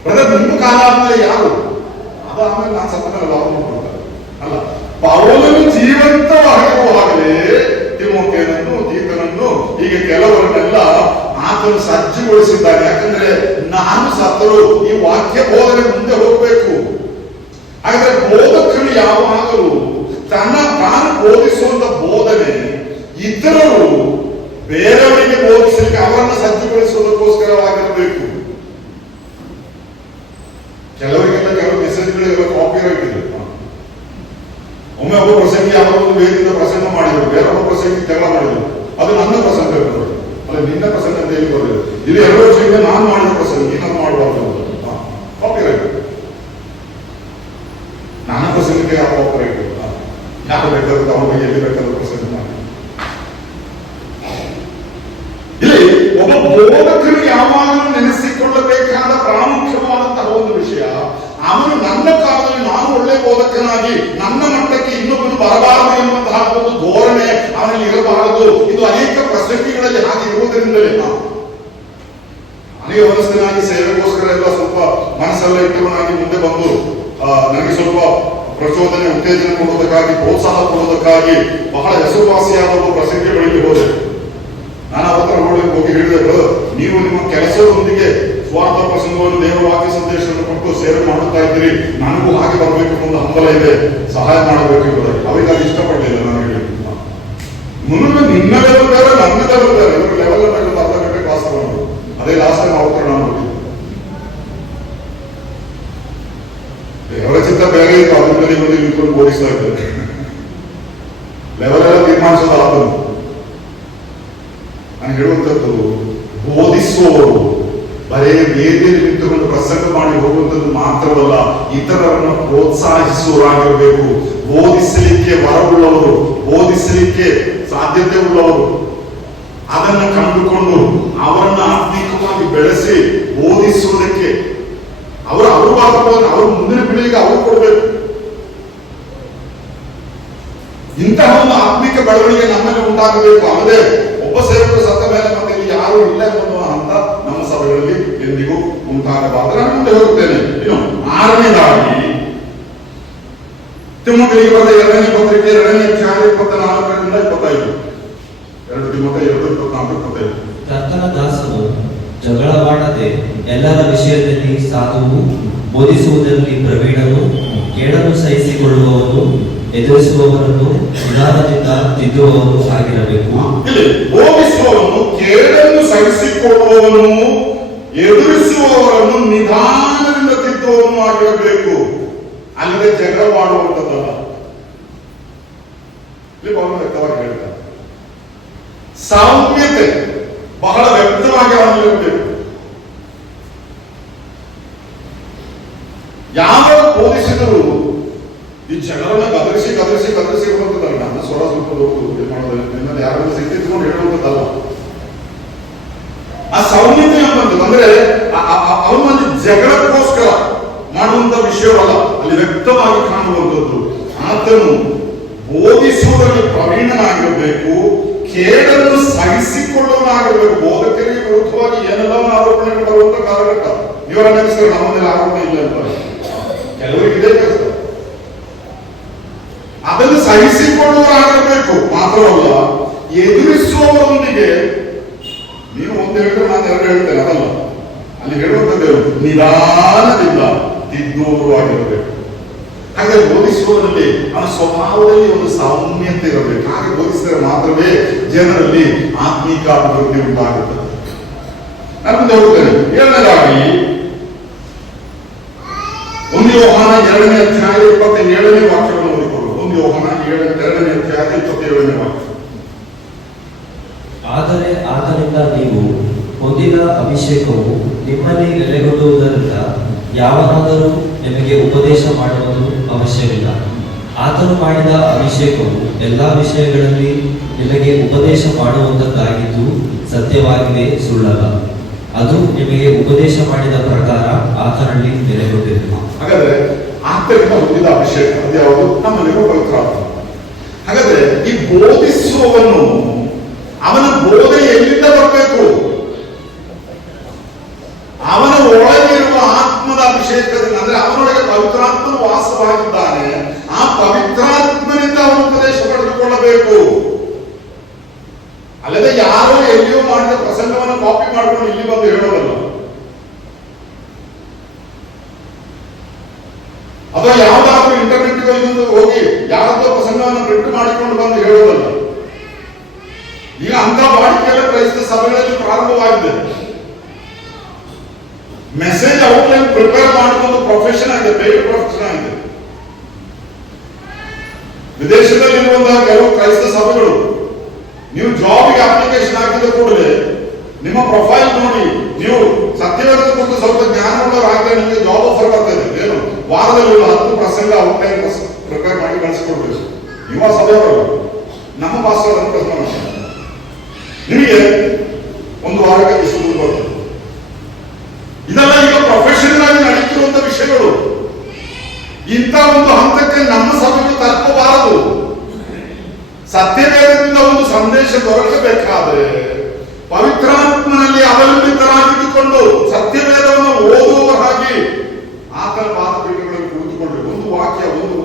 ಬ್ರದರ್, ನಿಮ್ಮ ಕಾಲಾದ್ಮೇಲೆ ಯಾರು ಅದು ಆಮೇಲೆ ನಾನು ಸತ್ತಲ್ಲ ಅವರು ನೋಡ್ತಾರೆ ಅಲ್ಲ. ಪೌಲನು ಜೀವಂತವಾಗಿರುವಾಗಲೇ ತಿಮೋಥೆಯನನ್ನು, ತೀತನನ್ನು, ಹೀಗೆ ಕೆಲವರನ್ನೆಲ್ಲ ಆತನು ಸಜ್ಜುಗೊಳಿಸಿದ್ದಾನೆ. ಯಾಕಂದ್ರೆ ನಾನು ಸತ್ತರು ಈ ವಾಕ್ಯ ಬೋಧನೆ ಮುಂದೆ ಹೋಗಬೇಕು. ಹಾಗಾದ್ರೆ ಬೋಧಕರು ಯಾವಾಗಲೂ ತಾನು ಬೋಧಿಸುವಂತ ಬೋಧನೆ ಇತರರು ಬೇರೆಯವರಿಗೆ ಬೋಧಿಸಲಿಕ್ಕೆ ಅವರನ್ನು ಸಜ್ಜುಗೊಳಿಸುವುದಕ್ಕೋಸ್ಕರವಾಗಿರಬೇಕು. ಕೆಲವರಿಗೆಲ್ಲ ಕೆಲವು ಮೆಸೇಜ್ಗಳೆಲ್ಲ ಕಾಪಿ ರೈಟ್ ಇದೆ. ಒಮ್ಮೆ ಒಬ್ಬ ಪ್ರಸಂಗಿ ಯಾವ ಒಂದು ವೇದಿಯಿಂದ ಪ್ರಸಂಗ ಮಾಡಿದ್ರು, ಬೇರೊಬ್ಬ ಪ್ರಸಂಗಿ ಜಗಳ ಮಾಡಿದ್ರು, ಅದು ನನ್ನ ಪ್ರಸಂಗ ಇರ್ತದೆ, ಅಲ್ಲ ನಿನ್ನ ಪ್ರಸಂಗ ಅಂತ ಹೇಳಿ ಬರಲಿಲ್ಲ. ಇಲ್ಲಿ 2 ವರ್ಷದಿಂದ ನಾನು ಮಾಡಿದ ಪ್ರಸಂಗ ನಾನು ಮಾಡಬಾರ್ದು, ಕಾಪಿ ರೈಟ್. ನನ್ನ ಪ್ರಸಂಗಕ್ಕೆ ಯಾವ ಕಾಪಿ ರೈಟ್ ಇಲ್ಲ, ಯಾರು ಬೇಕಾದ್ರೆ ಅವನ ಬಗ್ಗೆ ಎಲ್ಲಿ ಬೇಕಾದ್ರೂ ಪ್ರಸಂಗ ಮಾಡಿ. ಇಲ್ಲಿ ಒಬ್ಬ ಬೋಧಕರು ಯಾವಾಗಲೂ ನೆನೆಸಿಕೊಳ್ಳಬೇಕಾದ ಪ್ರಾಮುಖ್ಯವಾದಂತಹ ಒಂದು ವಿಷಯ, ಅವನು ನನ್ನ ಕಾಲದಲ್ಲಿ ನಾನು ಒಳ್ಳೆ ಬೋಧಕನಾಗಿ ನನ್ನ ಮಟ್ಟಕ್ಕೆ ಇನ್ನೊಬ್ಬನು ಬರಬಾರದು ಎನ್ನುವಂತಹ ಒಂದು ಧೋರಣೆ ಅವನಲ್ಲಿ ಇರಬಾರದು. ಇದು ಅನೇಕ ಪ್ರಸಂಗಿಗಳಲ್ಲಿ ಹಾಗೆ ಇರುವುದರಿಂದಲೇ ಅನೇಕ ಮನಸ್ಸಿನಾಗಿ ಸೇವೆಗೋಸ್ಕರ ಎಲ್ಲ ಸ್ವಲ್ಪ ಮನಸ್ಸೆಲ್ಲ ಇಟ್ಟವನಾಗಿ ಮುಂದೆ ಬಂದು ನನಗೆ ಸ್ವಲ್ಪ ಪ್ರಚೋದನೆ, ಉತ್ತೇಜನ ಕೊಡುವುದಕ್ಕಾಗಿ, ಪ್ರೋತ್ಸಾಹ ಕೊಡುವುದಕ್ಕಾಗಿ ಬಹಳ ಹೆಸರುವಾಸಿಯಾದ ಒಬ್ಬ ಪ್ರಸಂಗಿ ಬಳಿಗೆ ಹೋದೆ. ನಾನು ಅವತ್ರ ನೋಡಲಿಕ್ಕೆ ಹೋಗಿ ಹೇಳಿದೆ, ನೀವು ನಿಮ್ಮ ಕೆಲಸದೊಂದಿಗೆ ಸ್ವಾರ್ಥ ಪ್ರಸಂಗವನ್ನು, ದೇವರ ವಾಕ್ಯ ಸಂದೇಶವನ್ನು ಕೊಟ್ಟು ಸೇವೆ ಮಾಡುತ್ತಾ ಇದ್ದೀರಿ, ನನಗೂ ಹಾಗೆ ಬರಬೇಕು ಒಂದು ಹಂಬಲ ಇದೆ, ಸಹಾಯ ಮಾಡಬೇಕು ಎಂಬುದಾಗಿ. ಅವರಿಗೆ ಅದು ಇಷ್ಟಪಡಲಿಲ್ಲ. ನಾನು ಹೇಳಿ ನಿನ್ನ ಲೆವೆಲ್ ಬೇರೆ, ನನ್ನ ಲೆವೆಲ್ ಬೇರೆ, ಇವರು ಲೆವೆಲ್ ಬೇರೆ. ಅರ್ಧ ಗಂಟೆ ಕ್ಲಾಸ್ ತಗೊಂಡು ಅದೇ ಲಾಸ್ಟ್ ಟೈಮ್ ಅವತರ ನಾನು ಹೋಗಿದ್ದೆ. ಅವರ ಚಿತ್ತ ಬೇರೆ ಇತ್ತು, ಅದರಲ್ಲಿ ಬಂದು ನಿಂತ್ಕೊಂಡು ಬೋಧಿಸ್ತಾ ಇದ್ದಾರೆ. ಲೆವೆಲ್ ಎಲ್ಲ ತೀರ್ಮಾನಿಸೋದು ಆದನು. ನಾನು ಹೇಳುವಂಥದ್ದು, ಬೋಧಿಸುವವರು ಬರೇ ಮಾಡಿ ಹೋಗುವಂಥದ್ದು ಮಾತ್ರವಲ್ಲ, ಇತರರನ್ನು ಪ್ರೋತ್ಸಾಹಿಸುವವರಾಗಿರಬೇಕು. ಬೋಧಿಸಲಿಕ್ಕೆ ವರವುಳ್ಳವರು, ಬೋಧಿಸಲಿಕ್ಕೆ ಸಾಧ್ಯತೆ ಉಳ್ಳವರು, ಅದನ್ನು ಕಂಡುಕೊಂಡು ಅವರನ್ನು ಆತ್ಮೀಕವಾಗಿ ಬೆಳೆಸಿ ಬೋಧಿಸುವುದಕ್ಕೆ ಅವರು ಅವ್ರ ಮುಂದಿನ ಪೀಳಿಗೆಗೆ ಅವರು ಕೊಡಬೇಕು. ಇಂತಹ ಒಂದು ಆತ್ಮಿಕ ಬೆಳವಣಿಗೆ ನಮ್ಮಲ್ಲಿ ಉಂಟಾಗಬೇಕು. ಅಲ್ಲದೆ ಒಬ್ಬ ಸೇವಕರು ಸತ್ತ ಮೇಲೆ ಮತ್ತೆ ಇಲ್ಲಿ ಯಾರು ಇಲ್ಲ ಅನ್ನುವ ಹಂತ ನಮ್ಮ ಸಭೆಗಳಲ್ಲಿ ಎಂದಿಗೂ ಉಂಟಾಗಬಾರದು. ನಾನು ಮುಂದೆ ಹೋಗುತ್ತೇನೆ. ಇನ್ನು 6ನೇದಾಗಿ ತಿಮೋಥೆಯರಿಗೆ ಬರೆದ 2ನೇ ಪತ್ರಿಕೆ 2ನೇ ಅಧ್ಯಾಯ 24ರಿಂದ 25. 2 ತಿಮೋಥೆಯ 2:24-25. ಕರ್ತನ ದಾಸನು ಜಗಳವಾಡದೆ ಎಲ್ಲರ ವಿಷಯದಲ್ಲಿ ಸಾಧುವು, ಬೋಧಿಸುವುದರಲ್ಲಿ ಪ್ರವೀಣನು, ಕೇಳಲು ಸಹಿಸಿಕೊಳ್ಳುವವನು, ಎದುರಿಸುವವರನ್ನು ನಿಧಾನದಿಂದ ತಿದ್ದುವವನು ಆಗಿರಬೇಕು. ಇಲ್ಲಿ ಬೋಧಿಸುವವನು, ಕೇಳಲು ಸಹಿಸಿಕೊಳ್ಳುವವನು, ಎದುರಿಸುವವರನ್ನು ನಿಧಾನದಿಂದ ತಿದ್ದುವವನು ಆಗಿರಬೇಕು. ಅಲ್ಲದೆ ಜಗಳ ಮಾಡುವಂಥದ್ದಲ್ಲ. ಇಲ್ಲಿ ಬಹಳ ವ್ಯಕ್ತವಾಗಿ ಹೇಳ್ತಾರೆ. ಸೌಮ್ಯತೆ ಬಹಳ ವ್ಯಕ್ತವಾಗಿ ಅವನಲ್ಲಿರಬೇಕು. ಯಾವ ಬೋಧಿಸಿದರೂ ಈ ಜಗಳನ್ನ ಗದರಿಸಿ ಇರುವಂಥದ್ದಲ್ಲ. ನನ್ನ ಸ್ವರ ಸ್ವಲ್ಪ ಇದು ಮಾಡೋದಿಲ್ಲ, ಯಾರನ್ನು ಸಿಕ್ಕಿದ್ಕೊಂಡು ಹೇಳುವಂಥದ್ದಲ್ಲ. ಆ ಸೌಮ್ಯತೆ ಅನ್ನುವಂಥದ್ದು ಅಂದ್ರೆ ಅವನಲ್ಲಿ ಜಗಳಕ್ಕೋಸ್ಕರ ಮಾಡುವಂತ ವಿಷಯವಲ್ಲ, ಅಲ್ಲಿ ವ್ಯಕ್ತವಾಗಿ ಕಾಣುವಂಥದ್ದು. ಆತನು ಬೋಧಿಸುವುದರಲ್ಲಿ ಪ್ರವೀಣನಾಗಿರಬೇಕು, ಕೇಳಲು ಸಹಿಸಿಕೊಳ್ಳುವನಾಗಿರಬೇಕು. ಬೋಧಕರಿಗೆ ವಿರುದ್ಧವಾಗಿ ಏನೆಲ್ಲ ಆರೋಪಣೆಗಳು ಬರುವಂತ ಕಾರಣಕ್ಕ ಇವರ ನೆನೆಸಿದ್ರೆ ನಮ್ಮಲ್ಲಿ ಆರೋಪಣೆ ಇಲ್ಲ ಅಂತ ಕೆಲವರಿಗೆ ಇದೇ ಕೆಲಸ. ಅದನ್ನು ಸಹಿಸಿಕೊಳ್ಳುವರಾಗಿರಬೇಕು ಮಾತ್ರವಲ್ಲ, ಎದುರಿಸುವವರೊಂದಿಗೆ ನೀವು ಒಂದು ಹೇಳಿದ್ರೆ ನಾನು 2 ಹೇಳ್ತೇನೆ, ಅದಲ್ಲ. ಅಲ್ಲಿ ಹೇಳುವಂಥದ್ದು ನಿಧಾನದಿಂದ ತಿದ್ದುವವರು ಆಗಿರಬೇಕು. ಹಾಗೆ ಬೋಧಿಸುವುದರಲ್ಲಿ ಅವನ ಸ್ವಭಾವದಲ್ಲಿ ಒಂದು ಸೌಮ್ಯತೆ ಇರಬೇಕು. ಹಾಗೆ ಬೋಧಿಸಿದರೆ ಮಾತ್ರವೇ ಜನರಲ್ಲಿ ಆತ್ಮೀಕ ಅಭಿವೃದ್ಧಿ ಉಂಟಾಗುತ್ತದೆ. ನಾನು ಮುಂದೆ ಹೋಗ್ತೇನೆ. 7ನೇದಾಗಿ 1 ಯೋಹಾನ 2ನೇ ಅಧ್ಯಾಯ 27ನೇ ವಾಕ್ಯವನ್ನು ಓದಿಕೊಳ್ಳು. 1 ಯೋಹಾನ 2ನೇ ಅಧ್ಯಾಯ 27ನೇ ವಾಕ್ಯ. ಆದರೆ ಆತನಿಂದ ನೀವು ಹೊಂದಿದ ಅಭಿಷೇಕವು ನಿಮ್ಮಲ್ಲಿ ನೆಲೆಗೊಳ್ಳುವುದರಿಂದ ಯಾವನಾದರೂ ನಿಮಗೆ ಉಪದೇಶ ಮಾಡುವುದು ಅವಶ್ಯವಿಲ್ಲ. ಆತನು ಮಾಡಿದ ಅಭಿಷೇಕವು ಎಲ್ಲಾ ವಿಷಯಗಳಲ್ಲಿ ನಿಮಗೆ ಉಪದೇಶ ಮಾಡುವಂತದ್ದಾಗಿದ್ದು ಸತ್ಯವಾಗಿದೆ, ಸುಳ್ಳಲ್ಲ. ಅದು ನಿಮಗೆ ಉಪದೇಶ ಮಾಡಿದ ಪ್ರಕಾರ ಆತನಲ್ಲಿ ನೆಲೆಗೊಂಡಿದೆ. ಹಾಗಾದ್ರೆ ಆತನಿಂದ ಹೊಂದಿದ ಅಭಿಷೇಕ ಅದು ಯಾವುದು? ನಮ್ಮಲ್ಲಿರುವ ಪವಿತ್ರ ಆತ್ಮ. ಹಾಗಾದ್ರೆ ಈ ಬೋಧಿಸುವವನು ಅವನ ಬೋಧನೆ ಎಲ್ಲಿಂದ ಬರಬೇಕು? ಅವನ ಒಳಗಿರುವ ಆತ್ಮದ ಅಭಿಷೇಕದಿಂದ, ಅಂದ್ರೆ ಅವನೊಳಗೆ ಪವಿತ್ರಾತ್ಮನು ವಾಸವಾಗಿದ್ದಾನೆ. ಆ ಪವಿತ್ರಾತ್ಮನಿಂದ ಅವನು ಉಪದೇಶ ಪಡೆದುಕೊಳ್ಳಬೇಕು. ಅಲ್ಲದೆ ಯಾರೋ ಎಲ್ಲಿಯೋ ಮಾಡಿದ ಪ್ರಸಂಗವನ್ನು ಕಾಪಿ ಮಾಡಿಕೊಂಡು ಇಲ್ಲಿ ಬಂದು ಹೇಳೋದಲ್ಲ, ಅಥವಾ ಯಾವುದಾದ್ರೂ ಇಂಟರ್ನೆಟ್ಗೆ ಹೋಗಿ ಯಾರದೋ ಪ್ರಸಂಗವನ್ನು ಪ್ರಿಂಟ್ ಮಾಡಿಕೊಂಡು ಬಂದು ಹೇಳೋದಲ್ಲ. ಈಗ ಅಂತ ವಾಡಿಕೆಲ್ಲ ಕ್ರೈಸ್ತ ಸಭೆಗಳಲ್ಲಿ ಪ್ರಾರಂಭವಾಗಿದೆ. ಮೆಸೇಜ್ ಔಟ್ಲೈನ್ ಪ್ರಿಪೇರ್ ಮಾಡುವುದು ಪ್ರೊಫೆಷನ್ ಆಗಿದೆ, ಪೇಯ್ಡ್ ಪ್ರೊಫೆಷನ್ ಆಗಿದೆ. ವಿದೇಶದಲ್ಲಿರುವಂತಹ ಕೆಲವು ಕ್ರೈಸ್ತ ಸಭೆಗಳು ನೀವು ಜಾಬ್ಗೆ ಅಪ್ಲಿಕೇಶನ್ ಹಾಕಿದ ಕೂಡಲೇ ನಿಮ್ಮ ಪ್ರೊಫೈಲ್ ನೋಡಿ ನೀವು ಸತ್ಯವೇದದ ಕುರಿತು ಸ್ವಲ್ಪ ಜ್ಞಾನವುಳ್ಳವರಾಗದೆ ನಿಮಗೆ ಜಾಬ್ ಆಫರ್ ಬರ್ತದೆ. ಏನು ವಾರದಲ್ಲಿ 10 ಪ್ರಸಂಗ ಔಟ್ಲೈನ್ ಪ್ರಿಪೇರ್ ಮಾಡಿ ಕಳಿಸಿಕೊಡ್ಬೇಕು. ಯುವ ಸಭೆಯವರು ನಮ್ಮ ಭಾಷೆಗಳನ್ನು ಪ್ರಶ್ನೆ ಮಾಡ್ತಾರೆ, ನಿಮಗೆ 1 ವಾರಕ್ಕೆ ಇಷ್ಟು ದುಡ್ಡು ಬರ್ತದೆ. ಇದೆಲ್ಲ ಈಗ ಪ್ರೊಫೆಷನಲ್ ಆಗಿ ನಡೀತಿರುವಂತ ವಿಷಯಗಳು. ಇಂಥ ಒಂದು ಹಂತಕ್ಕೆ ನಮ್ಮ ಸಭೆಗಳು ತಲುಪಬಾರದು. ಸತ್ಯವೇದದಿಂದ ಒಂದು ಸಂದೇಶ ದೊರಕಬೇಕಾದ್ರೆ ಪವಿತ್ರಾತ್ಮನಲ್ಲಿ ಅವಲಂಬಿತರಾಗಿದ್ದುಕೊಂಡು ಸತ್ಯವೇದವನ್ನು ಓದುವವರಾಗಿ ಆತನ ಪಾದಪೀಠಗಳಲ್ಲಿ ಕುಳಿತುಕೊಳ್ಳಬೇಕು. ಒಂದು ವಾಕ್ಯ,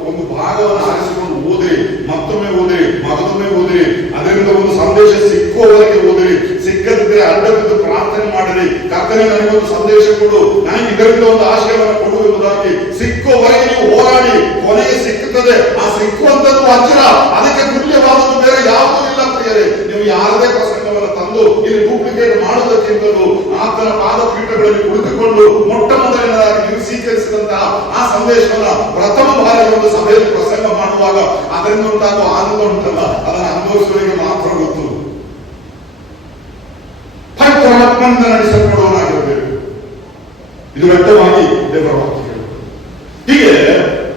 ಒಂದು ಭಾಗವನ್ನು ಆರಿಸಿಕೊಂಡು ಓದಿರಿ, ಮತ್ತೊಮ್ಮೆ ಓದಿರಿ, ಮಗದೊಮ್ಮೆ ಓದಿರಿ. ಅದರಿಂದ ಒಂದು ಸಂದೇಶ ಸಿಕ್ಕುವವರೆಗೆ ಓದಿರಿ. ಸಿಕ್ಕದಿದ್ದರೆ ಅಡ್ಡ ಬಿದ್ದು ಪ್ರಾರ್ಥನೆ ಮಾಡಿರಿ. ಕರ್ತನೇ ನನಗೊಂದು ಸಂದೇಶ ಕೊಡು, ನನಗೆ ಇದರಿಂದ ಒಂದು ಆಶಯವನ್ನು ಕೊಡು ಎಂಬುದಾಗಿ ಸಿಕ್ಕುವವರೆಗೆ ನೀವು ಹೋರಾಡಿ. ಕೊನೆಗೆ ಸಿಕ್ಕುತ್ತದೆ. ಆ ಸಿಕ್ಕುವಂಥದ್ದು ವಜ್ರ, ಅದಕ್ಕೆ ತುಲ್ಯವಾದದ್ದು ಬೇರೆ ಯಾವುದೂ ಇಲ್ಲ ಪ್ರಿಯರೇ. ನೀವು ಯಾರದೇ ಪ್ರಸಂಗವನ್ನು ತಂದು ಇಲ್ಲಿ ಡೂಪ್ಲಿಕೇಟ್ ಮಾಡುವುದಕ್ಕಿಂತಲೂ ಆತನ ಪಾದಪೀಠಗಳಲ್ಲಿ ಕುಳಿತುಕೊಂಡು ಮೊಟ್ಟ ಮೊದಲನೇದಾಗಿ ನೀವು ಸ್ವೀಕರಿಸಿದಂತಹ ಆ ಸಂದೇಶವನ್ನ ಪ್ರಥಮ ಬಾರಿಗೆ ಒಂದು ಸಭೆಯಲ್ಲಿ ಪ್ರಸಂಗ ಮಾಡುವಾಗ ಅದರಿಂದ ಉಂಟಾಗುವ ಆನಂದ ಉಂಟಲ್ಲ, ಅದನ್ನು ಅನುಭವಿಸುವವರಿಗೆ ಮಾತ್ರ ಗೊತ್ತು. ಪವಿತ್ರಾತ್ಮನಿಂದ ನಡೆಸಲ್ಪಡುವನಾಗಿರಬೇಕು. ಇದು ವ್ಯಕ್ತವಾಗಿ ದೇವರ ವಾಕ್ಯ ಹೇಳುತ್ತದೆ. ಹೀಗೆ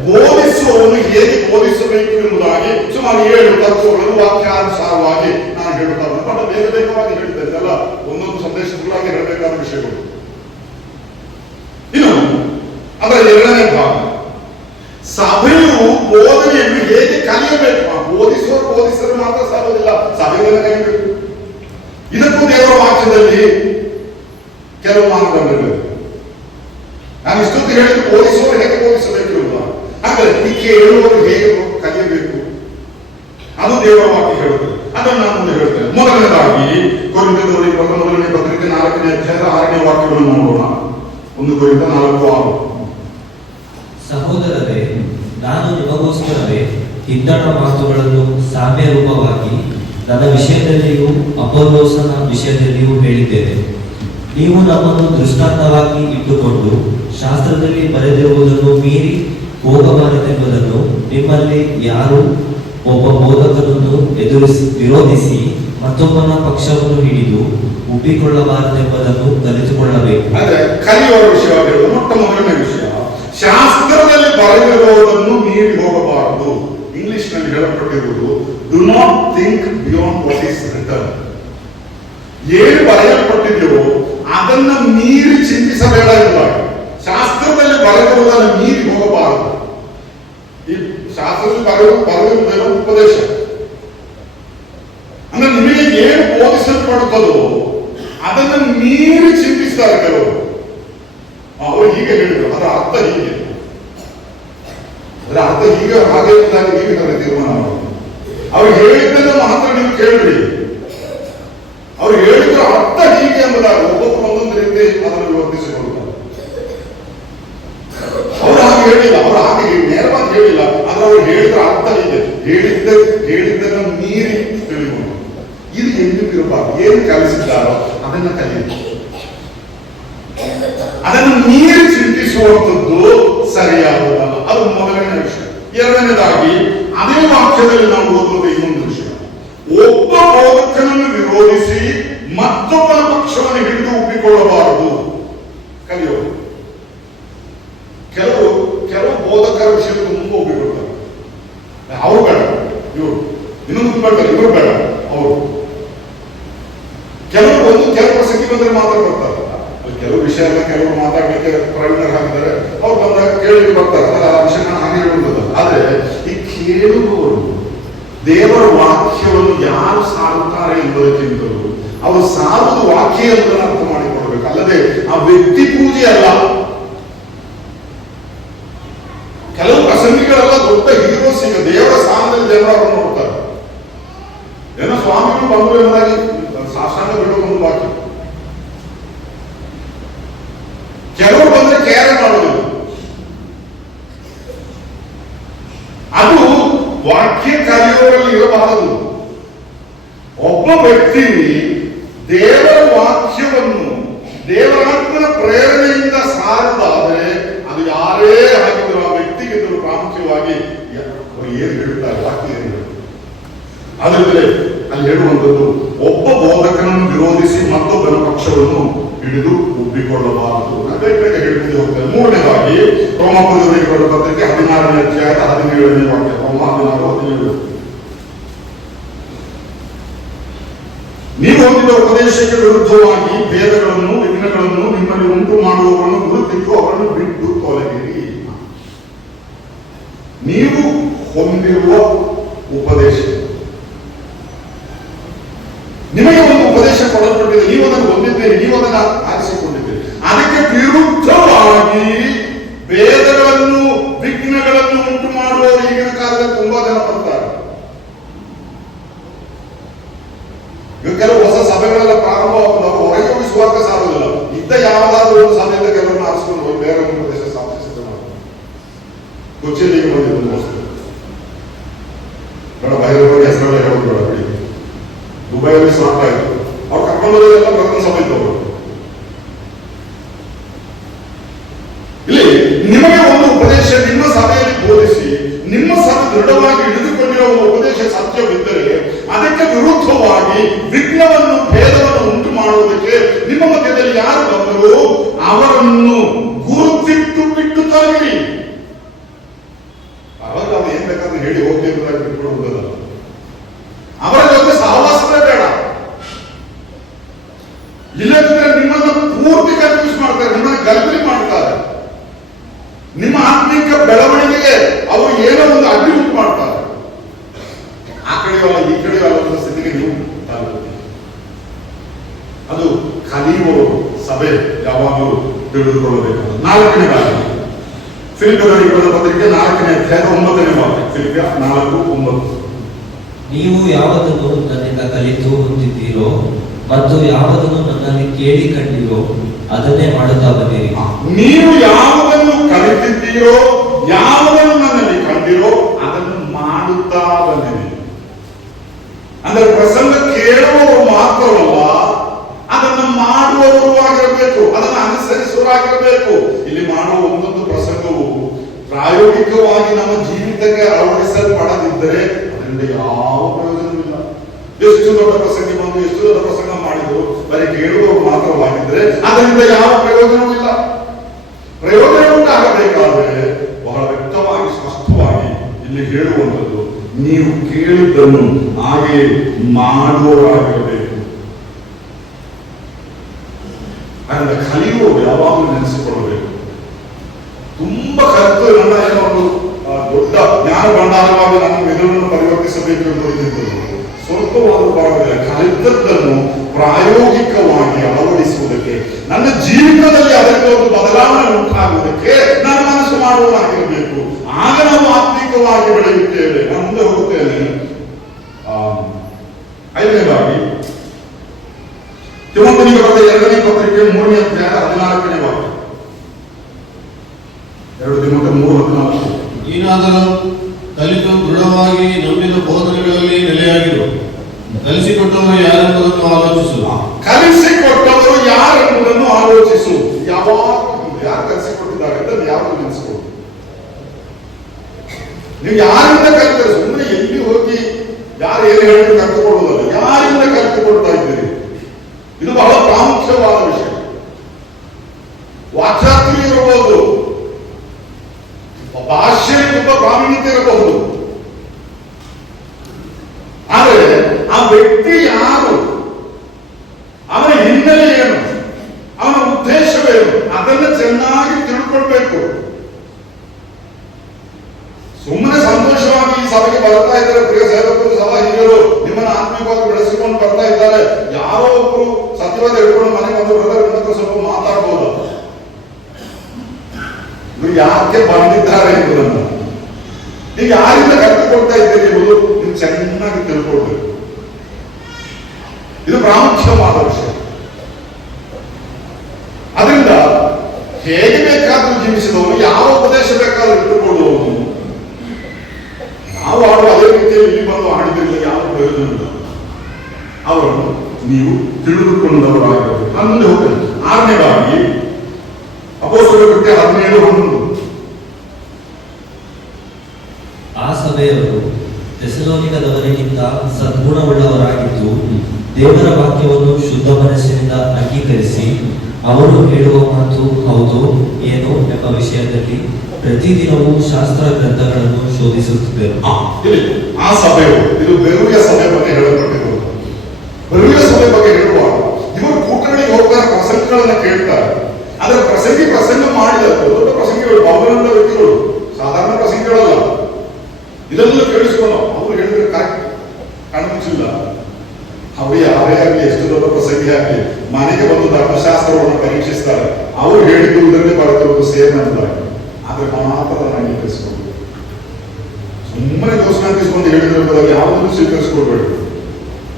ಬೋಧಿಸುವವನು ಹೇಗೆ ಬೋಧಿಸಬೇಕು ಎಂಬುದಾಗಿ ಸುಮಾರು 7 ತತ್ವಗಳನ್ನು ವಾಕ್ಯಾನುಸಾರವಾಗಿ ನಾನು ಹೇಳುತ್ತಾ ಬಹಳ ಬೇಗ ಬೇಗವಾಗಿ ಹೇಳಿದ್ದೇನೆ. ಎಲ್ಲ ಒಂದೊಂದು ಸಂದೇಶಗಳಾಗಿ ಹೇಳಬೇಕಾದ ವಿಷಯಗಳು. ಇನ್ನು ಅದರ 2ನೇ ಭಾಗ, ಸಭೆಯು ಬೋಧನೆಯನ್ನು ಹೇಗೆ ಕಲಿಯಬೇಕು. ಬೋಧಿಸಲು ಮಾತ್ರ ಸಾಲುವುದಿಲ್ಲ, ಸಭೆಯನ್ನು ಕಲಿಯಬೇಕು. ಇದಕ್ಕೂ ದೇವರ ವಾಕ್ಯದಲ್ಲಿ ಕೆಲವು ಮಾನದಂಡಗಳು. ನಾನು ಇಷ್ಟೊತ್ತು ಹೇಳಿದ್ದು ಬೋಧಿಸುವವರು ಹೇಗೆ ಬೋಧಿಸಬೇಕು ಎಂಬ. ಹಾಗಾದ್ರೆ ಈ ಕೇಳುವವರು ಹೇಗೆ ಕಲಿಯಬೇಕು ಅದು ದೇವರ ವಾಕ್ಯ ಹೇಳುತ್ತದೆ. ಅದನ್ನು ನಾನು ಮುಂದೆ ಹೇಳ್ತೇನೆ. ಮೊದಲನೇದಾಗಿ ಕೊರಿಂಥದವರಿಗೆ ಬರೆದ 1ನೇ ಪತ್ರಿಕೆ 4ನೇ ಅಧ್ಯಾಯದ 6ನೇ ವಾಕ್ಯಗಳನ್ನು ನೋಡೋಣ. 1 ಕೊರಿಂಥ 4:6. ಸಹೋದರರೇ, ನಾನು ನಿಮಗೋಸ್ಕರವೇ ಹಿಂದಣ ಮಾತುಗಳನ್ನು ಸಾಮ್ಯ ರೂಪವಾಗಿ ನನ್ನ ವಿಷಯದಲ್ಲಿಯೂ ಅಪೊಲ್ಲೋಸನ ವಿಷಯದಲ್ಲಿಯೂ ಹೇಳಿದ್ದೇನೆ. ನೀವು ನಮ್ಮನ್ನು ದೃಷ್ಟಾಂತವಾಗಿ ಇಟ್ಟುಕೊಂಡು ಶಾಸ್ತ್ರದಲ್ಲಿ ಬರೆದಿರುವುದನ್ನು ಮೀರಿ ಹೋಗಬಾರದೆಂಬುದನ್ನು ನಿಮ್ಮಲ್ಲಿ ಯಾರು ಒಬ್ಬ ಬೋಧಕನನ್ನು ವಿರೋಧಿಸಿ ಮತ್ತೊಬ್ಬನ ಪಕ್ಷವನ್ನು ಹಿಡಿದು ಉಬ್ಬಿಕೊಳ್ಳಬಾರದೆಂಬುದನ್ನು ಕಲಿತುಕೊಳ್ಳಬೇಕು. ಕಲಿಯುವ ವಿಷಯ ಮೊಟ್ಟ ಮೊದಲನೇ ವಿಷಯ, ಶಾಸ್ತ್ರದಲ್ಲಿ ಬರೆದಿರುವುದನ್ನು ಮೀರಿ ಹೋಗಬಾರದು. ಇಂಗ್ಲಿಷ್ ನಲ್ಲಿ ಹೇಳಲ್ಪಟ್ಟಿರುವುದು do not think beyond what is written. ಏನು ಬರೆಯಲ್ಪಟ್ಟಿದೆಯೋ ಅದನ್ನ ಮೀರಿ ಚಿಂತಿಸಬೇಡ ಎಂಬುದಾಗಿ. ಶಾಸ್ತ್ರದಲ್ಲಿ ಬರೆದಿರುವುದನ್ನು ಮೀರಿ ಹೋಗಬಾರದು. ಈ ಶಾಸ್ತ್ರದಲ್ಲಿ ಬರೆದಿರುವುದೇನೋ ಉಪದೇಶ ಅಂದ್ರೆ ನಿಮಗೆ ಏನು ಬೋಧಿಸಲ್ಪಡುತ್ತದೋ ಅದನ್ನು ಮೀರಿ ಚಿಂತಿಸ್ತಾರೆ ಕೆಲವರು. ಅವರು ಹೀಗೆ ಹೇಳಿದರು, ಅದರ ಅರ್ಥ ಹೀಗೆ, ಅದರ ಅರ್ಥ ಹೀಗೆ ಹಾಗೆ ಹೀಗೆ ತೀರ್ಮಾನ ಮಾಡೋದು. ಅವ್ರು ಹೇಳಿದ್ದನ್ನು ಮಾತ್ರ ನೀವು ಕೇಳ್ರಿ. ಅವ್ರು ಹೇಳಿದ್ರ ಅರ್ಥ ಹೀಗೆ ಎಂಬುದಾಗಿ ಒಬ್ಬೊಬ್ಬರು ಒಂದೊಂದು ರೀತಿ ಅದನ್ನು ವಿವರ್ತಿಸಿಕೊಳ್ಳುತ್ತಾರೆ. ಅವರು ಹಾಗೆ ಹೇಳಿಲ್ಲ, ಅವರು ಹಾಗೆ ನೇರವಾಗಿ ಹೇಳಿಲ್ಲ, ಆದ್ರೆ ಅವರು ಹೇಳಿದ್ರ ಅರ್ಥ ಹೀಗೆ, ಹೇಳಿದ್ದನ್ನು ಮೀರಿ ತಿಳಿದುಕೊಂಡು ಇದು ಎಂದೂ ಇರಬಾರ್ದು. ಏನು ಕಲಿಸಿದ್ದಾರೋ ಅದನ್ನ ಕಲಿಯಿರಿ. ಅದನ್ನು ಮೀರಿ ಚಿಂತಿಸುವಂಥದ್ದು ಸರಿಯಾಗುವುದಲ್ಲ. ಅದು ಮೊದಲನೇ ವಿಷಯ. 2ನೇದಾಗಿ ಅದೇ ವಾಕ್ಯದಲ್ಲಿ ನಾವು ಓದುವುದು ಇನ್ನೊಂದು ವಿಷಯ, ಒಬ್ಬ ಬೋಧಕನನ್ನು ವಿರೋಧಿಸಿ ಮತ್ತೊಬ್ಬನ ಪಕ್ಷವನ್ನು ಹಿಡಿದು ಒಪ್ಪಿಕೊಳ್ಳಬಾರದು. ಕಲಿಯೋದು ಕೆಲವು ಬೋಧಕರ ವಿಷಯಕ್ಕೆ ತುಂಬ ಒಪ್ಪಿಕೊಳ್ತಾರೆ. ಅವರು ಬೇಡ, ಇವರು ಇನ್ನೊಂದು ಬರ್ತಾರೆ, ಇವರು ಬೇಡ, ಅವರು ಕೆಲವು ಪ್ರಸಂಗಿ ಬಂದ್ರೆ ಮಾತ್ರ ಬರ್ತಾರೆ. ಕೆಲವು ವಿಷಯ ಎಲ್ಲ ಕೆಲವರು ಮಾತಾಡ್ಲಿಕ್ಕೆ ಪ್ರವೀಣರಾಗಿದ್ದಾರೆ, ಅವ್ರು ಬಂದಾಗ ಕೇಳಿ ಬರ್ತಾರೆ. ಆ ವಿಷಯ ನಾನು ಹಾಗೆ ಹೇಳುವುದಿಲ್ಲ. ಆದ್ರೆ ಈ ಕೇಳುವವರು ದೇವರ ವಾಕ್ಯವನ್ನು ಯಾರು ಸಾರುತ್ತಾರೆ ಎಂಬುದಕ್ಕಿಂತಲೂ ಅವರು ಸಾರುವುದು ವಾಕ್ಯ ಎಂಬುದನ್ನು ಅರ್ಥ ಮಾಡಿಕೊಳ್ಬೇಕು. ಅಲ್ಲದೆ ಆ ವ್ಯಕ್ತಿ ಪೂಜೆ ಅಲ್ಲ. ಕೆಲವು ಪ್ರಸಂಗಿಗಳೆಲ್ಲ ದೊಡ್ಡ ಹೀರೋಸ್, ಈಗ ದೇವರ ಸ್ಥಾನದಲ್ಲಿ ದೇವರನ್ನು ನೋಡ್ತಾರೆ. ಏನೋ ಸ್ವಾಮಿಗಳು ಬಂದರು ಎಂಬುದಾಗಿ ಸಾಷ್ಟಾಂಗ ಬಿಡೋದೊಂದು ಬಾಕಿ. ಕೆಲವರು ಬಂದ್ರೆ ಕೇರ್ ಮಾಡೋದಿಲ್ಲ. ಅದು ವಾಕ್ಯ ಕಲಿಯೋರಲ್ಲಿ ಇರಬಾರದು. ಒಬ್ಬ ವ್ಯಕ್ತಿ ದೇವರ ವಾಕ್ಯವನ್ನು ದೇವರಾತ್ಮನ ಪ್ರೇರಣೆಯಿಂದ ಸಾರುವುದಾದರೆ ಅದು ಯಾರೇ ಆಗಿದ್ರು ಆ ವ್ಯಕ್ತಿಗಿಂತಲೂ ಪ್ರಾಮುಖ್ಯವಾಗಿ ಅವರು ಏನು ಹೇಳುತ್ತಾರೆ, ವಾಕ್ಯ ಏನು ಹೇಳುತ್ತಾರೆ. ಅದರಲ್ಲಿ ಅಲ್ಲಿ ಹೇಳುವಂಥದ್ದು ಒಬ್ಬ ಬೋಧಕನನ್ನು ವಿರೋಧಿಸಿ ಮತ್ತೊಬ್ಬನ ಪಕ್ಷವನ್ನು ಹಿಡಿದು ಒಪ್ಪಿಕೊಳ್ಳಬಾರದು. ಬೇಗ ಹೇಳ್ಕೊಂಡು ಹೋಗ್ತಾರೆ. 3ನೇದಾಗಿ ರೋಮಾಪುರದವರಿಗೆ ಬರೆದ ಪತ್ರಿಕೆ 16ನೇ ಅಧ್ಯಾಯದ 17ನೇ ವಾಕ್ಯ. ರೋಮ 16:17. ನೀವು ಹೊಂದಿದ ಉಪದೇಶಕ್ಕೆ ವಿರುದ್ಧವಾಗಿ ಭೇದಗಳನ್ನು ವಿಘ್ನಗಳನ್ನು ನಿಮ್ಮಲ್ಲಿ ಉಂಟು ಮಾಡುವವರನ್ನು ಗುರುತಿಟ್ಟು ಅವರನ್ನು ಬಿಟ್ಟು ತೊಲಗಿರಿ. ನೀವು ಹೊಂದಿರುವ ಉಪದೇಶ, ನಿಮಗೆ ಒಂದು ಉಪದೇಶ ಕೊಡಲ್ಪಟ್ಟಿದೆ, ನೀವು ಅದನ್ನು ಹೊಂದಿದ್ದೀರಿ, ನೀವು ಅದನ್ನು ಆರಿಸಿಕೊಂಡಿದ್ದೀರಿ. ಅದಕ್ಕೆ ವಿರುದ್ಧವಾಗಿ ಭೇದಗಳನ್ನು ವಿಘ್ನಗಳನ್ನು ಉಂಟು ಮಾಡುವವರು ಈಗಿನ ಕಾಲದಲ್ಲಿ ತುಂಬಾ ಜನ ಬರ್ತಾರೆ. ಕೆಲವು ಹೊಸ ಸಭೆಗಳೆಲ್ಲ ಪ್ರಾರಂಭವಾಗುವುದು ಹೊರಗೆ ಹೋಗಿಸುವಾಗ ಸಾರುವುದಿಲ್ಲ. ಇದ್ದ ಯಾವುದಾದ್ರೂ ಒಂದು ಸಭೆಯಿಂದ ಕೆಲವರನ್ನು ಆರಿಸಿಕೊಂಡು ಹೋಗಿ ಬೇರೆ ಒಂದು ಪ್ರದೇಶ ಸ್ಥಾಪಿಸಿದ ಕೊಚ್ಚಿಯಲ್ಲಿ ಬಂದಿದ್ದು ವಸ್ತು ಬೇಡ, ಬಹಿರಂಗ ಹೆಸರಲ್ಲ ಹೇಳೋದು ಬೇಡ, ಬಿಡಿ. ದುಬೈಯಲ್ಲಿ ಸ್ಟಾರ್ಟ್ ಆಯಿತು. ಅವ್ರು ಕರ್ಕೊಂಡೋದೆಲ್ಲ ಪ್ರಥಮ ಸಭೆ ಇದ್ದವರು. ಇಲ್ಲಿ ನಿಮಗೆ ಒಂದು ಉಪದೇಶ ನಿಮ್ಮ ಸಭೆಯಲ್ಲಿ ಬೋಧಿಸಿ ನಿಮ್ಮ ಸಭೆ ದೃಢವಾಗಿ ಹಿಡಿದುಕೊಂಡಿರುವ ಒಂದು ಉಪದೇಶ ಸತ್ಯವಿದ್ದರೆ ಅದಕ್ಕೆ ವಿರುದ್ಧವಾಗಿ ವಿಘ್ನವನ್ನು ಭೇದವನ್ನು ಉಂಟು ಮಾಡುವುದಕ್ಕೆ ನಿಮ್ಮ ಮಧ್ಯದಲ್ಲಿ ಯಾರು ಬಂದರೂ ಅವರನ್ನು ಗುರುತಿಟ್ಟು ಬಿಟ್ಟು ತೊಲಗಿರಿ. ಅವಾಗ ನಾವು ಏನ್ ಬೇಕಾದ್ರೆ ಹೇಳಿ ಹೋಗ್ಬೇಕಾದ್ರೆ ಬಿಟ್ಕೊಂಡು ಹೋಗೋದಲ್ಲ. ಅವರ ಜೊತೆ ಸಹವಾಸವೇ ಬೇಡ. ಇಲ್ಲದಿದ್ರೆ ನಿಮ್ಮನ್ನು ಪೂರ್ತಿ ಕನ್ಫ್ಯೂಸ್ ಮಾಡ್ತಾರೆ, ನಿಮ್ಮನ್ನು ಗಲ್ಬಲಿ ಮಾಡ್ತಾರೆ. ನಿಮ್ಮ ಆತ್ಮಿಕ ಬೆಳವಣಿಗೆಗೆ ಅವರು ಏನೋ ಒಂದು ಅಡ್ಡಿ ಉಂಟು ಮಾಡ್ತಾರೆ. ಆ ಕಡೆಯೋ ಅಲ್ಲ ಈ ಕಡೆಯೋ ಅಲ್ಲ ಸ್ಥಿತಿಗೆ ನೀವು ತಲುಪುತ್ತೀರಿ. ಅದು ಕಲಿಯುವ ಸಭೆ ಯಾವಾಗಲೂ ತಿಳಿದುಕೊಳ್ಳಬೇಕು. 4ನೇ ಭಾಗ ಫಿಲಿಪ್ಪಿಯರಿಗೆ ಬರೆದ ಪತ್ರಿಕೆ 4ನೇ ಅಧ್ಯಾಯ 9ನೇ ವಾಕ್ಯ. ಫಿಲಿಪ್ಪಿಯ 4:9. ನೀವು ಯಾವುದನ್ನು ನನ್ನಿಂದ ಕಲಿತು ಹೊಂದಿದ್ದೀರೋ ಮತ್ತು ಯಾವುದನ್ನು ನನ್ನಲ್ಲಿ ಕೇಳಿ ಕಂಡಿರೋ ಅದನ್ನೇ ಮಾಡುತ್ತಾ ಬಂದಿರಿ. ನೀವು ಯಾವುದನ್ನು ಕಲಿತಿದ್ದೀರೋ, ಯಾವುದನ್ನು ನನ್ನಲ್ಲಿ ಕಂಡಿರೋ ಅದನ್ನು ಮಾಡುತ್ತಾ ಬಂದಿರಿ. ಅಂದ್ರೆ ಪ್ರಸಂಗ ಕೇಳುವವರು ಮಾತ್ರವಲ್ಲ, ಅದನ್ನು ಮಾಡುವವರು ಆಗಿರಬೇಕು, ಅದನ್ನು ಅನುಸರಿಸುವವರಾಗಿರಬೇಕು. ಇಲ್ಲಿ ಮಾಡುವ ಒಂದೊಂದು ಪ್ರಸಂಗವು ಪ್ರಾಯೋಗಿಕವಾಗಿ ನಮ್ಮ ಜೀವಿತಕ್ಕೆ ಅಳವಡಿಸಲ್ಪಡದಿದ್ದರೆ ಅದರಿಂದ ಯಾವ ಪ್ರಯೋಜನವಿಲ್ಲ. ಎಷ್ಟು ದೊಡ್ಡ ಪ್ರಸಂಗ ಬಂದು ಎಷ್ಟು ದೊಡ್ಡ ಪ್ರಸಂಗ ಮಾಡಿದ್ರು ಬರೀ ಕೇಳುವವರು ಮಾತ್ರವಾಗಿದ್ದರೆ ಅದರಿಂದ ಯಾವ ಪ್ರಯೋಜನವೂ ಇಲ್ಲ. ಪ್ರಯೋಜನ ಉಂಟಾಗಬೇಕಾದ್ರೆ ಬಹಳ ವ್ಯಕ್ತವಾಗಿ ಸ್ಪಷ್ಟವಾಗಿ ಇಲ್ಲಿ ಹೇಳುವಂಥದ್ದು, ನೀವು ಕೇಳಿದ್ದನ್ನು ಹಾಗೆ ಮಾಡುವವರಾಗಿರಬೇಕು. ಅದರಿಂದ ಕಲಿಯುವವರು ಯಾವಾಗಲೂ ನೆನೆಸಿಕೊಳ್ಳಬೇಕು. ತುಂಬಾ ಕಲಿತು ನನ್ನ ಏನೋ ಒಂದು ದೊಡ್ಡ ಜ್ಞಾನ ಭಂಡಾರವಾಗಿ ನನ್ನ ಮೆದುಳನ್ನು ಪರಿವರ್ತಿಸಬೇಕು ಎಂಬುದು ಸ್ವಲ್ಪವಾದರೂ ಪರವಾಗಿಲ್ಲ. ಕಲಿತದ್ದನ್ನು ಪ್ರಾಯೋಗಿಕವಾಗಿ ಅಳವಡಿಸುವುದಕ್ಕೆ, ನನ್ನ ಜೀವಿತದಲ್ಲಿ ಅದಕ್ಕೆ ಒಂದು ಬದಲಾವಣೆ ಉಂಟಾಗುವುದಕ್ಕೆ ನನ್ನ ಮನಸ್ಸು ಮಾಡುವವರಾಗಿರಬೇಕು. ಆಗ ನಾವು ಆತ್ಮಿಕವಾಗಿ ಬೆಳೆಯುತ್ತೇವೆ. ನಾನು ಮುಂದೆ ಹೋಗುತ್ತೇನೆ. 5ನೇದಾಗಿ ತಿಮೋಥನಿಗೆ ಬರೆದ 2ನೇ ಪತ್ರಿಕೆ 3ನೇ ಅಧ್ಯಾಯ 14ನೇ ವಾಕ್ಯ. 2 ತಿಮೋಥ 3:14. ನೀನಾದರೂ ಕಲಿತು ದೃಢವಾಗಿ ನಂಬಿದ ಬೋಧನೆಗಳಲ್ಲಿ ನೆಲೆಯಾಗಿರು. ಕಲಿಸಿಕೊಟ್ಟವರು ಯಾರೆಂಬುದನ್ನು ಆಲೋಚಿಸು. ಕಲಿಸಿಕೊಟ್ಟವರು ಯಾರೆಂಬುದನ್ನು ಆಲೋಚಿಸು. ಯಾವಾಗ ಯಾರು ಕಲಿಸಿಕೊಟ್ಟಿದ್ದಾರೆ ಅಂತ ಯಾರು ನೆನೆಸ್ಕೊಳ್ಳಿ. ನೀವು ಯಾರಿಂದ ಕಲಿತಾರೆ? ಸುಮ್ಮನೆ ಎಲ್ಲಿ ಹೋಗಿ ಯಾರು ಏನು ಹೇಳಿದ್ರು ಕಲಿತುಕೊಳ್ಳುವುದಲ್ಲ. ಯಾರಿಂದ ಕಲಿತುಕೊಳ್ತಾ ಇದ್ದೀರಿ? ಇದು ಬಹಳ ಪ್ರಾಮುಖ್ಯವಾದ ವಿಷಯ. ವಾಚಾತ್ರಿ ಇರಬಹುದು, ಭಾಷೆಯಲ್ಲಿ ತುಂಬಾ ಪ್ರಾವೀಣ್ಯತೆ ಇರಬಹುದು, ಆದರೆ ಆ ವ್ಯಕ್ತಿ ಯಾರು, ಅವನ ಹಿನ್ನೆಲೆ ಏನು, ಅವನ ಉದ್ದೇಶವೇನು, ಅದನ್ನು ಚೆನ್ನಾಗಿ ತಿಳ್ಕೊಳ್ಬೇಕು. ಸುಮ್ಮನೆ ಸಂತೋಷವಾಗಿ ಈ ಸಭೆಗೆ ಬರ್ತಾ ಇದ್ದಾರೆ, ಪ್ರಿಯ ಸೇವಕರು, ಸಭಾ ಹಿರಿಯರು ನಿಮ್ಮನ್ನು ಆತ್ಮಿಕವಾಗಿ ಬೆಳೆಸಿಕೊಂಡು ಬರ್ತಾ ಇದ್ದಾರೆ. ಯಾರೋ ಒಬ್ರು ಸತ್ಯವಾದ ಹೇಳ್ಕೊಂಡು ಮನೆಗೆ ಒಂದು ಬ್ರದರ್ ಸ್ವಲ್ಪ ಮಾತಾಡ್ಬೋದು. ಇವರು ಯಾಕೆ ಬಂದಿದ್ದಾರೆ ಎಂಬುದನ್ನು, ನೀವು ಯಾರಿಂದ ಕಲಿತುಕೊಳ್ತಾ ಇದ್ದೀರಿ ಎಂಬುದು ನೀವು ಚೆನ್ನಾಗಿ ತಿಳ್ಕೊಳ್ಬೇಕು. ಇದು ಪ್ರಾಮುಖ್ಯವಾದ ವಿಷಯ. ಅದರಿಂದ ಹೇಗೆ ಬೇಕಾದ್ರೂ ಜೀವಿಸಿದವನು, ಯಾವ ಉಪದೇಶ ಬೇಕಾದ್ರೂ ಇಟ್ಟುಕೊಳ್ಳುವವನು, ನಾವು ಆಡುವ ಅದೇ ರೀತಿಯಲ್ಲಿ ಇಲ್ಲಿ ಬಂದು ಆಡಿದ್ರಿಂದ ಯಾವ ಪ್ರಯೋಜನವಿಲ್ಲ. ಅವರನ್ನು ನೀವು ತಿಳಿದುಕೊಂಡವರಾಗಿರಬೇಕು. ನಾನು ಮುಂದೆ ಹೋಗ್ತೇನೆ. 6ನೇದಾಗಿ ಅಪೊಸ್ತಲರ ಕೃತ್ಯ 17:11. ಆ ಸಭೆಯವರು ಥೆಸಲೋನಿಕದವರಿಗಿಂತ ಸದ್ಗುಣವುಳ್ಳವರಾಗಿದ್ದು ದೇವರ ವಾಕ್ಯವನ್ನು ಶುದ್ಧ ಮನಸ್ಸಿನಿಂದ ಅಂಗೀಕರಿಸಿ ಅವರು ಹೇಳುವ ಮಾತು ಹೌದು ಏನು ಎಂಬ ವಿಷಯದಲ್ಲಿ ಪ್ರತಿದಿನವೂ ಶಾಸ್ತ್ರ ಗ್ರಂಥಗಳನ್ನು ಶೋಧಿಸುತ್ತಿದ್ದರು. ಆ ಸಭೆಯು, ಇದು ಬೆರುವಿಯ ಸಭೆ ಬಗ್ಗೆ ಹೇಳಲ್ಪಟ್ಟಿರುವುದು. ಬೆರುವಿಯ ಸಭೆ ಬಗ್ಗೆ ಹೇಳುವಾಗ ಇವರು ಕೂಟಗಳಿಗೆ ಹೋಗ್ತಾರೆ, ಪ್ರಸಂಗಗಳನ್ನು ಕೇಳ್ತಾರೆ. ಆದರೆ ಪ್ರಸಂಗ ಮಾಡಿದ ದೊಡ್ಡ ಪ್ರಸಂಗಿಗಳು, ಬಹುನಂದ ವ್ಯಕ್ತಿಗಳು, ಸಾಧಾರಣ ಪ್ರಸಂಗಿಗಳಲ್ಲ. ಇದೆಲ್ಲ ಕೇಳಿಸ್ಕೊಂಡು ಅವರು ಹೇಳಿದ್ರೆ ಕರೆಕ್ಟ್ ಕಾಣಿಸಿಲ್ಲ. ಅವರು ಯಾರೇ ಆಗಲಿ, ಎಷ್ಟು ದೊಡ್ಡ ಪ್ರಸಂಗಿ ಆಗಲಿ, ಮನೆಗೆ ಬಂದು ಧರ್ಮಶಾಸ್ತ್ರವನ್ನು ಪರೀಕ್ಷಿಸ್ತಾರೆ. ಅವರು ಹೇಳಿದ್ದು ಇದರಲ್ಲಿ ಬರುತ್ತಿರುವುದು ಸೇಮ್ ಎಂಬುದಾಗಿ. ಆದ್ರೆ ಮಾತ್ರ ಅಂಗೀಕರಿಸಿಕೊಂಡು ಸುಮ್ಮನೆ ದೋಷ ಹೇಳಿದ್ರಲ್ಲಿ ಯಾವುದನ್ನು ಸ್ವೀಕರಿಸಿಕೊಳ್ಬೇಡಿ.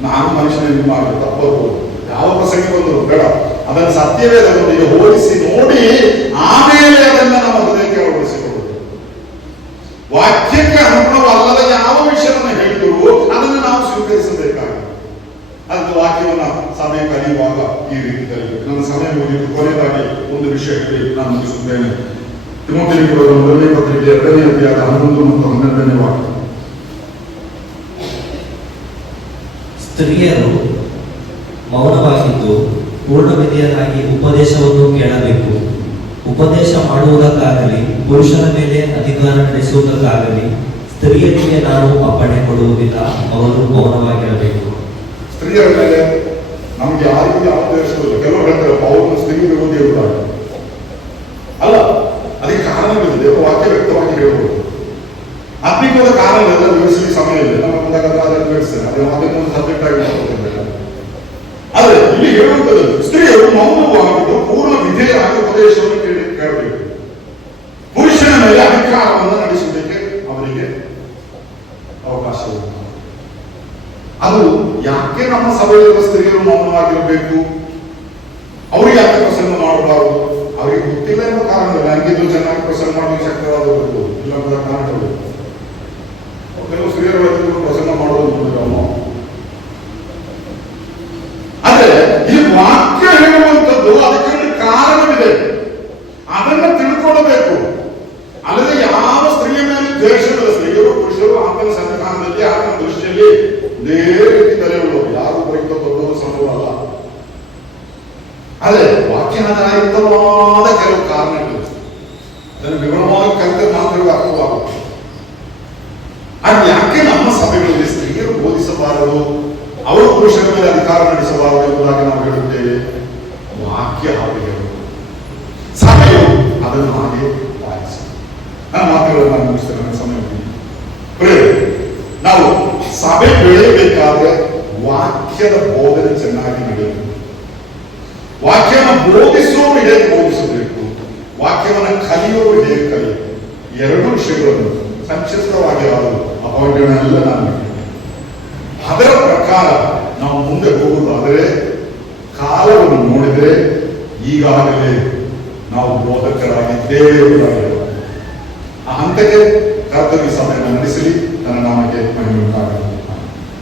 ನಾನು ಮನುಷ್ಯನ ಮಾಡಿ ತಪ್ಪದು, ಯಾವ ಪ್ರಸಂಗ ಬಂದರು ಬೇಡ. ಅದನ್ನು ಸತ್ಯವೇದದೊಂದಿಗೆ ಹೋಲಿಸಿ ನೋಡಿ ಆಮೇಲೆ ಅದನ್ನ ನಮ್ಮ ಹೃದಯಕ್ಕೆ ಅಳವಡಿಸಿಕೊಳ್ಳುವುದು. ವಾಕ್ಯಕ್ಕೆ ಅನುಗುಣವಲ್ಲದ ಯಾವ ವಿಷಯವನ್ನು ಹೇಳಿದ್ರು ಅದನ್ನು ನಾವು ಸ್ವೀಕರಿಸಬೇಕಾಗಿದೆ. ಅದು ವಾಕ್ಯವನ್ನ ಸಮಯ ಕಲಿಯುವಾಗ ಈ ರೀತಿ ಕಲಿಬೇಕು. ನನ್ನ ಸಮಯ ಮುಗಿದು ಕೊನೆಯದಾಗಿ ಒಂದು ವಿಷಯ ಹೇಳಿ ನಾನು ಮುಗಿಸುತ್ತೇನೆ. ತಿಮೋಥನಿಗೆ ಬರೆದ 1ನೇ ಪತ್ರಿಕೆ 2ನೇ ಅಧ್ಯಾಯ 11 ಮತ್ತು 12ನೇ ವಾಕ್ಯ. ಸ್ತ್ರೀಯರು ಮೌನವಾಗಿದ್ದು ಪೂರ್ಣ ವಿಧೇಯರಾಗಿ ಉಪದೇಶವನ್ನು ಕೇಳಬೇಕು. ಉಪದೇಶ ಮಾಡುವುದಕ್ಕಾಗಲಿ ಪುರುಷನ ಮೇಲೆ ಅಧಿಕಾರ ನಡೆಸುವುದಕ್ಕಾಗಲಿ ಸ್ತ್ರೀಯರಿಗೆ ನಾನು ಅಪ್ಪಣೆ ಕೊಡುವುದಿಲ್ಲ, ಅವರು ಮೌನವಾಗಿರಬೇಕು. ಸ್ತ್ರೀಯರ ಮೇಲೆ ನಮ್ಗೆ ಯಾರಿಗೂ ಯಾವುದೇ ಇರಿಸುವುದಿಲ್ಲ. ಕೆಲವರು ಹೇಳ್ತಾರೆ ಪೌರನು ಸ್ತ್ರೀ ವಿರೋಧಿ ಇರುವುದಾಗಿ. ಅಲ್ಲ, ಅದಕ್ಕೆ ಕಾರಣವಿದೆ. ದೇವರ ವಾಕ್ಯ ವ್ಯಕ್ತವಾಗಿ ಹೇಳಬಹುದು. ಆತ್ಮಿಕವಾದ ಕಾರಣಗಳೆಲ್ಲ ವಿವರಿಸಲಿ ಸಮಯ ಇದೆ. ನಮ್ಮ ಮುಂದಾಗಂದ್ರೆ ಅದನ್ನು ವಿವರಿಸ್ತೇನೆ. ಅದನ್ನು ಸಬ್ಜೆಕ್ಟ್ ಆಗಿ ಮಾಡ್ಕೊಳ್ತೇನೆ. ಆದ್ರೆ ಇಲ್ಲಿ ಹೇಳುವಂಥದ್ದು ಸ್ತ್ರೀಯರು ಮೌನವಾಗಿದ್ದು ಪೂರ್ಣ ವಿಧೇಯರಾಗಿ ಉಪದೇಶವನ್ನು ಕೇಳಬೇಕು. ಪುರುಷನ ಮೇಲೆ ಅಧಿಕಾರವನ್ನು ನಡೆಸುವುದಕ್ಕೆ ಅವರಿಗೆ ಅವಕಾಶವಿಲ್ಲ. ಅದು ಯಾಕೆ ನಮ್ಮ ಸಭೆಯಲ್ಲಿರುವ ಸ್ತ್ರೀಯರು ಮೌನವಾಗಿರಬೇಕು? ಅವ್ರಿಗೆ ಯಾಕೆ ಪ್ರಸಂಗ ಮಾಡಬಾರದು? ಅವರಿಗೆ ಗೊತ್ತಿಲ್ಲ ಎಂಬ ಕಾರಣವಿಲ್ಲ. ಹಂಗಿದ್ದು ಚೆನ್ನಾಗಿ ಪ್ರಸಂಗ ಮಾಡಲಿಕ್ಕೆ ಶಕ್ತರಾಗಬೇಕು ಇಲ್ಲ ಕಾರಣಗಳು. ಕೆಲವು ಸ್ತ್ರೀಯರು ಪ್ರಸಂಗ ಮಾಡೋದು ಆದ್ರೆ ಈ ವಾಕ್ಯ ಹೇಳುವಂಥದ್ದು ಅದಕ್ಕೆ ಕಾರಣವಿದೆ. ಅದನ್ನ ತಿಳ್ಕೊಳ್ಳಬೇಕು. ಅಲ್ಲದೆ ಯಾವ ಸ್ತ್ರೀಯ ಮೇಲೆ ದ್ವೇಷವಿಲ್ಲ. ಸ್ತ್ರೀಯರು ಪುರುಷರು ಆತನ ಸನ್ನಿಧಾನದಲ್ಲಿ ಆತನ ದೃಷ್ಟಿಯಲ್ಲಿ ಇದೇ ರೀತಿ ತಲೆ ಉಳ್ಳವರು. ಯಾರು ಬರೀತ ದೊಡ್ಡವರು ಸಂಭವ ಅಲ್ಲ. ಆದ್ರೆ ವಾಕ್ಯಾಧಾರಿತವಾದ ಕೆಲವು ಕಾರಣಗಳು ಅದನ್ನು ವಿವರವಾಗಿ ಕಲಿತ ಮಾತ್ರ ಅರ್ಥವಾಗುತ್ತೆ. ಅದು ಯಾಕೆ ನಮ್ಮ ಸಭೆಗಳಲ್ಲಿ ಸ್ತ್ರೀಯರು ಬೋಧಿಸಬಾರದು, ಅವರು ಪುರುಷರ ಮೇಲೆ ಅಧಿಕಾರ ನಡೆಸಬಾರದು ಎಂಬುದಾಗಿ ನಾವು ಹೇಳುತ್ತೇವೆ? ವಾಕ್ಯ ಹಾಗೆ ಸಭೆಯು ಅದನ್ನು ಹಾಗೆ ಪಾಲಿಸಿ. ನನ್ನ ಮಾತುಗಳನ್ನು ನಾನು ಮುಗಿಸ್ತೇನೆ. ನನ್ನ ಸಮಯ ನಾವು ಸಭೆ ಬೆಳೆಯಬೇಕಾದ್ರೆ ವಾಕ್ಯದ ಬೋಧನೆ ಚೆನ್ನಾಗಿ ನಡೆಯಬೇಕು. ವಾಕ್ಯವನ್ನು ಬೋಧಿಸುವವರು ಹೇಗೆ ಬೋಧಿಸಬೇಕು, ವಾಕ್ಯವನ್ನು ಕಲಿಯುವವರು ಹೇಗೆ ಕಲಿಯಬೇಕು, ಎರಡು ವಿಷಯಗಳನ್ನು ಸಂಕ್ಷಿಪ್ತವಾಗಿ ಅಪಾಯಿಂಟ್ಗಳನ್ನೆಲ್ಲ ನಾನು ಅದರ ಪ್ರಕಾರ ನಾವು ಮುಂದೆ ಹೋಗುವುದಾದರೆ ಕಾಲವನ್ನು ನೋಡಿದರೆ ಈಗಾಗಲೇ ನಾವು ಬೋಧಕರಾಗಿದ್ದೇವೆ ಎಂಬುದಾಗಿ ಆ ಹಂತಕ್ಕೆ ಕರ್ತವ್ಯ ಸಮಯವನ್ನು ನಡೆಸಲಿ. ನನ್ನ ನಾಮ